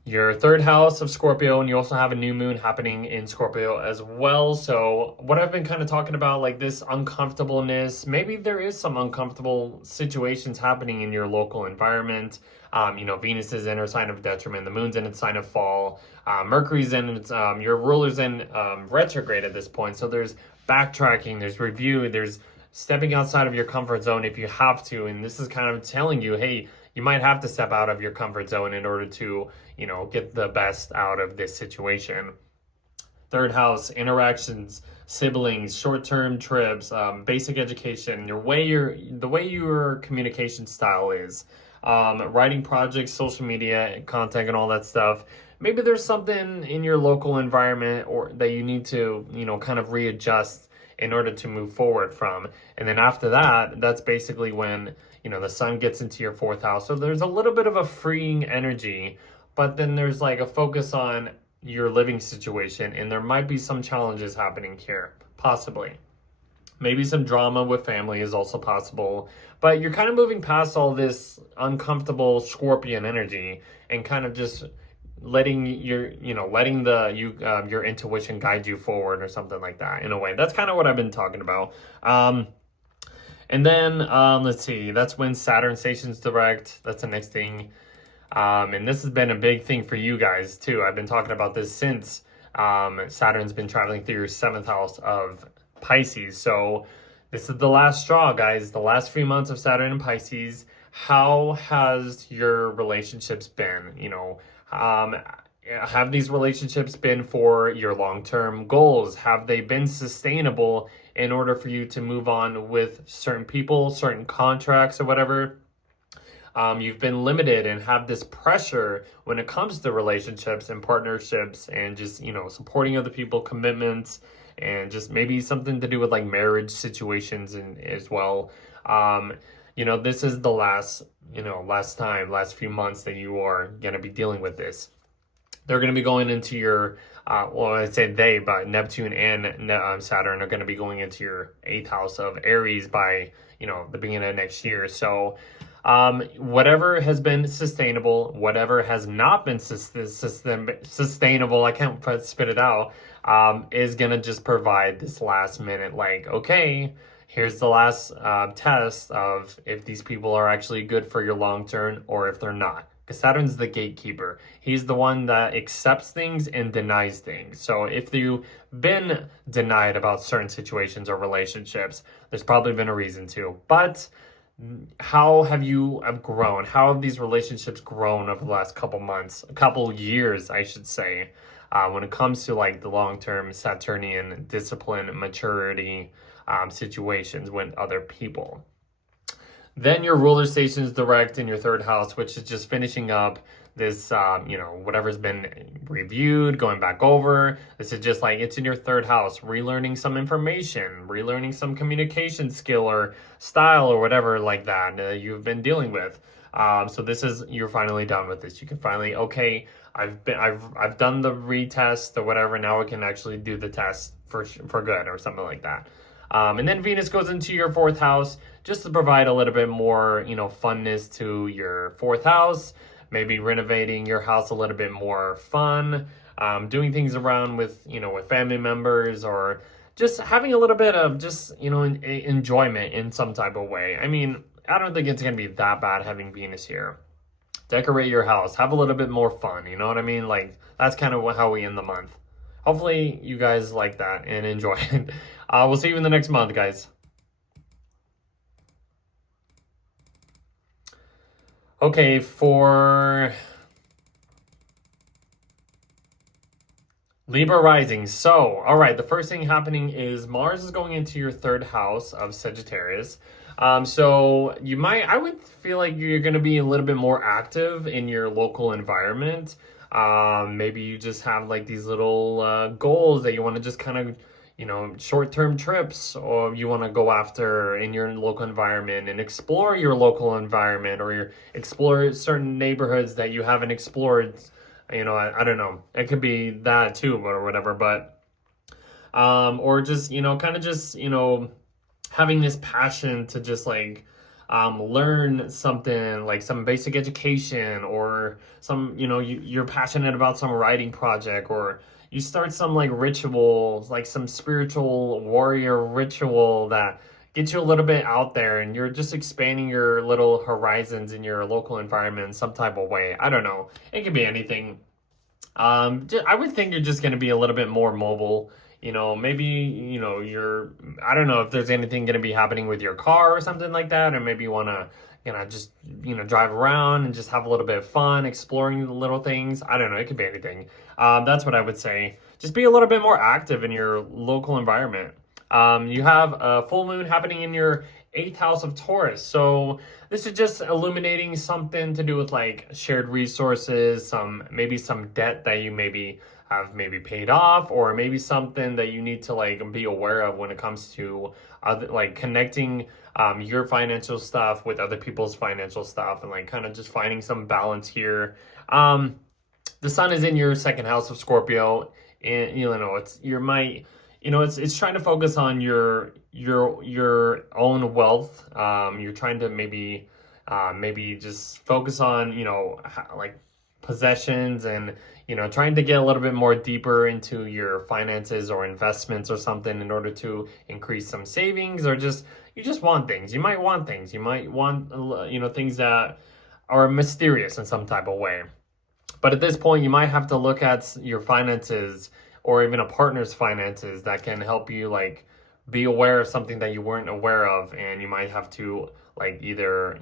your third house of Scorpio, and you also have a new moon happening in Scorpio as well. So what I've been kind of talking about, like this uncomfortableness, maybe there is some uncomfortable situations happening in your local environment. Venus is in her sign of detriment, the moon's in its sign of fall, Mercury's in its, your ruler's in retrograde at this point. So there's backtracking, there's review, there's stepping outside of your comfort zone if you have to. And this is kind of telling you, hey, you might have to step out of your comfort zone in order to, get the best out of this situation. Third house, interactions, siblings, short-term trips, basic education, the way your communication style is, writing projects, social media, content, and all that stuff. Maybe there's something in your local environment or that you need to, kind of readjust in order to move forward from. And then after that, that's basically when, the sun gets into your fourth house. So there's a little bit of a freeing energy, but then there's like a focus on your living situation, and there might be some challenges happening here, possibly. Maybe some drama with family is also possible, but you're kind of moving past all this uncomfortable Scorpion energy and kind of just letting your intuition guide you forward or something like that in a way. That's kind of what I've been talking about. And then let's see, that's when Saturn stations direct. That's the next thing. And this has been a big thing for you guys too. I've been talking about this since Saturn's been traveling through your seventh house of Pisces. So this is the last straw, guys. The last few months of Saturn and Pisces. How has your relationships been? Have these relationships been for your long-term goals? Have they been sustainable in order for you to move on with certain people, certain contracts or whatever? You've been limited and have this pressure when it comes to relationships and partnerships and just, supporting other people, commitments, and just maybe something to do with like marriage situations and as well. This is the last few months that you are going to be dealing with this. They're going to be going into your, I'd say they, but Neptune and Saturn are going to be going into your 8th house of Aries by, the beginning of next year. So whatever has been sustainable, whatever has not been sustainable, I can't spit it out, is going to just provide this last minute, like, okay, here's the last test of if these people are actually good for your long term or if they're not. Because Saturn's the gatekeeper. He's the one that accepts things and denies things. So if you've been denied about certain situations or relationships, there's probably been a reason to. But how have you grown? How have these relationships grown over the last couple months, a couple years, I should say, when it comes to like the long-term Saturnian discipline, maturity situations with other people? Then your ruler stations direct in your 3rd house, which is just finishing up this, whatever's been reviewed, going back over. This is just like, it's in your 3rd house, relearning some information, relearning some communication skill or style or whatever like that you've been dealing with. So you're finally done with this. You can finally, okay, I've done the retest or whatever. Now I can actually do the test for good or something like that. And then Venus goes into your 4th house just to provide a little bit more, funness to your 4th house, maybe renovating your house a little bit more fun, doing things around with family members, or just having a little bit of just, enjoyment in some type of way. I mean, I don't think it's going to be that bad having Venus here. Decorate your house, have a little bit more fun, you know what I mean? Like, that's kind of how we end the month. Hopefully you guys like that and enjoy it. We'll see you in the next month, guys. Okay, for Libra rising. So, all right, the first thing happening is Mars is going into your third house of Sagittarius. So I would feel like you're going to be a little bit more active in your local environment. Maybe you just have like these little goals that you want to just kind of, short-term trips, or you want to go after in your local environment and explore your local environment, or explore certain neighborhoods that you haven't explored. I don't know. It could be that too, or whatever. But or just kind of just having this passion to just like learn something, like some basic education, or some you're passionate about some writing project, or you start some like ritual, like some spiritual warrior ritual that gets you a little bit out there, and you're just expanding your little horizons in your local environment in some type of way. I don't know. It could be anything. I would think you're just going to be a little bit more mobile. Maybe, I don't know if there's anything going to be happening with your car or something like that, or maybe you want to, just, drive around and just have a little bit of fun exploring the little things. I don't know. It could be anything. That's what I would say. Just be a little bit more active in your local environment. You have a full moon happening in your 8th house of Taurus. So this is just illuminating something to do with like shared resources, maybe some debt that you have paid off, or maybe something that you need to like be aware of when it comes to like connecting your financial stuff with other people's financial stuff, and like kind of just finding some balance here. The sun is in your 2nd house of Scorpio, and it's trying to focus on your own wealth. You're trying to maybe just focus on like possessions, and trying to get a little bit more deeper into your finances or investments or something in order to increase some savings, or you just want things. You might want things. You might want things that are mysterious in some type of way. But at this point, you might have to look at your finances, or even a partner's finances, that can help you like be aware of something that you weren't aware of. And you might have to like either,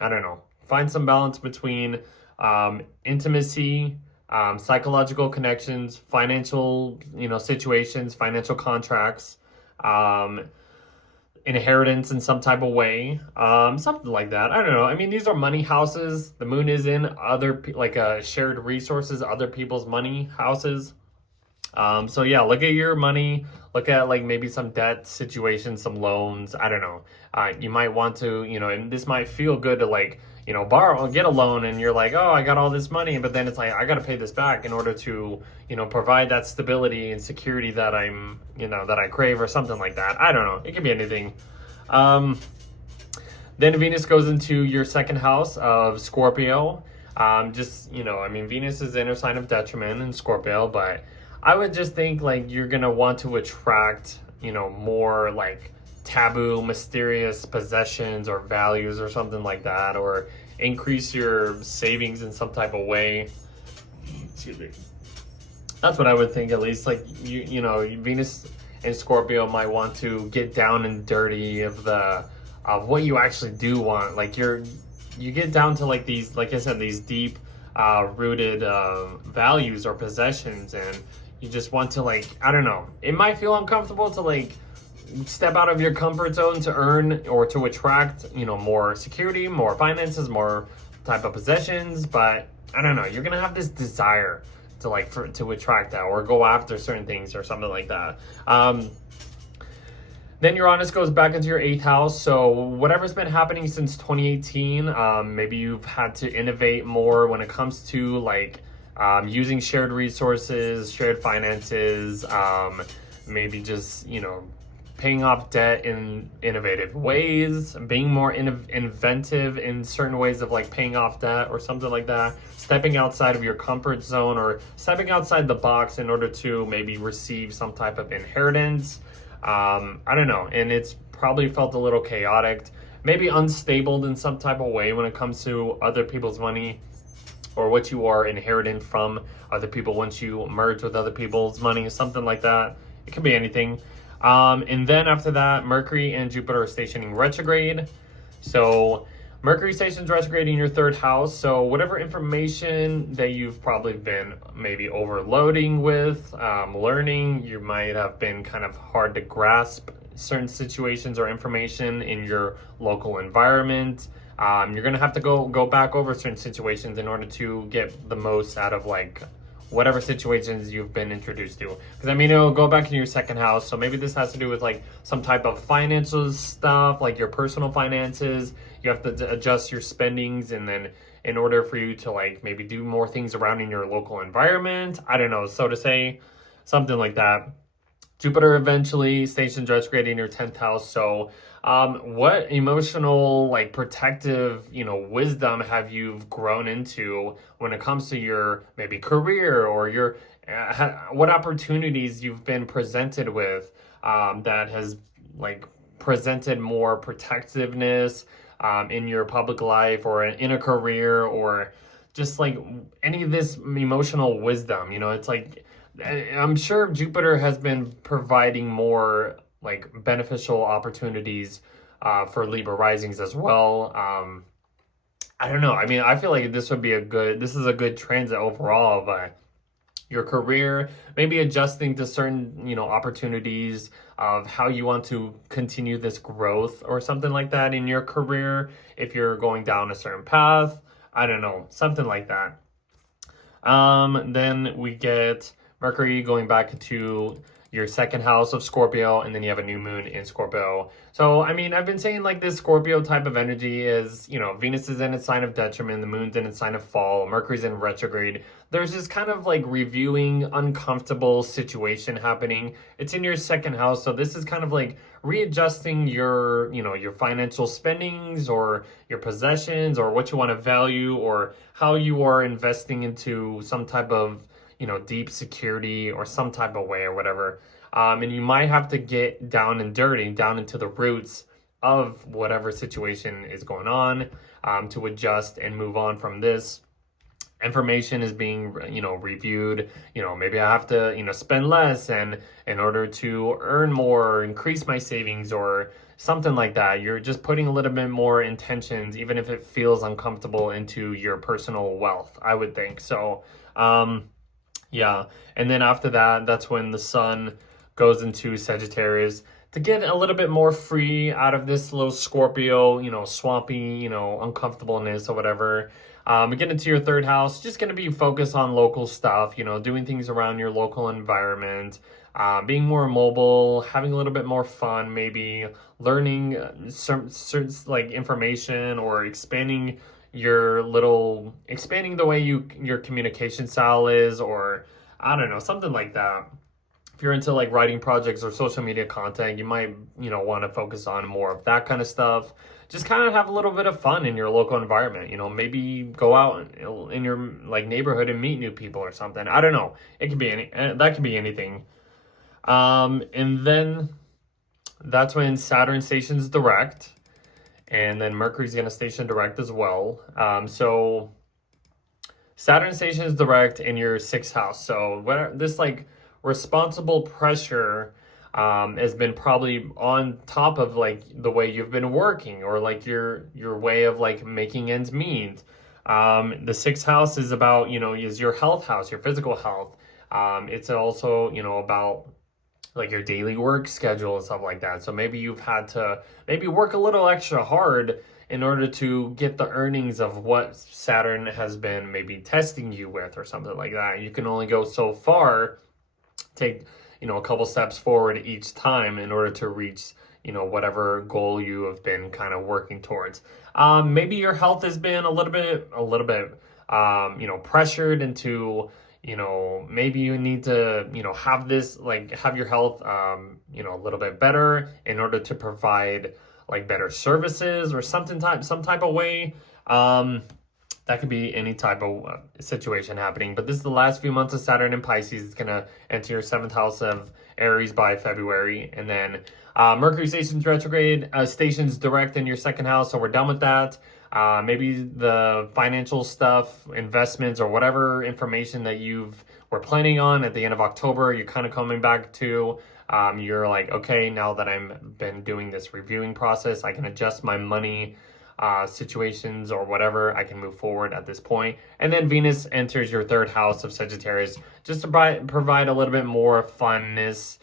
I don't know, find some balance between intimacy, psychological connections, financial, situations, financial contracts, inheritance in some type of way, something like that. I don't know. I mean, these are money houses. The moon is in shared resources, other people's money houses. So yeah, look at your money, look at like maybe some debt situations, some loans. I don't know. You might want to, and this might feel good to like, borrow, get a loan, and you're like, oh, I got all this money, but then it's like, I got to pay this back in order to, provide that stability and security that that I crave, or something like that. I don't know. It could be anything. Then Venus goes into your 2nd house of Scorpio. Venus is the inner sign of detriment in Scorpio, but I would just think like you're going to want to attract, more like taboo, mysterious possessions or values or something like that, or increase your savings in some type of way. Excuse me. That's what I would think, at least. Like Venus and Scorpio might want to get down and dirty of what you actually do want. Like you get down to like these, like I said, these deep rooted values or possessions, and you just want to like, I don't know. It might feel uncomfortable to like step out of your comfort zone to earn or to attract, more security, more finances, more type of possessions. But I don't know, you're going to have this desire to to attract that or go after certain things or something like that. Then Uranus goes back into your 8th house. So whatever's been happening since 2018, maybe you've had to innovate more when it comes to like using shared resources, shared finances, maybe just, paying off debt in innovative ways, being more inventive in certain ways of like paying off debt or something like that, stepping outside of your comfort zone, or stepping outside the box in order to maybe receive some type of inheritance. I don't know. And it's probably felt a little chaotic, maybe unstable in some type of way when it comes to other people's money, or what you are inheriting from other people once you merge with other people's money, something like that. It could be anything. And then after that, Mercury and Jupiter are stationing retrograde. So Mercury stations retrograde in your third house. So whatever information that you've probably been maybe overloading with, learning, you might have been kind of hard to grasp certain situations or information in your local environment. You're gonna have to go back over certain situations in order to get the most out of like whatever situations you've been introduced to. Because I mean, it'll go back in your second house. So maybe this has to do with like some type of financial stuff, like your personal finances. You have to adjust your spendings, and then in order for you to like maybe do more things around in your local environment. I don't know, so to say, something like that. Jupiter eventually stations retrograde in your 10th house. So what emotional, like protective, wisdom have you grown into when it comes to your maybe career or your what opportunities you've been presented with that has like presented more protectiveness in your public life or in a career, or just like any of this emotional wisdom? It's like, I'm sure Jupiter has been providing more like beneficial opportunities for Libra risings as well. I don't know. I mean, I feel like this is a good transit overall, but your career, maybe adjusting to certain, opportunities of how you want to continue this growth or something like that in your career. If you're going down a certain path, I don't know, something like that. Then we get Mercury going back to your second house of Scorpio, and then you have a new moon in Scorpio. So, I mean, I've been saying like this Scorpio type of energy is, Venus is in its sign of detriment, the moon's in its sign of fall, Mercury's in retrograde. There's this kind of like reviewing uncomfortable situation happening. It's in your second house, so this is kind of like readjusting your, your financial spendings or your possessions or what you want to value or how you are investing into some type of deep security or some type of way or whatever. And you might have to get down and dirty, down into the roots of whatever situation is going on to adjust and move on from this. Information is being, reviewed. Maybe I have to, spend less and in order to earn more, increase my savings or something like that. You're just putting a little bit more intentions, even if it feels uncomfortable, into your personal wealth, I would think. So, yeah, and then after that, that's when the sun goes into Sagittarius to get a little bit more free out of this little Scorpio, swampy, uncomfortableness or whatever. We get into your third house, just going to be focused on local stuff, doing things around your local environment, being more mobile, having a little bit more fun, maybe learning certain like information or expanding the way your communication style is, or I don't know, something like that. If you're into like writing projects or social media content, you might, want to focus on more of that kind of stuff. Just kind of have a little bit of fun in your local environment, maybe go out in your like neighborhood and meet new people or something. I don't know. It could be that could be anything. And then that's when Saturn stations direct. And then Mercury's going to station direct as well. So Saturn stations direct in your sixth house. So this like responsible pressure has been probably on top of like the way you've been working or like your way of like making ends meet. The sixth house is about, is your health house, your physical health. It's also, about like your daily work schedule and stuff like that. So maybe you've had to maybe work a little extra hard in order to get the earnings of what Saturn has been maybe testing you with or something like that. You can only go so far, take, a couple steps forward each time in order to reach, whatever goal you have been kind of working towards. Maybe your health has been a little bit, pressured into, maybe you need to, have this, like, have your health, a little bit better in order to provide, like, better services or some type of way. That could be any type of situation happening. But this is the last few months of Saturn in Pisces. It's going to enter your 7th house of Aries by February. And then Mercury stations retrograde, stations direct in your 2nd house. So we're done with that. Maybe the financial stuff, investments, or whatever information that were planning on at the end of October, you're kind of coming back to. You're like, okay, now that I've been doing this reviewing process, I can adjust my money situations or whatever, I can move forward at this point. And then Venus enters your third house of Sagittarius just to provide a little bit more funness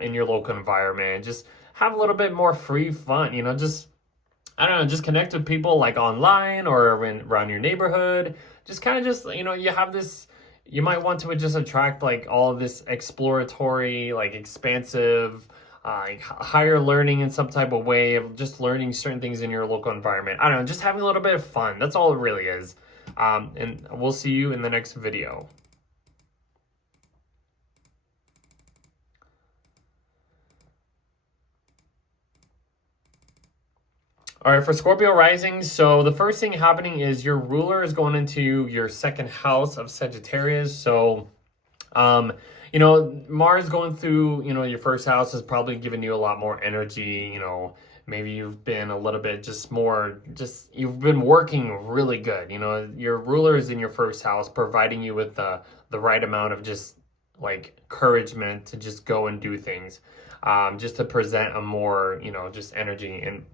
in your local environment. Just have a little bit more free fun, just, I don't know, just connect with people like online or around your neighborhood. Just kind of just, you have this, you might want to just attract like all of this exploratory, like expansive, higher learning in some type of way of just learning certain things in your local environment. I don't know, just having a little bit of fun. That's all it really is. And we'll see you in the next video. All right, for Scorpio rising, so the first thing happening is your ruler is going into your second house of Sagittarius. So, Mars going through, your first house is probably giving you a lot more energy. Maybe you've been a little bit you've been working really good. Your ruler is in your first house, providing you with the right amount of just like encouragement to just go and do things, just to present a more, just energy and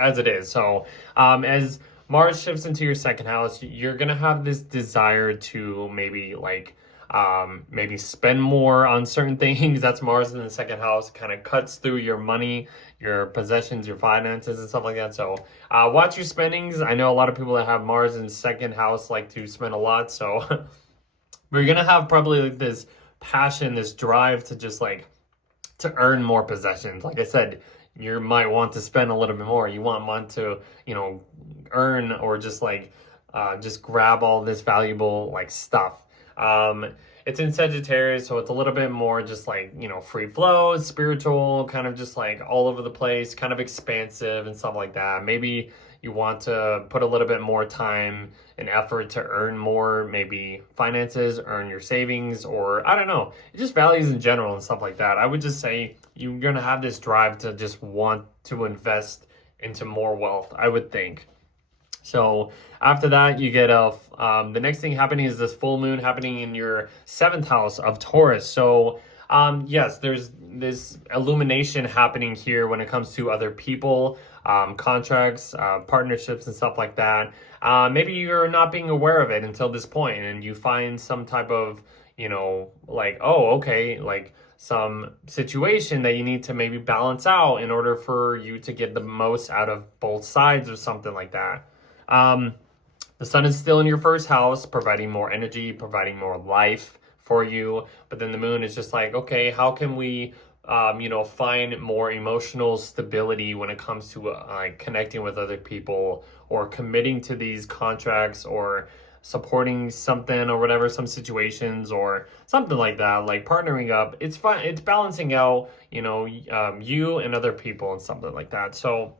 as it is. So as Mars shifts into your second house, you're gonna have this desire to maybe maybe spend more on certain things. That's Mars in the second house, kind of cuts through your money, your possessions, your finances and stuff like that. So watch your spendings. I know a lot of people that have Mars in the second house like to spend a lot, so but you're gonna have probably like this passion, this drive to just to earn more possessions. Like I said, you might want to spend a little bit more. You want to, earn or just just grab all this valuable stuff. It's in Sagittarius, so it's a little bit more just free flow, spiritual, kind of just all over the place, kind of expansive and stuff like that. Maybe you want to put a little bit more time and effort to earn more, maybe finances, earn your savings, or I don't know, just values in general and stuff like that. I would just say you're going to have this drive to just want to invest into more wealth, I would think. So after that, you get the next thing happening is this full moon happening in your seventh house of Taurus. So yes, there's this illumination happening here when it comes to other people, contracts, partnerships and stuff like that. Maybe you're not being aware of it until this point and you find some type of, some situation that you need to maybe balance out in order for you to get the most out of both sides or something like that. The sun is still in your first house, providing more energy, providing more life for you. But then the moon is just okay, how can we, find more emotional stability when it comes to connecting with other people or committing to these contracts or supporting something or whatever, some situations or something like that, partnering up. It's fun. It's balancing out, you and other people and something like that. So,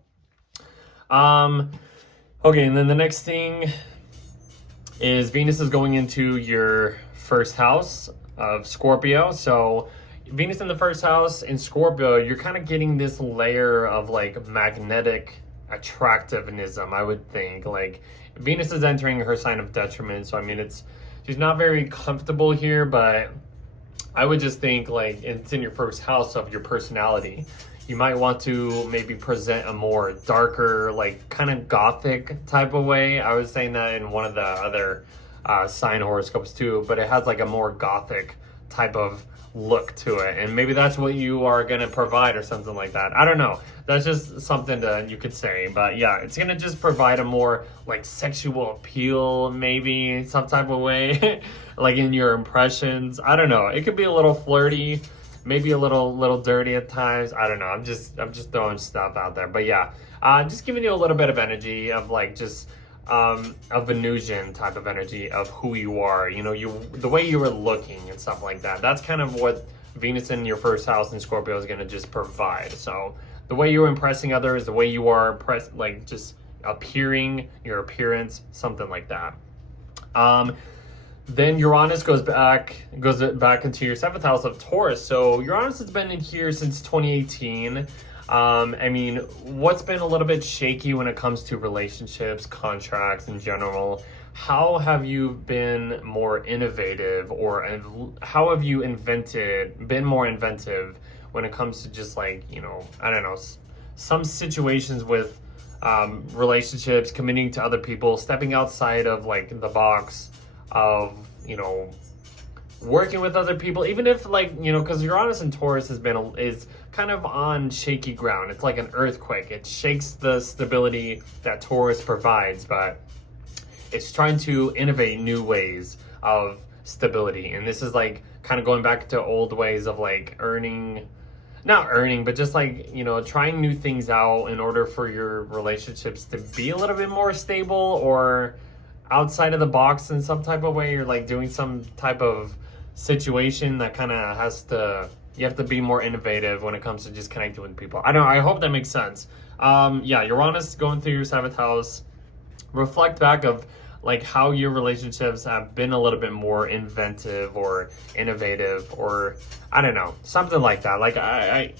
okay, and then the next thing is Venus is going into your first house of Scorpio. So Venus in the first house in Scorpio, you're kind of getting this layer of magnetic attractiveness, I would think. Venus is entering her sign of detriment. So, she's not very comfortable here, but I would just think it's in your first house of your personality. You might want to maybe present a more darker, kind of gothic type of way. I was saying that in one of the other sign horoscopes too, but it has a more gothic type of look to it. And maybe that's what you are going to provide or something like that. I don't know. That's just something that you could say. But yeah, it's going to just provide a more sexual appeal, maybe in some type of way, in your impressions. I don't know. It could be a little flirty, maybe a little dirty at times. I don't know. I'm just throwing stuff out there. But yeah, just giving you a little bit of energy of a Venusian type of energy of who you are. The way you were looking and stuff like that. That's kind of what Venus in your first house in Scorpio is going to just provide. So the way you're impressing others, the way you are just appearing, your appearance, something like that. Then Uranus goes back into your seventh house of Taurus. So Uranus has been in here since 2018. What's been a little bit shaky when it comes to relationships, contracts in general? How have you been more innovative, or how have you been more inventive when it comes to just I don't know, some situations with relationships, committing to other people, stepping outside of like the box of, you know, working with other people, even if like, you know, because Uranus and Taurus is kind of on shaky ground. It's like an earthquake. It shakes the stability that Taurus provides, but it's trying to innovate new ways of stability. And this is like kind of going back to old ways of like not earning, but just like, you know, trying new things out in order for your relationships to be a little bit more stable or outside of the box in some type of way. You're like doing some type of situation that kind of you have to be more innovative when it comes to just connecting with people. I hope that makes sense. Yeah, Uranus going through your 7th house. Reflect back of like how your relationships have been a little bit more inventive or innovative, or I don't know, something like that. Like I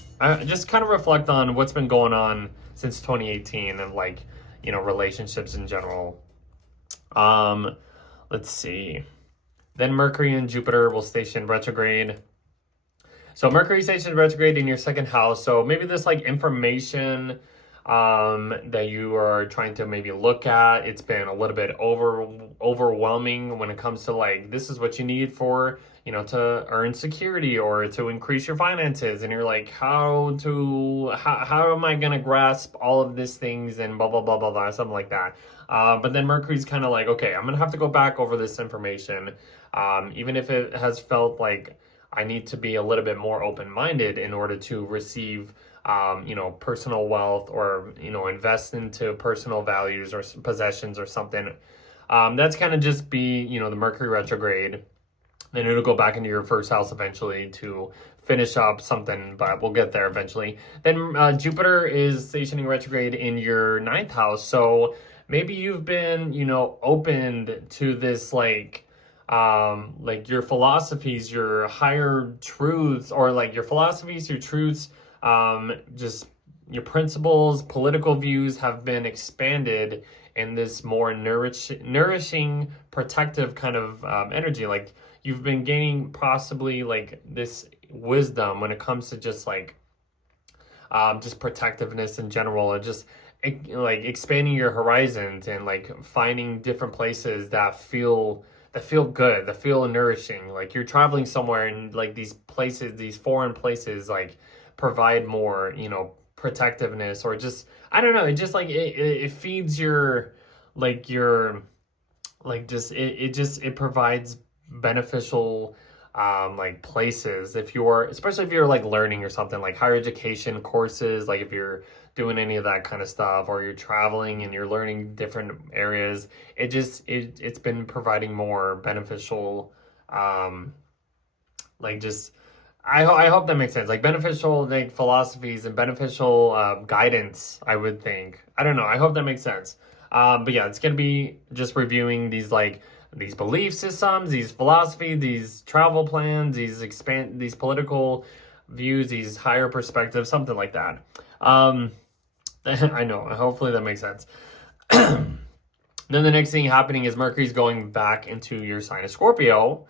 just kind of reflect on what's been going on since 2018 and like, you know, relationships in general. Let's see. Then Mercury and Jupiter will station retrograde. So Mercury stationed retrograde in your 2nd house. So maybe this like information that you are trying to maybe look at, it's been a little bit overwhelming when it comes to like, this is what you need for, you know, to earn security or to increase your finances. And you're like, how am I going to grasp all of these things and blah, blah, blah, blah, blah, something like that. But then Mercury's kind of like, okay, I'm going to have to go back over this information. Even if it has felt like I need to be a little bit more open-minded in order to receive, you know, personal wealth or, you know, invest into personal values or possessions or something. That's kind of just be, you know, the Mercury retrograde. Then it'll go back into your 1st house eventually to finish up something, but we'll get there eventually. Then Jupiter is stationing retrograde in your 9th house. So maybe you've been, you know, opened to this like your philosophies, your higher truths, or like your philosophies, your truths, just your principles, political views have been expanded in this more nourishing, protective kind of energy. Like you've been gaining possibly like this wisdom when it comes to just like just protectiveness in general, and just like expanding your horizons and like finding different places that feel good, that feel nourishing. Like you're traveling somewhere and like these places, these foreign places, like provide more, you know, protectiveness, or just, I don't know, it just like it feeds your like just it provides beneficial like places especially if you're like learning or something, like higher education courses, like if you're doing any of that kind of stuff, or you're traveling and you're learning different areas. It's been providing more beneficial like just I hope that makes sense, like beneficial like philosophies and beneficial guidance, I would think. I don't know, I hope that makes sense. But yeah, it's gonna be just reviewing these belief systems, these philosophy, these travel plans, these political views, these higher perspectives, something like that. I know, hopefully that makes sense. Then the next thing happening is Mercury's going back into your sign of Scorpio.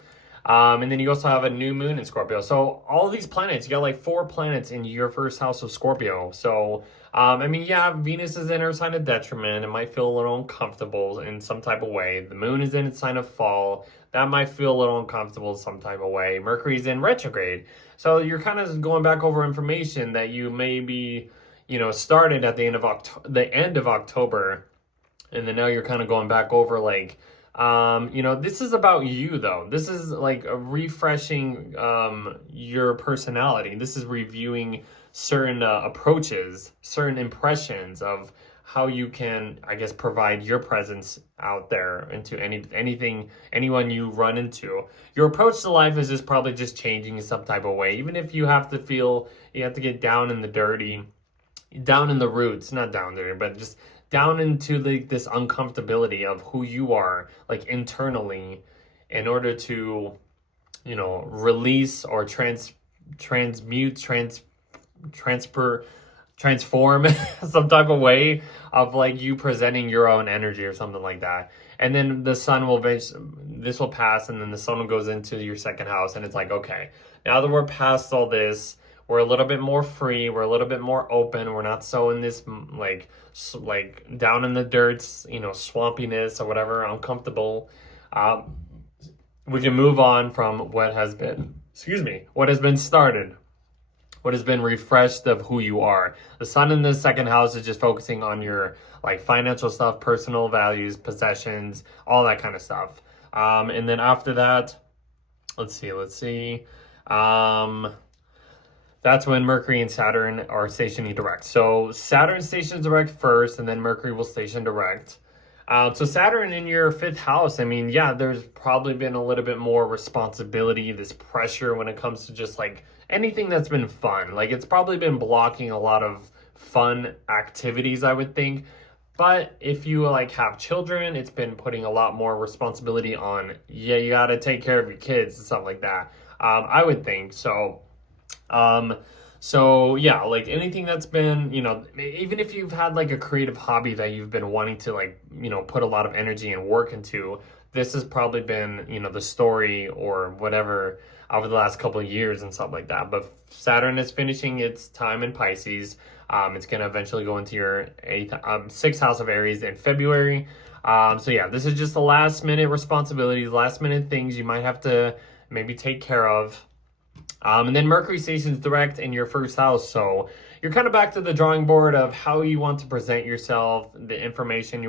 And then you also have a new moon in Scorpio. So all these planets, you got like 4 planets in your 1st house of Scorpio. So, I mean, yeah, Venus is in her sign of detriment. It might feel a little uncomfortable in some type of way. The moon is in its sign of fall. That might feel a little uncomfortable in some type of way. Mercury's in retrograde. So you're kind of going back over information that you maybe, you know, started at the end of October. And then now you're kind of going back over like, you know, this is about you though. This is like a refreshing your personality. This is reviewing certain approaches, certain impressions of how you can, I guess, provide your presence out there into anyone you run into. Your approach to life is just probably just changing in some type of way. Even if you have to get down in the dirty, down in the roots, not down there, but just down into this uncomfortability of who you are, like internally, in order to, you know, release or transform some type of way of like you presenting your own energy or something like that. And then the sun this will pass, and then the sun goes into your 2nd house, and it's like, okay, now that we're past all this, we're a little bit more free, we're a little bit more open, we're not so in this like down in the dirts, you know, swampiness or whatever, uncomfortable. We can move on from what has been, what has been started, what has been refreshed of who you are. The sun in the second house is just focusing on your like financial stuff, personal values, possessions, all that kind of stuff. And then after that, let's see. That's when Mercury and Saturn are stationing direct. So Saturn stations direct first, and then Mercury will station direct. So Saturn in your fifth house, I mean, yeah, there's probably been a little bit more responsibility, this pressure when it comes to just like anything that's been fun. Like it's probably been blocking a lot of fun activities, I would think. But if you like have children, it's been putting a lot more responsibility on, yeah, you got to take care of your kids and stuff like that. I would think so. So yeah, like anything that's been, you know, even if you've had like a creative hobby that you've been wanting to like, you know, put a lot of energy and work into, this has probably been, you know, the story or whatever over the last couple of years and stuff like that. But Saturn is finishing its time in Pisces. It's going to eventually go into your sixth house of Aries in February. So yeah, this is just the last minute responsibilities, last minute things you might have to maybe take care of. And then Mercury stations direct in your first house. So you're kind of back to the drawing board of how you want to present yourself, the information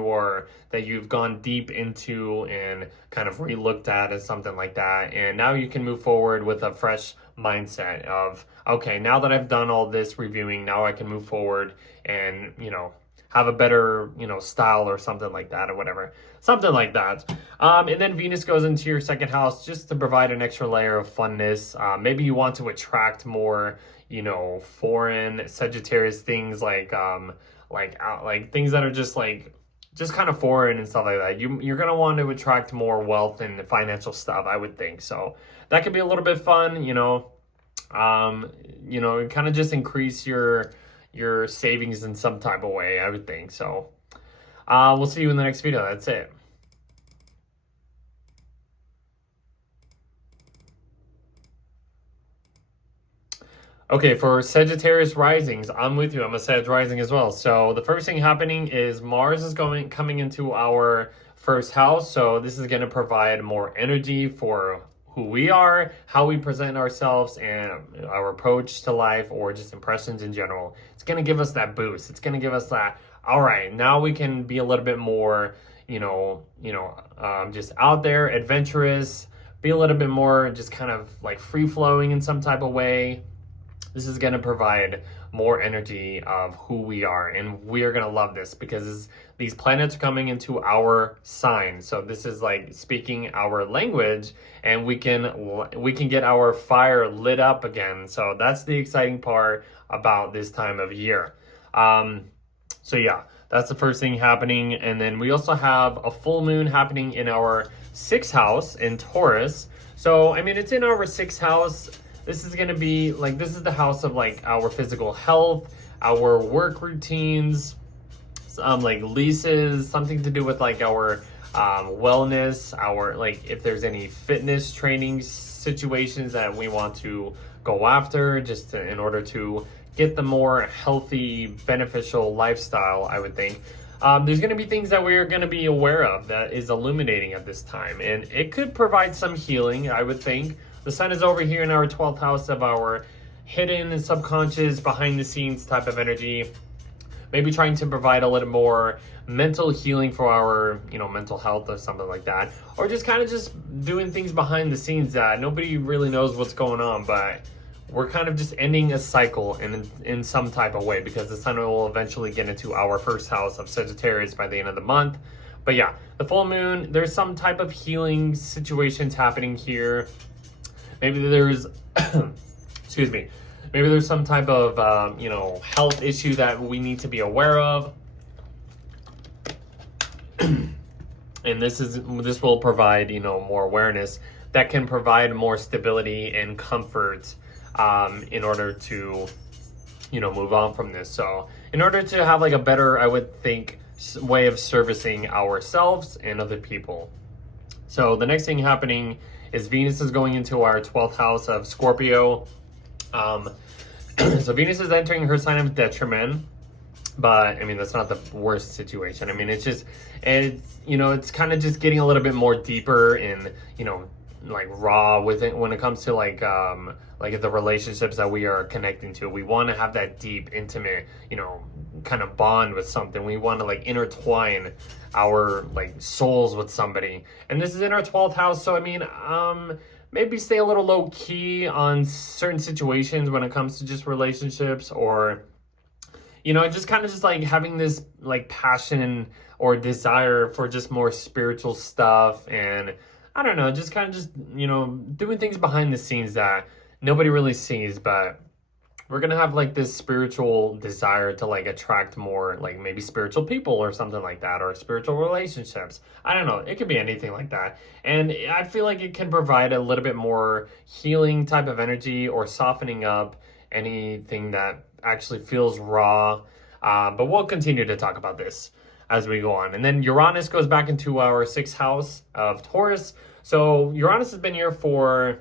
that you've gone deep into and kind of re-looked at as something like that. And now you can move forward with a fresh mindset of, okay, now that I've done all this reviewing, now I can move forward and, you know, have a better, you know, style or something like that or whatever. Something like that. And then Venus goes into your second house just to provide an extra layer of funness. Maybe you want to attract more, you know, foreign Sagittarius things like things that are just kind of foreign and stuff like that. You're going to want to attract more wealth and financial stuff, I would think. So that could be a little bit fun, you know, kind of just increase your savings in some type of way, I would think. So we'll see you in the next video. That's it. Okay, for Sagittarius risings, I'm with you. I'm a Sag rising as well. So the first thing happening is Mars is coming into our first house. So this is going to provide more energy for who we are, how we present ourselves, and our approach to life, or just impressions in general. It's going to give us that boost. It's going to give us that, all right, now we can be a little bit more, just out there, adventurous, be a little bit more just kind of like free-flowing in some type of way. This is going to provide more energy of who we are, and we are going to love this because these planets are coming into our sign. So this is like speaking our language, and we can get our fire lit up again. So that's the exciting part about this time of year. So yeah, that's the first thing happening. And then we also have a full moon happening in our sixth house in Taurus. So, I mean, it's in our sixth house. This is going to be like, this is the house of like our physical health, our work routines, like leases, something to do with like our wellness, our like if there's any fitness training situations that we want to go after in order to get the more healthy, beneficial lifestyle, I would think. There's going to be things that we're going to be aware of that is illuminating at this time, and it could provide some healing, I would think. The sun is over here in our 12th house of our hidden and subconscious, behind the scenes type of energy. Maybe trying to provide a little more mental healing for our, mental health or something like that. Or just kind of just doing things behind the scenes that nobody really knows what's going on, but we're kind of just ending a cycle in some type of way, because the sun will eventually get into our first house of Sagittarius by the end of the month. But yeah, the full moon, there's some type of healing situations happening here. Maybe there's, maybe there's some type of, health issue that we need to be aware of. And this will provide, more awareness that can provide more stability and comfort in order to, move on from this. So in order to have like a better, I would think, way of servicing ourselves and other people. So the next thing happening is Venus is going into our 12th house of Scorpio. So Venus is entering her sign of detriment, but I mean that's not the worst situation. I mean it's kind of just getting a little bit more deeper in like raw with it when it comes to like the relationships that we are connecting to. We want to have that deep, intimate, kind of bond with something. We want to like intertwine our like souls with somebody, and this is in our 12th house. So I mean maybe stay a little low key on certain situations when it comes to just relationships, or just kind of just like having this like passion or desire for just more spiritual stuff. And I don't know, just kind of just, doing things behind the scenes that nobody really sees, but we're going to have like this spiritual desire to like attract more like maybe spiritual people or something like that, or spiritual relationships. I don't know. It could be anything like that. And I feel like it can provide a little bit more healing type of energy, or softening up anything that actually feels raw. But we'll continue to talk about this as we go on. And then Uranus goes back into our 6th house of Taurus. So Uranus has been here for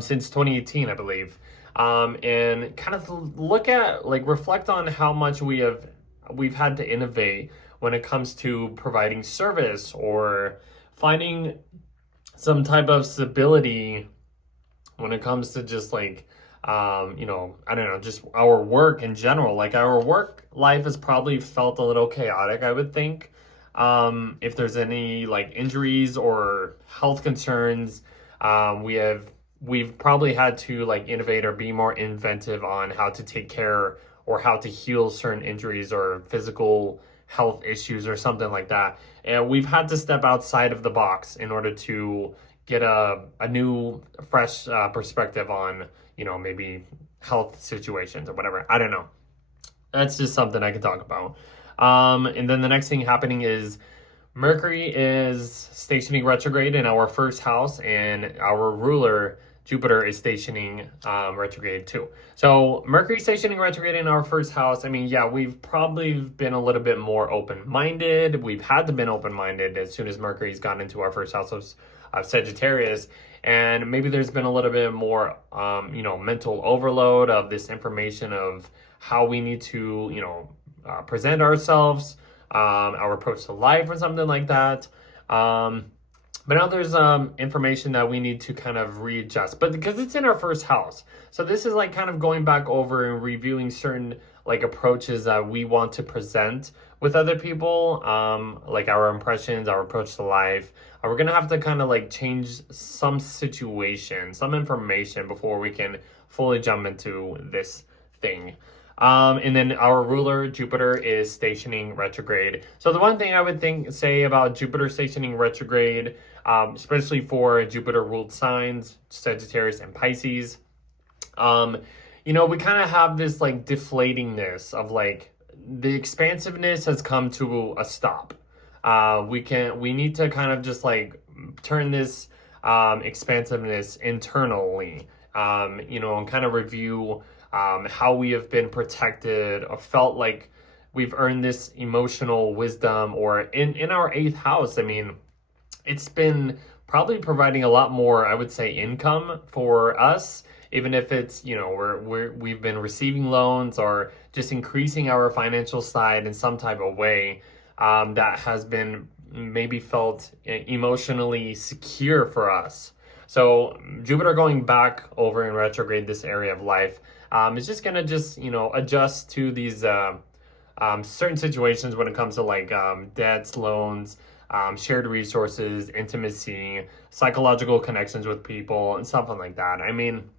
since 2018, I believe. And kind of look at, like, reflect on how much we've had to innovate when it comes to providing service or finding some type of stability when it comes to just like I don't know, just our work in general. Like our work life has probably felt a little chaotic, I would think. If there's any like injuries or health concerns, we've probably had to like innovate or be more inventive on how to take care or how to heal certain injuries or physical health issues or something like that. And we've had to step outside of the box in order to get a new, fresh perspective on, maybe health situations or whatever. I don't know. That's just something I can talk about. And then the next thing happening is Mercury is stationing retrograde in our 1st house, and our ruler Jupiter is stationing retrograde too. So Mercury stationing retrograde in our 1st house. I mean, yeah, we've probably been a little bit more open-minded. We've had to been open-minded as soon as Mercury's gotten into our 1st house of Sagittarius. And maybe there's been a little bit more, mental overload of this information of how we need to, present ourselves, our approach to life or something like that. But now there's information that we need to kind of readjust, but because it's in our 1st house. So this is like kind of going back over and reviewing certain like approaches that we want to present with other people, like our impressions, our approach to life. We're going to have to kind of like change some situation, some information before we can fully jump into this thing. And then our ruler, Jupiter, is stationing retrograde. So the one thing I would say about Jupiter stationing retrograde, especially for Jupiter-ruled signs, Sagittarius and Pisces, we kind of have this like deflatingness of like the expansiveness has come to a stop. We need to kind of just like turn this expansiveness internally, and kind of review how we have been protected or felt like we've earned this emotional wisdom, or in our 8th house. I mean, it's been probably providing a lot more, I would say, income for us, even if it's, we've been receiving loans or just increasing our financial side in some type of way that has been maybe felt emotionally secure for us. So Jupiter going back over in retrograde, this area of life, is just going to adjust to these certain situations when it comes to like debts, loans, shared resources, intimacy, psychological connections with people, and something like that. I mean,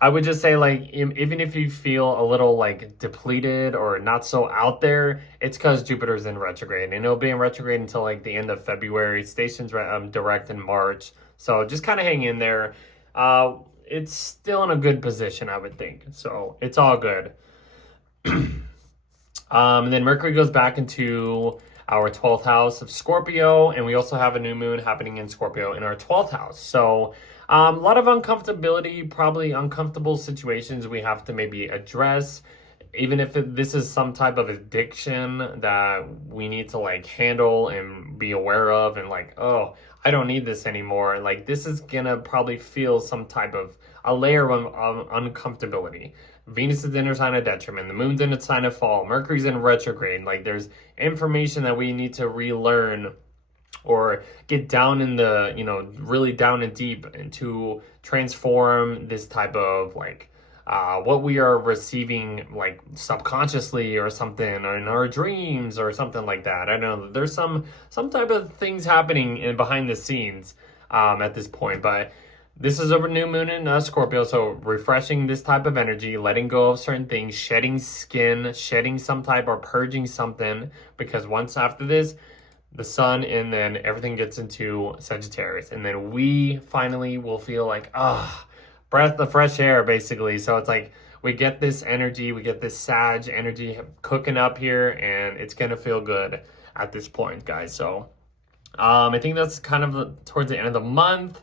I would just say, like, even if you feel a little like depleted or not so out there, it's because Jupiter's in retrograde, and it'll be in retrograde until like the end of February. Station's direct in March, so just kind of hang in there. It's still in a good position, I would think, so it's all good. And then Mercury goes back into our 12th house of Scorpio, and we also have a new moon happening in Scorpio in our 12th house. So a lot of uncomfortability, probably uncomfortable situations we have to maybe address, even if this is some type of addiction that we need to like handle and be aware of, and like, oh, I don't need this anymore. Like, this is gonna probably feel some type of a layer of uncomfortability. Venus is in a sign of detriment, the moon's in a sign of fall, Mercury's in retrograde. Like there's information that we need to relearn or get down in the, really down and deep and to transform this type of like what we are receiving like subconsciously or something, or in our dreams or something like that. I don't know. There's some type of things happening in behind the scenes at this point, but this is a new moon in Scorpio, so refreshing this type of energy, letting go of certain things, shedding skin, shedding some type or purging something, because once after this, the sun, and then everything gets into Sagittarius, and then we finally will feel like, breath of fresh air, basically. So it's like we get this energy, we get this Sag energy cooking up here, and it's gonna feel good at this point, guys. So I think that's kind of towards the end of the month.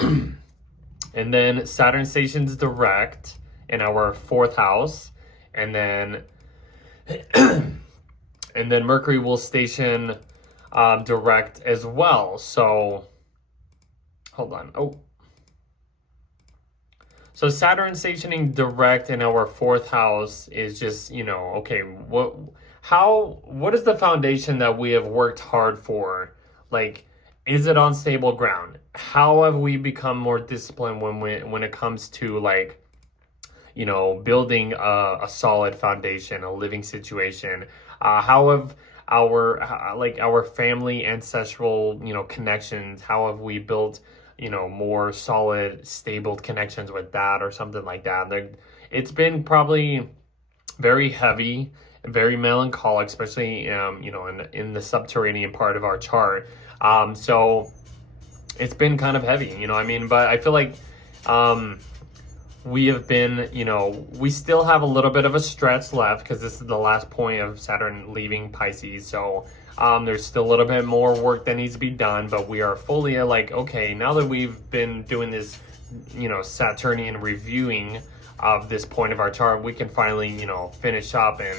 And then Saturn stations direct in our 4th house, and then Mercury will station direct as well. So hold on. So Saturn stationing direct in our 4th house is just, okay, what is the foundation that we have worked hard for? Like, is it on stable ground? How have we become more disciplined when it comes to like, building a solid foundation, a living situation? How have our family ancestral, connections, how have we built, more solid, stable connections with that or something like that? It's been probably very heavy, very melancholic, especially, in the subterranean part of our chart. So it's been kind of heavy, but I feel like, we have been, we still have a little bit of a stretch left because this is the last point of Saturn leaving Pisces. So there's still a little bit more work that needs to be done, but we are fully like, okay, now that we've been doing this, Saturnian reviewing of this point of our chart, we can finally, finish up and,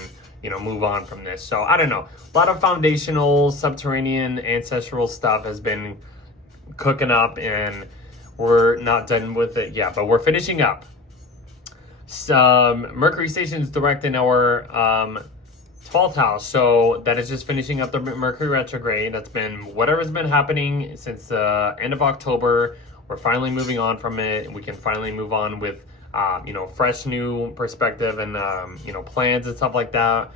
move on from this. So I don't know. A lot of foundational, subterranean, ancestral stuff has been cooking up, and we're not done with it yet, but we're finishing up. Mercury stations direct in our 12th house, so that is just finishing up the Mercury retrograde. That's been whatever's been happening since the end of October. We're finally moving on from it. We can finally move on with fresh new perspective and plans and stuff like that.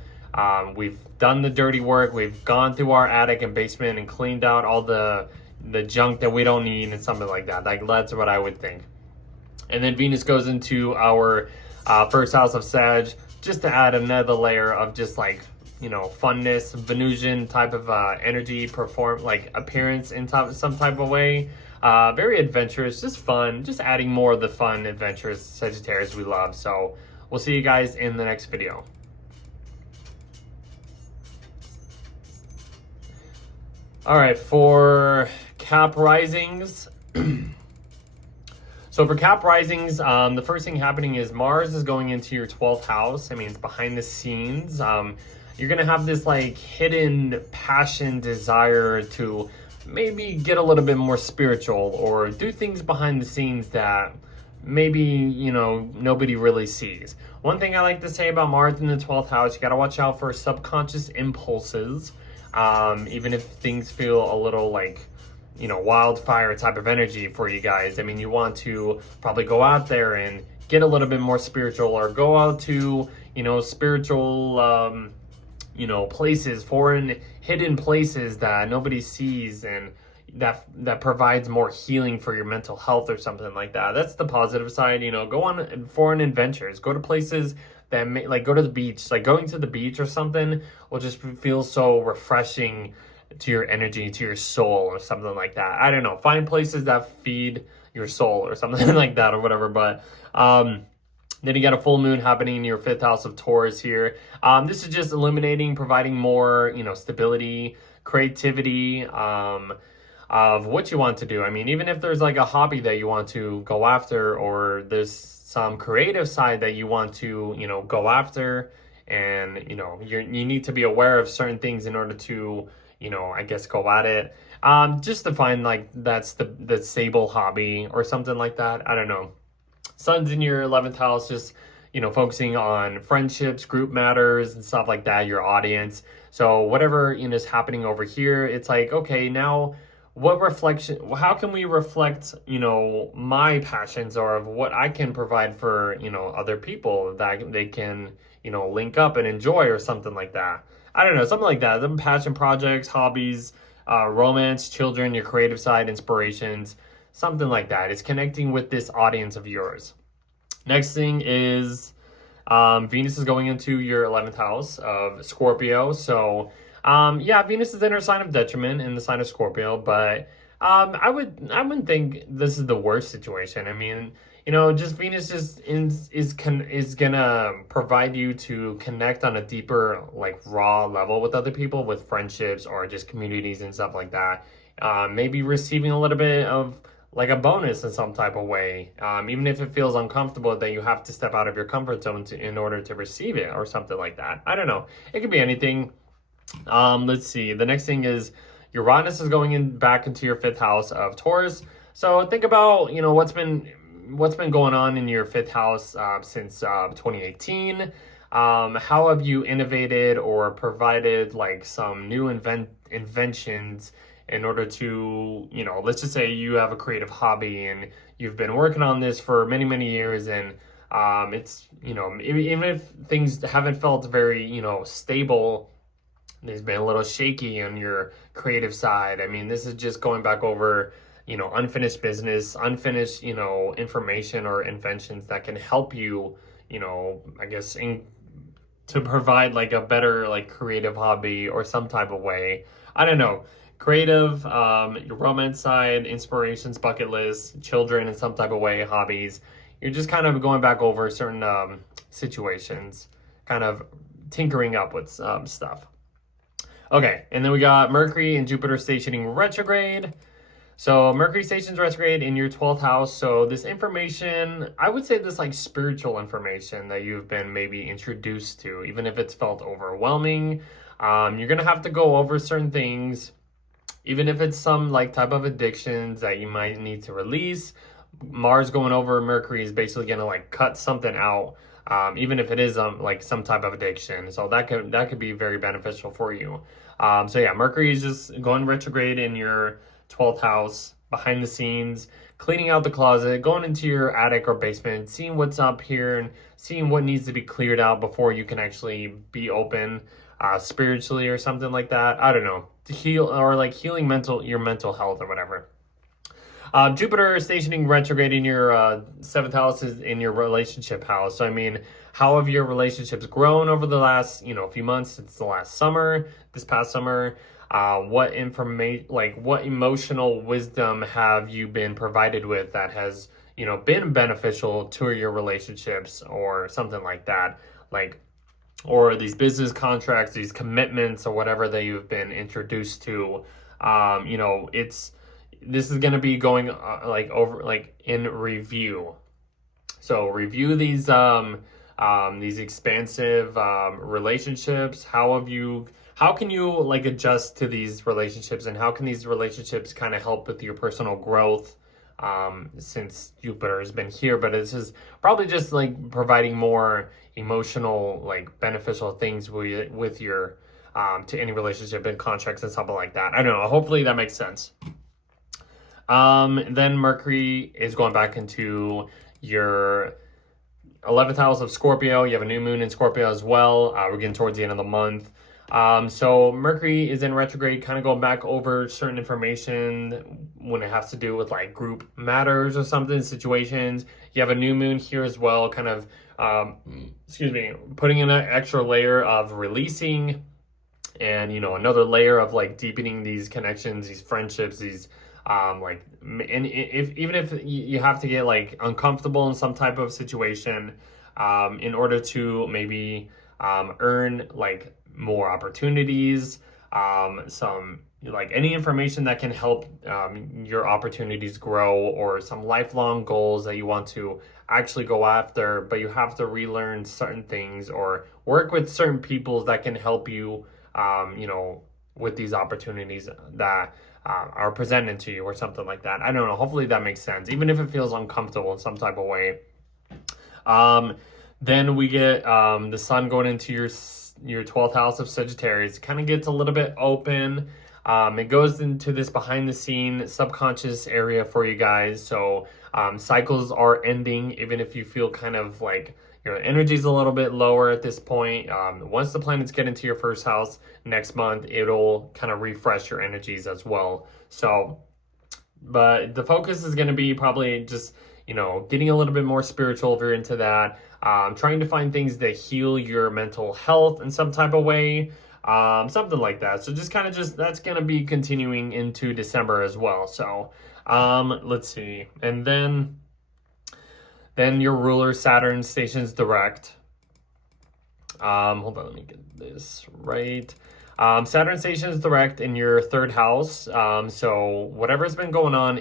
We've done the dirty work. We've gone through our attic and basement and cleaned out all the junk that we don't need and something like that. Like, that's what I would think. And then Venus goes into our 1st house of Sag, just to add another layer of just like, funness, Venusian type of energy, appearance in some type of way. Very adventurous, just fun, just adding more of the fun, adventurous Sagittarius we love. So we'll see you guys in the next video. All right, for Cap risings. So for Cap risings, the first thing happening is Mars is going into your 12th house. I mean, it's behind the scenes. You're going to have this like hidden passion, desire to maybe get a little bit more spiritual or do things behind the scenes that maybe, nobody really sees. One thing I like to say about Mars in the 12th house, you got to watch out for subconscious impulses. Even if things feel a little like, wildfire type of energy for you guys. I mean, you want to probably go out there and get a little bit more spiritual, or go out to, spiritual, places, foreign hidden places that nobody sees, and that provides more healing for your mental health or something like that. That's the positive side. Go on foreign adventures, go to places that go to the beach. Like, going to the beach or something will just feel so refreshing to your energy, to your soul, or something like that. I don't know. Find places that feed your soul or something like that, or whatever. But then you got a full moon happening in your 5th house of Taurus here. This is just illuminating, providing more, stability, creativity, of what you want to do. I mean, even if there's like a hobby that you want to go after, or there's some creative side that you want to, go after, and, you need to be aware of certain things in order to, I guess, go at it. Just to find like that's the stable hobby or something like that. I don't know. Sun's in your 11th house, just, focusing on friendships, group matters, and stuff like that, your audience. So whatever, is happening over here, it's like, okay, now how can we reflect, my passions or of what I can provide for, other people that they can, link up and enjoy or something like that. I don't know, something like that. Some passion projects, hobbies, romance, children, your creative side, inspirations, something like that. It's connecting with this audience of yours. Next thing is Venus is going into your 11th house of Scorpio. So, yeah, Venus is in her sign of detriment in the sign of Scorpio, but I wouldn't think this is the worst situation. I mean, just Venus just is gonna provide you to connect on a deeper, like raw level with other people, with friendships or just communities and stuff like that. Maybe receiving a little bit of like a bonus in some type of way, even if it feels uncomfortable that you have to step out of your comfort zone in order to receive it or something like that. I don't know. It could be anything. Let's see. The next thing is Uranus is going back into your 5th house of Taurus. So think about, what's been going on in your 5th house since 2018. How have you innovated or provided like some new inventions in order to, let's just say you have a creative hobby and you've been working on this for many, many years, and it's, even if things haven't felt very, stable, it's been a little shaky on your creative side. I mean, this is just going back over, unfinished business, unfinished, information or inventions that can help you, I guess, to provide like a better, like creative hobby or some type of way. I don't know. Creative, your romance side, inspirations, bucket list, children in some type of way, hobbies. You're just kind of going back over certain situations, kind of tinkering up with stuff. Okay, and then we got Mercury and Jupiter stationing retrograde. So Mercury stations retrograde in your 12th house. So this information, I would say this like spiritual information that you've been maybe introduced to, even if it's felt overwhelming. You're going to have to go over certain things, even if it's some like type of addictions that you might need to release. Mars going over Mercury is basically going to like cut something out, even if it is like some type of addiction. So that could be very beneficial for you. So yeah, Mercury is just going retrograde in your 12th house, behind the scenes, cleaning out the closet, going into your attic or basement, seeing what's up here and seeing what needs to be cleared out before you can actually be open spiritually or something like that. I don't know, to heal or like healing your mental health or whatever. Jupiter stationing retrograde in your 7th house is in your relationship house. So I mean, how have your relationships grown over the last few months since the last summer, this past summer? What emotional wisdom have you been provided with that has been beneficial to your relationships or something like that, like, or these business contracts, these commitments or whatever that you've been introduced to. This is going to be going in review. So review these expansive relationships. How can you like adjust to these relationships, and how can these relationships kind of help with your personal growth since Jupiter has been here? But this is probably just like providing more emotional, like beneficial things with your to any relationship and contracts and something like that. I don't know. Hopefully that makes sense. Then Mercury is going back into your 11th house of Scorpio. You have a new moon in Scorpio as well. We're getting towards the end of the month. So Mercury is in retrograde, kind of going back over certain information when it has to do with like group matters or something, situations. You have a new moon here as well, kind of, putting in an extra layer of releasing and, another layer of like deepening these connections, these friendships, these, and even if you have to get like uncomfortable in some type of situation, in order to maybe, earn like more opportunities, some like any information that can help your opportunities grow, or some lifelong goals that you want to actually go after, but you have to relearn certain things or work with certain people that can help you, with these opportunities that are presented to you or something like that. I don't know. Hopefully that makes sense, even if it feels uncomfortable in some type of way. Then we get the sun going into your 12th house of Sagittarius. It kind of gets a little bit open. It goes into this behind the scene subconscious area for you guys. So cycles are ending, even if you feel kind of like your energy is a little bit lower at this point. Once the planets get into your first house next month, it'll kind of refresh your energies as well. So, but the focus is going to be probably just, getting a little bit more spiritual if you're into that. Trying to find things that heal your mental health in some type of way. Something like that. So that's going to be continuing into December as well. So, let's see. And then your ruler Saturn stations direct. Hold on, let me get this right. Saturn stations direct in your third house. So whatever's been going on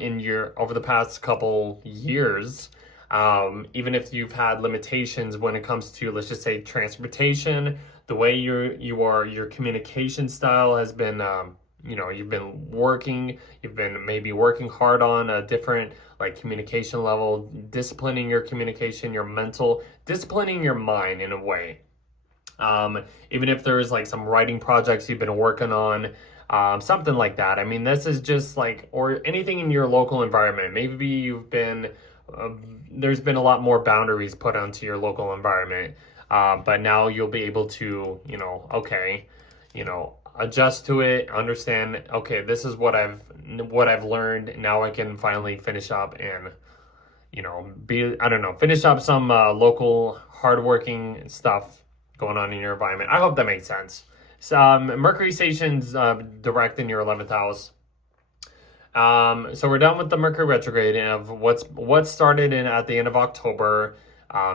over the past couple years, even if you've had limitations when it comes to, let's just say, transportation, the way your communication style has been, you've been maybe working hard on a different like communication level, disciplining your communication, your mental, disciplining your mind in a way. Even if there's like some writing projects you've been working on, something like that. I mean, this is just like, or anything in your local environment. Maybe there's been a lot more boundaries put onto your local environment. But now you'll be able to, adjust to it, understand, okay, this is what I've learned. Now I can finally finish up and, finish up some local hardworking stuff going on in your environment. I hope that makes sense. So, Mercury stations direct in your 11th house. So we're done with the Mercury retrograde of what started at the end of October.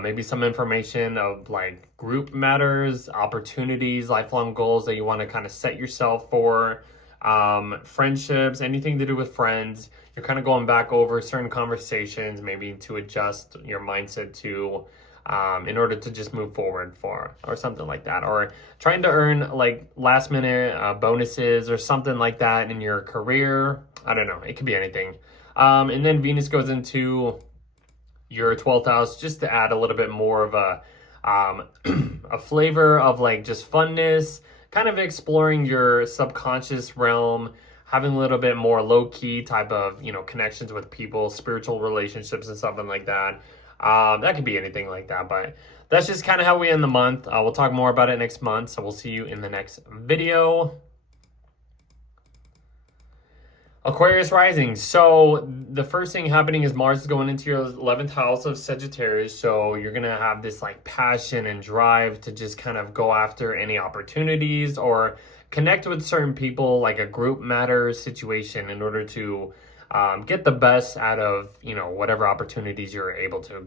Maybe some information of like group matters, opportunities, lifelong goals that you want to kind of set yourself for, friendships, anything to do with friends. You're kind of going back over certain conversations, maybe to adjust your mindset to, in order to just move forward or something like that, or trying to earn like last minute bonuses or something like that in your career. I don't know. It could be anything. And then Venus goes into your 12th house just to add a little bit more of a flavor of like just funness, kind of exploring your subconscious realm, having a little bit more low-key type of, connections with people, spiritual relationships and something like that. That could be anything like that, but that's just kind of how we end the month. We'll talk more about it next month, so we'll see you in the next video. Aquarius rising. So the first thing happening is Mars is going into your 11th house of Sagittarius. So you're going to have this like passion and drive to just kind of go after any opportunities or connect with certain people, like a group matter situation, in order to get the best out of, whatever opportunities you're able to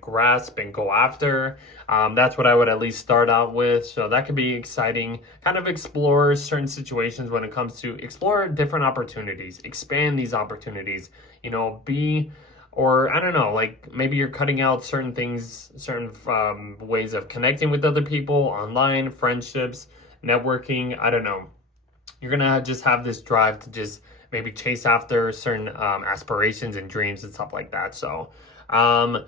grasp and go after. That's what I would at least start out with. So that could be exciting. Kind of explore certain situations when it comes to explore different opportunities, expand these opportunities, or I don't know, like maybe you're cutting out certain things, certain ways of connecting with other people online, friendships, networking. I don't know. You're going to just have this drive to just maybe chase after certain aspirations and dreams and stuff like that. So the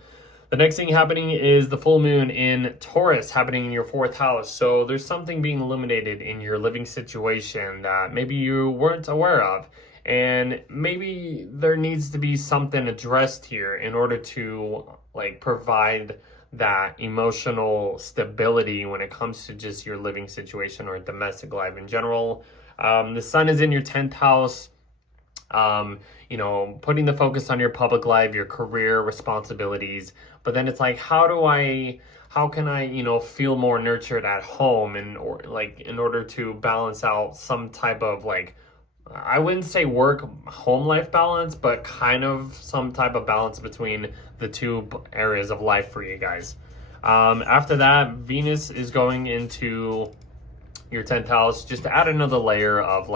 next thing happening is the full moon in Taurus happening in your 4th house. So there's something being illuminated in your living situation that maybe you weren't aware of. And maybe there needs to be something addressed here in order to provide that emotional stability when it comes to just your living situation or domestic life in general. The sun is in your 10th house. Putting the focus on your public life, your career responsibilities, but then it's like, how can I, feel more nurtured at home in order to balance out some type of I wouldn't say home life balance, but kind of some type of balance between the two areas of life for you guys. After that, Venus is going into your 10th house just to add another layer of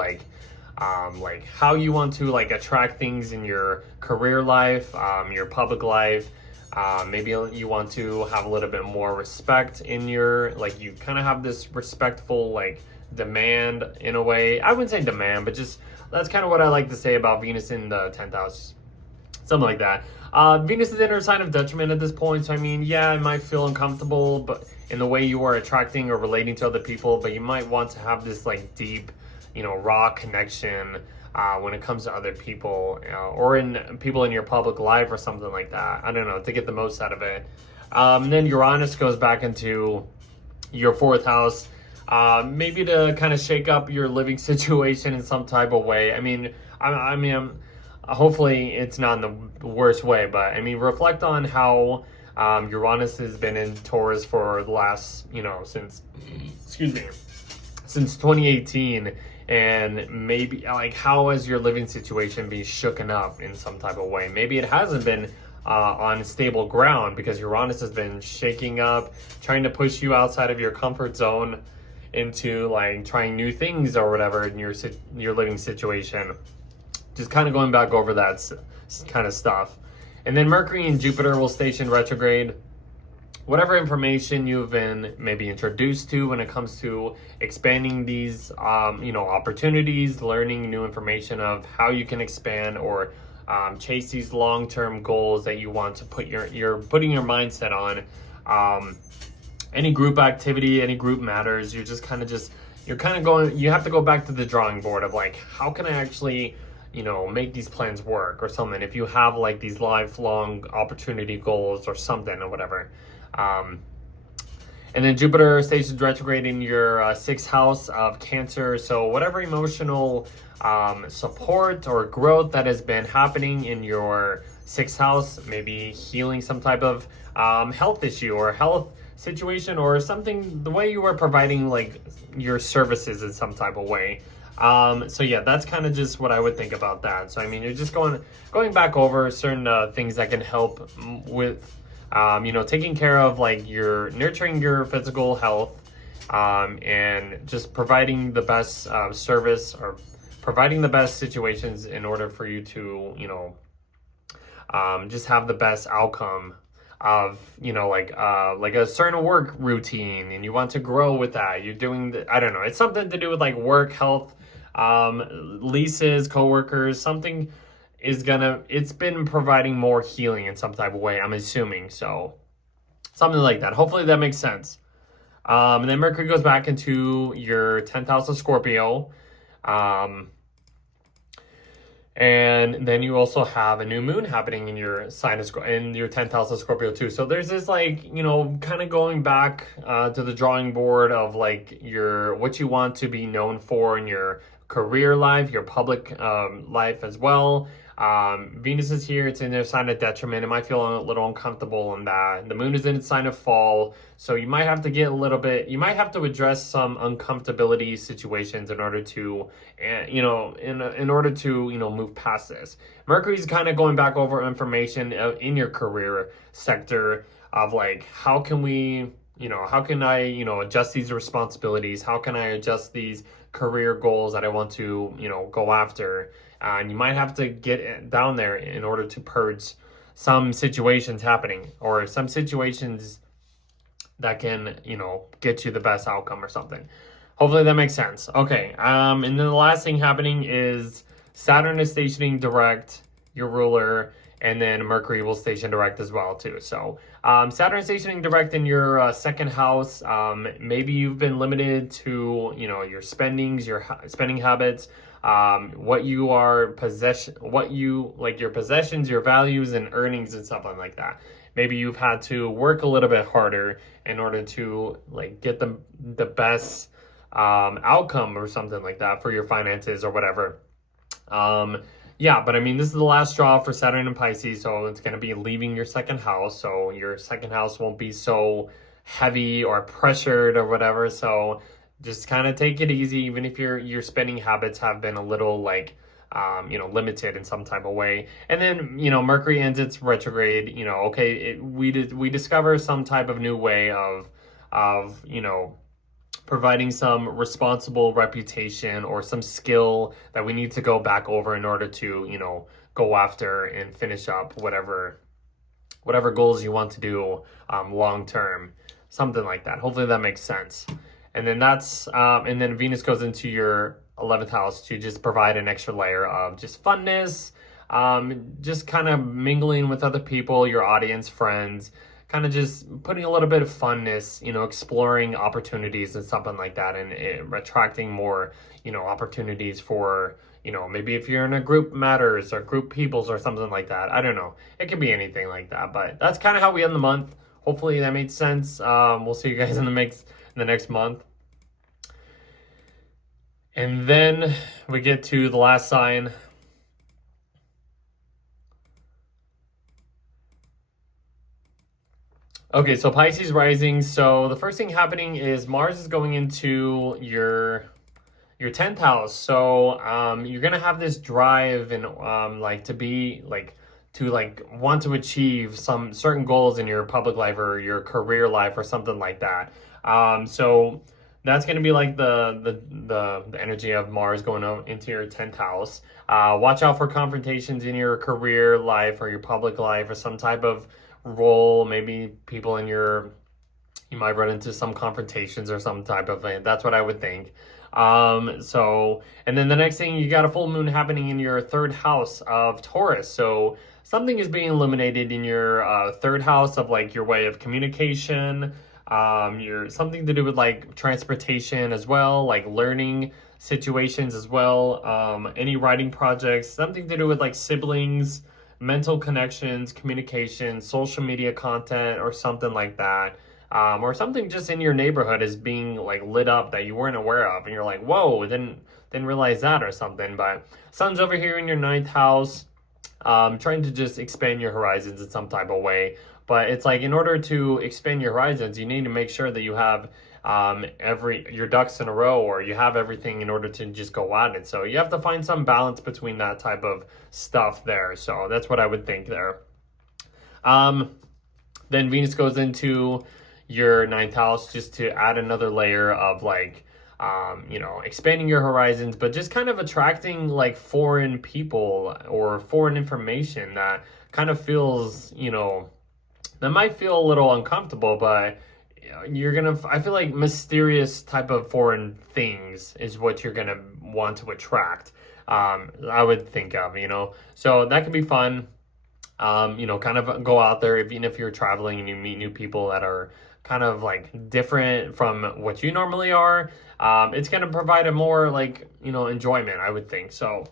how you want to attract things in your career life, your public life. Maybe you want to have a little bit more respect in your, you kind of have this respectful demand in a way. I wouldn't say demand, but just that's kind of what I like to say about Venus in the 10th house. something like that. Venus is in her sign of detriment at this point, so I mean, yeah, it might feel uncomfortable, but in the way you are attracting or relating to other people, but you might want to have this like deep, raw connection when it comes to other people, or in people in your public life or something like that. I don't know, to get the most out of it. Then Uranus goes back into your 4th house, maybe to kind of shake up your living situation in some type of way. I mean, hopefully it's not in the worst way, but I mean, reflect on how Uranus has been in Taurus for the last, since 2018, and maybe like how has your living situation been shooken up in some type of way? Maybe it hasn't been on stable ground because Uranus has been shaking up, trying to push you outside of your comfort zone into like trying new things or whatever in your living situation. Just kind of going back over that kind of stuff. And then Mercury and Jupiter will station retrograde. Whatever information you've been maybe introduced to when it comes to expanding these, opportunities, learning new information of how you can expand or chase these long-term goals that you want to put you're putting your mindset on. Any group activity, any group matters. You have to go back to the drawing board of like, how can I actually make these plans work or something, if you have like these lifelong opportunity goals or something or whatever. And then Jupiter stations retrograde in your 6th house of Cancer. So whatever emotional support or growth that has been happening in your 6th house, maybe healing some type of health issue or health situation or something, the way you were providing like your services in some type of way. So yeah, that's kind of just what I would think about that. So I mean, you're just going back over certain things that can help with taking care of like nurturing your physical health, and just providing the best service or providing the best situations in order for you to just have the best outcome of like a certain work routine, and you want to grow with that. You're doing I don't know, it's something to do with like work, health, leases, coworkers, something it's been providing more healing in some type of way, I'm assuming. So something like that. Hopefully that makes sense. And then Mercury goes back into your 10th house of Scorpio. And then you also have a new moon happening in your sign of in your 10th house of Scorpio too. So there's this like, kind of going back to the drawing board of like what you want to be known for in your career life, your public life as well. Venus is here, it's in their sign of detriment. It might feel a little uncomfortable in that. The moon is in its sign of fall, so you might have to you might have to address some uncomfortability situations in order to, in order to, move past this. Mercury's kind of going back over information in your career sector of like, how can I, adjust these responsibilities? How can I adjust these career goals that I want to, go after? And you might have to get down there in order to purge some situations happening or some situations that can, get you the best outcome or something. Hopefully that makes sense. Okay. And then the last thing happening is Saturn is stationing direct, your ruler, and then Mercury will station direct as well too. So Saturn is stationing direct in your 2nd house. Maybe you've been limited to, your spending habits. What your possessions, your values and earnings and stuff like that. Maybe you've had to work a little bit harder in order to like get the best outcome or something like that for your finances or whatever. Yeah, but I mean, this is the last straw for Saturn and Pisces, so it's going to be leaving your 2nd house. So your 2nd house won't be so heavy or pressured or whatever. So just kind of take it easy, even if your spending habits have been a little like, limited in some type of way. And then, Mercury ends its retrograde, we discover some type of new way of, providing some responsible reputation or some skill that we need to go back over in order to, go after and finish up whatever goals you want to do long term, something like that. Hopefully that makes sense. And then and then Venus goes into your 11th house to just provide an extra layer of just funness, just kind of mingling with other people, your audience, friends, kind of just putting a little bit of funness, exploring opportunities and something like that, and attracting more, opportunities for, maybe if you're in a group matters or group peoples or something like that. I don't know. It could be anything like that, but that's kind of how we end the month. Hopefully that made sense. We'll see you guys in the next month. And then we get to the last sign. Okay, so Pisces rising. So the first thing happening is Mars is going into your 10th house. So you're gonna have this drive and to want to achieve some certain goals in your public life or your career life or something like that. So that's gonna be like the energy of Mars going out into your 10th house. Watch out for confrontations in your career life or your public life or some type of role. Maybe people you might run into some confrontations or some type of thing. That's what I would think. And then the next thing, you got a full moon happening in your 3rd house of Taurus. So something is being illuminated in your 3rd house of like your way of communication, your something to do with like transportation as well, like learning situations as well, any writing projects, something to do with like siblings, mental connections, communication, social media content, or something like that. Or something just in your neighborhood is being like lit up that you weren't aware of, and you're like, whoa, didn't realize that or something. But Sun's over here in your 9th house, trying to just expand your horizons in some type of way. But it's like, in order to expand your horizons, you need to make sure that you have your ducks in a row, or you have everything in order to just go at it. So you have to find some balance between that type of stuff there. So that's what I would think there. Then Venus goes into your 9th house just to add another layer of like, expanding your horizons, but just kind of attracting like foreign people or foreign information that kind of feels, that might feel a little uncomfortable, but I feel like mysterious type of foreign things is what you're gonna want to attract. I would think of, so that could be fun. Kind of go out there, even if you're traveling and you meet new people that are kind of like different from what you normally are. It's going to provide a more like, enjoyment, I would think. So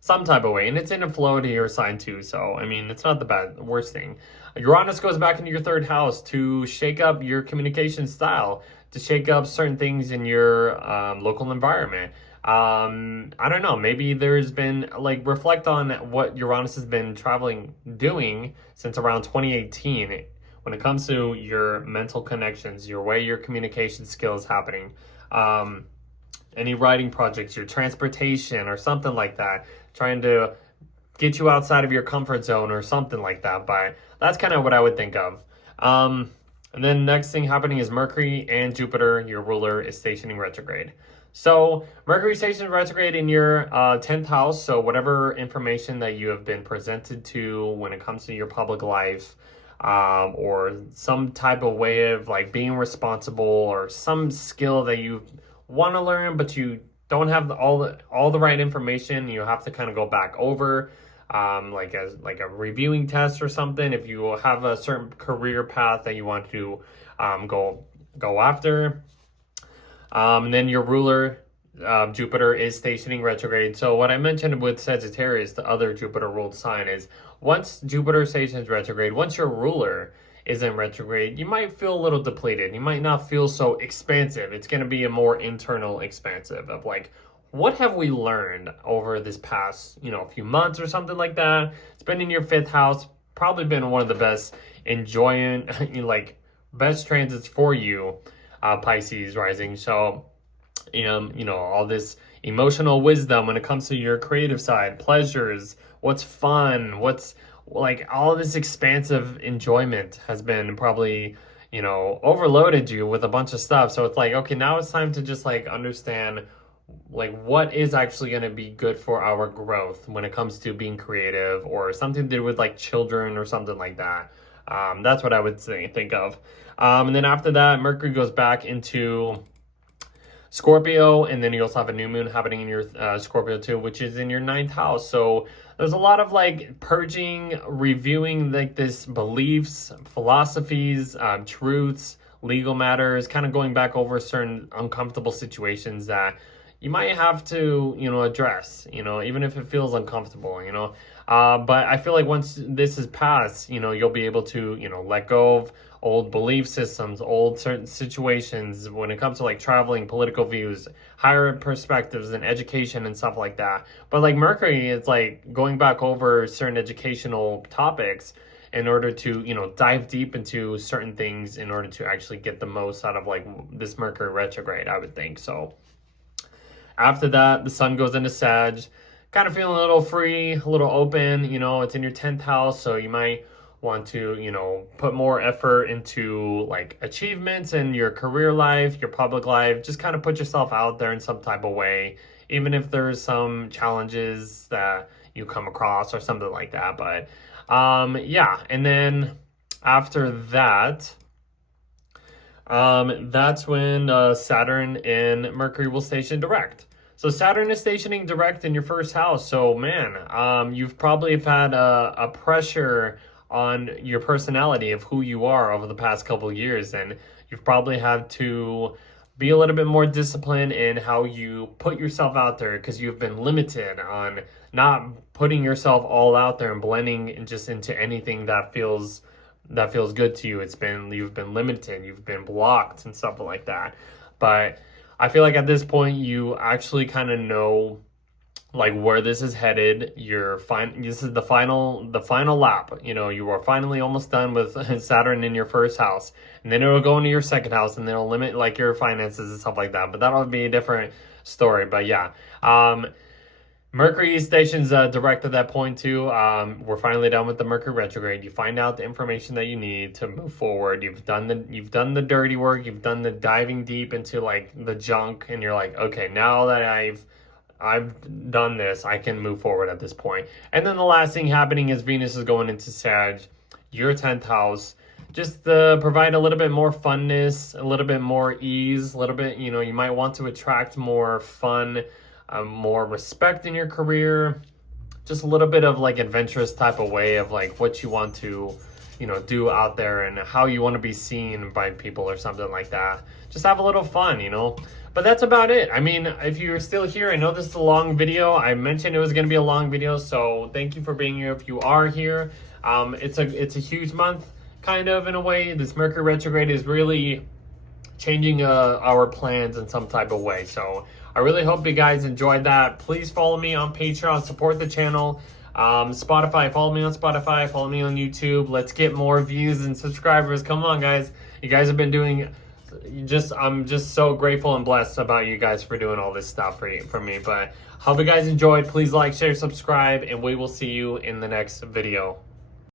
some type of way, and it's in a flow to your sign too. So, I mean, it's not the worst thing. Uranus goes back into your 3rd house to shake up your communication style, to shake up certain things in your local environment. I don't know, maybe there's been like, reflect on what Uranus has been doing since around 2018 when it comes to your mental connections, your way your communication skills happening, any writing projects, your transportation or something like that, trying to get you outside of your comfort zone or something like that. But that's kind of what I would think of. And then next thing happening is Mercury and Jupiter, your ruler, is stationing retrograde. So Mercury stations retrograde in your 10th house. So whatever information that you have been presented to when it comes to your public life, or some type of way of like being responsible, or some skill that you want to learn, but you don't have all the right information, you have to kind of go back over, like a reviewing test or something. If you have a certain career path that you want to go after. And then your ruler, Jupiter, is stationing retrograde. So what I mentioned with Sagittarius, the other Jupiter ruled sign, is once Jupiter stations retrograde, once your ruler is in retrograde, you might feel a little depleted. You might not feel so expansive. It's going to be a more internal expansive of like, what have we learned over this past, few months or something like that? It's been in your 5th house, probably been one of the best best transits for you, Pisces rising. So, all this emotional wisdom when it comes to your creative side, pleasures, what's fun, what's like all this expansive enjoyment has been probably, overloaded you with a bunch of stuff. So it's like, okay, now it's time to just like understand like what is actually going to be good for our growth when it comes to being creative, or something to do with like children or something like that. That's what I would think of. And then after that, Mercury goes back into Scorpio, and then you also have a new moon happening in your Scorpio too, which is in your 9th house. So there's a lot of like purging, reviewing like this beliefs, philosophies, truths, legal matters, kind of going back over certain uncomfortable situations that you might have to, address, even if it feels uncomfortable, but I feel like once this is passed, you'll be able to, let go of old belief systems, old certain situations when it comes to like traveling, political views, higher perspectives and education and stuff like that. But like Mercury, it's like going back over certain educational topics in order to, dive deep into certain things in order to actually get the most out of like this Mercury retrograde, I would think. So after that, the sun goes into Sag, kind of feeling a little free, a little open, it's in your 10th house. So you might want to, put more effort into like achievements in your career life, your public life, just kind of put yourself out there in some type of way, even if there's some challenges that you come across or something like that. But yeah, and then after that, that's when Saturn and Mercury will station direct. So Saturn is stationing direct in your 1st house. So man, you've probably had a pressure on your personality of who you are over the past couple of years, and you've probably had to be a little bit more disciplined in how you put yourself out there because you've been limited on not putting yourself all out there and blending just into anything that feels good to you. You've been limited, you've been blocked and stuff like that. But I feel like at this point you actually kind of know like where this is headed. This is the final lap. You are finally almost done with Saturn in your 1st house, and then it'll go into your 2nd house, and then it'll limit like your finances and stuff like that. But that'll be a different story. But yeah, Mercury stations direct at that point too. We're finally done with the Mercury retrograde. You find out the information that you need to move forward. You've done the dirty work. You've done the diving deep into like the junk, and you're like, okay, now that I've done this, I can move forward at this point. And then the last thing happening is Venus is going into Sag, your 10th house, just to provide a little bit more funness, a little bit more ease, a little bit, you might want to attract more fun, more respect in your career, just a little bit of like adventurous type of way of like what you want to, do out there and how you want to be seen by people or something like that. Just have a little fun, But that's about it. I mean, if you're still here, I know this is a long video. I mentioned it was going to be a long video, so thank you for being here. If you are here, it's a huge month, kind of in a way. This Mercury retrograde is really changing our plans in some type of way. So I really hope you guys enjoyed that. Please follow me on Patreon, support the channel. Spotify, follow me on Spotify, follow me on YouTube. Let's get more views and subscribers. Come on, guys. You guys have been doing I'm just so grateful and blessed about you guys for doing all this stuff for me. But hope you guys enjoyed. Please like, share, subscribe, and we will see you in the next video.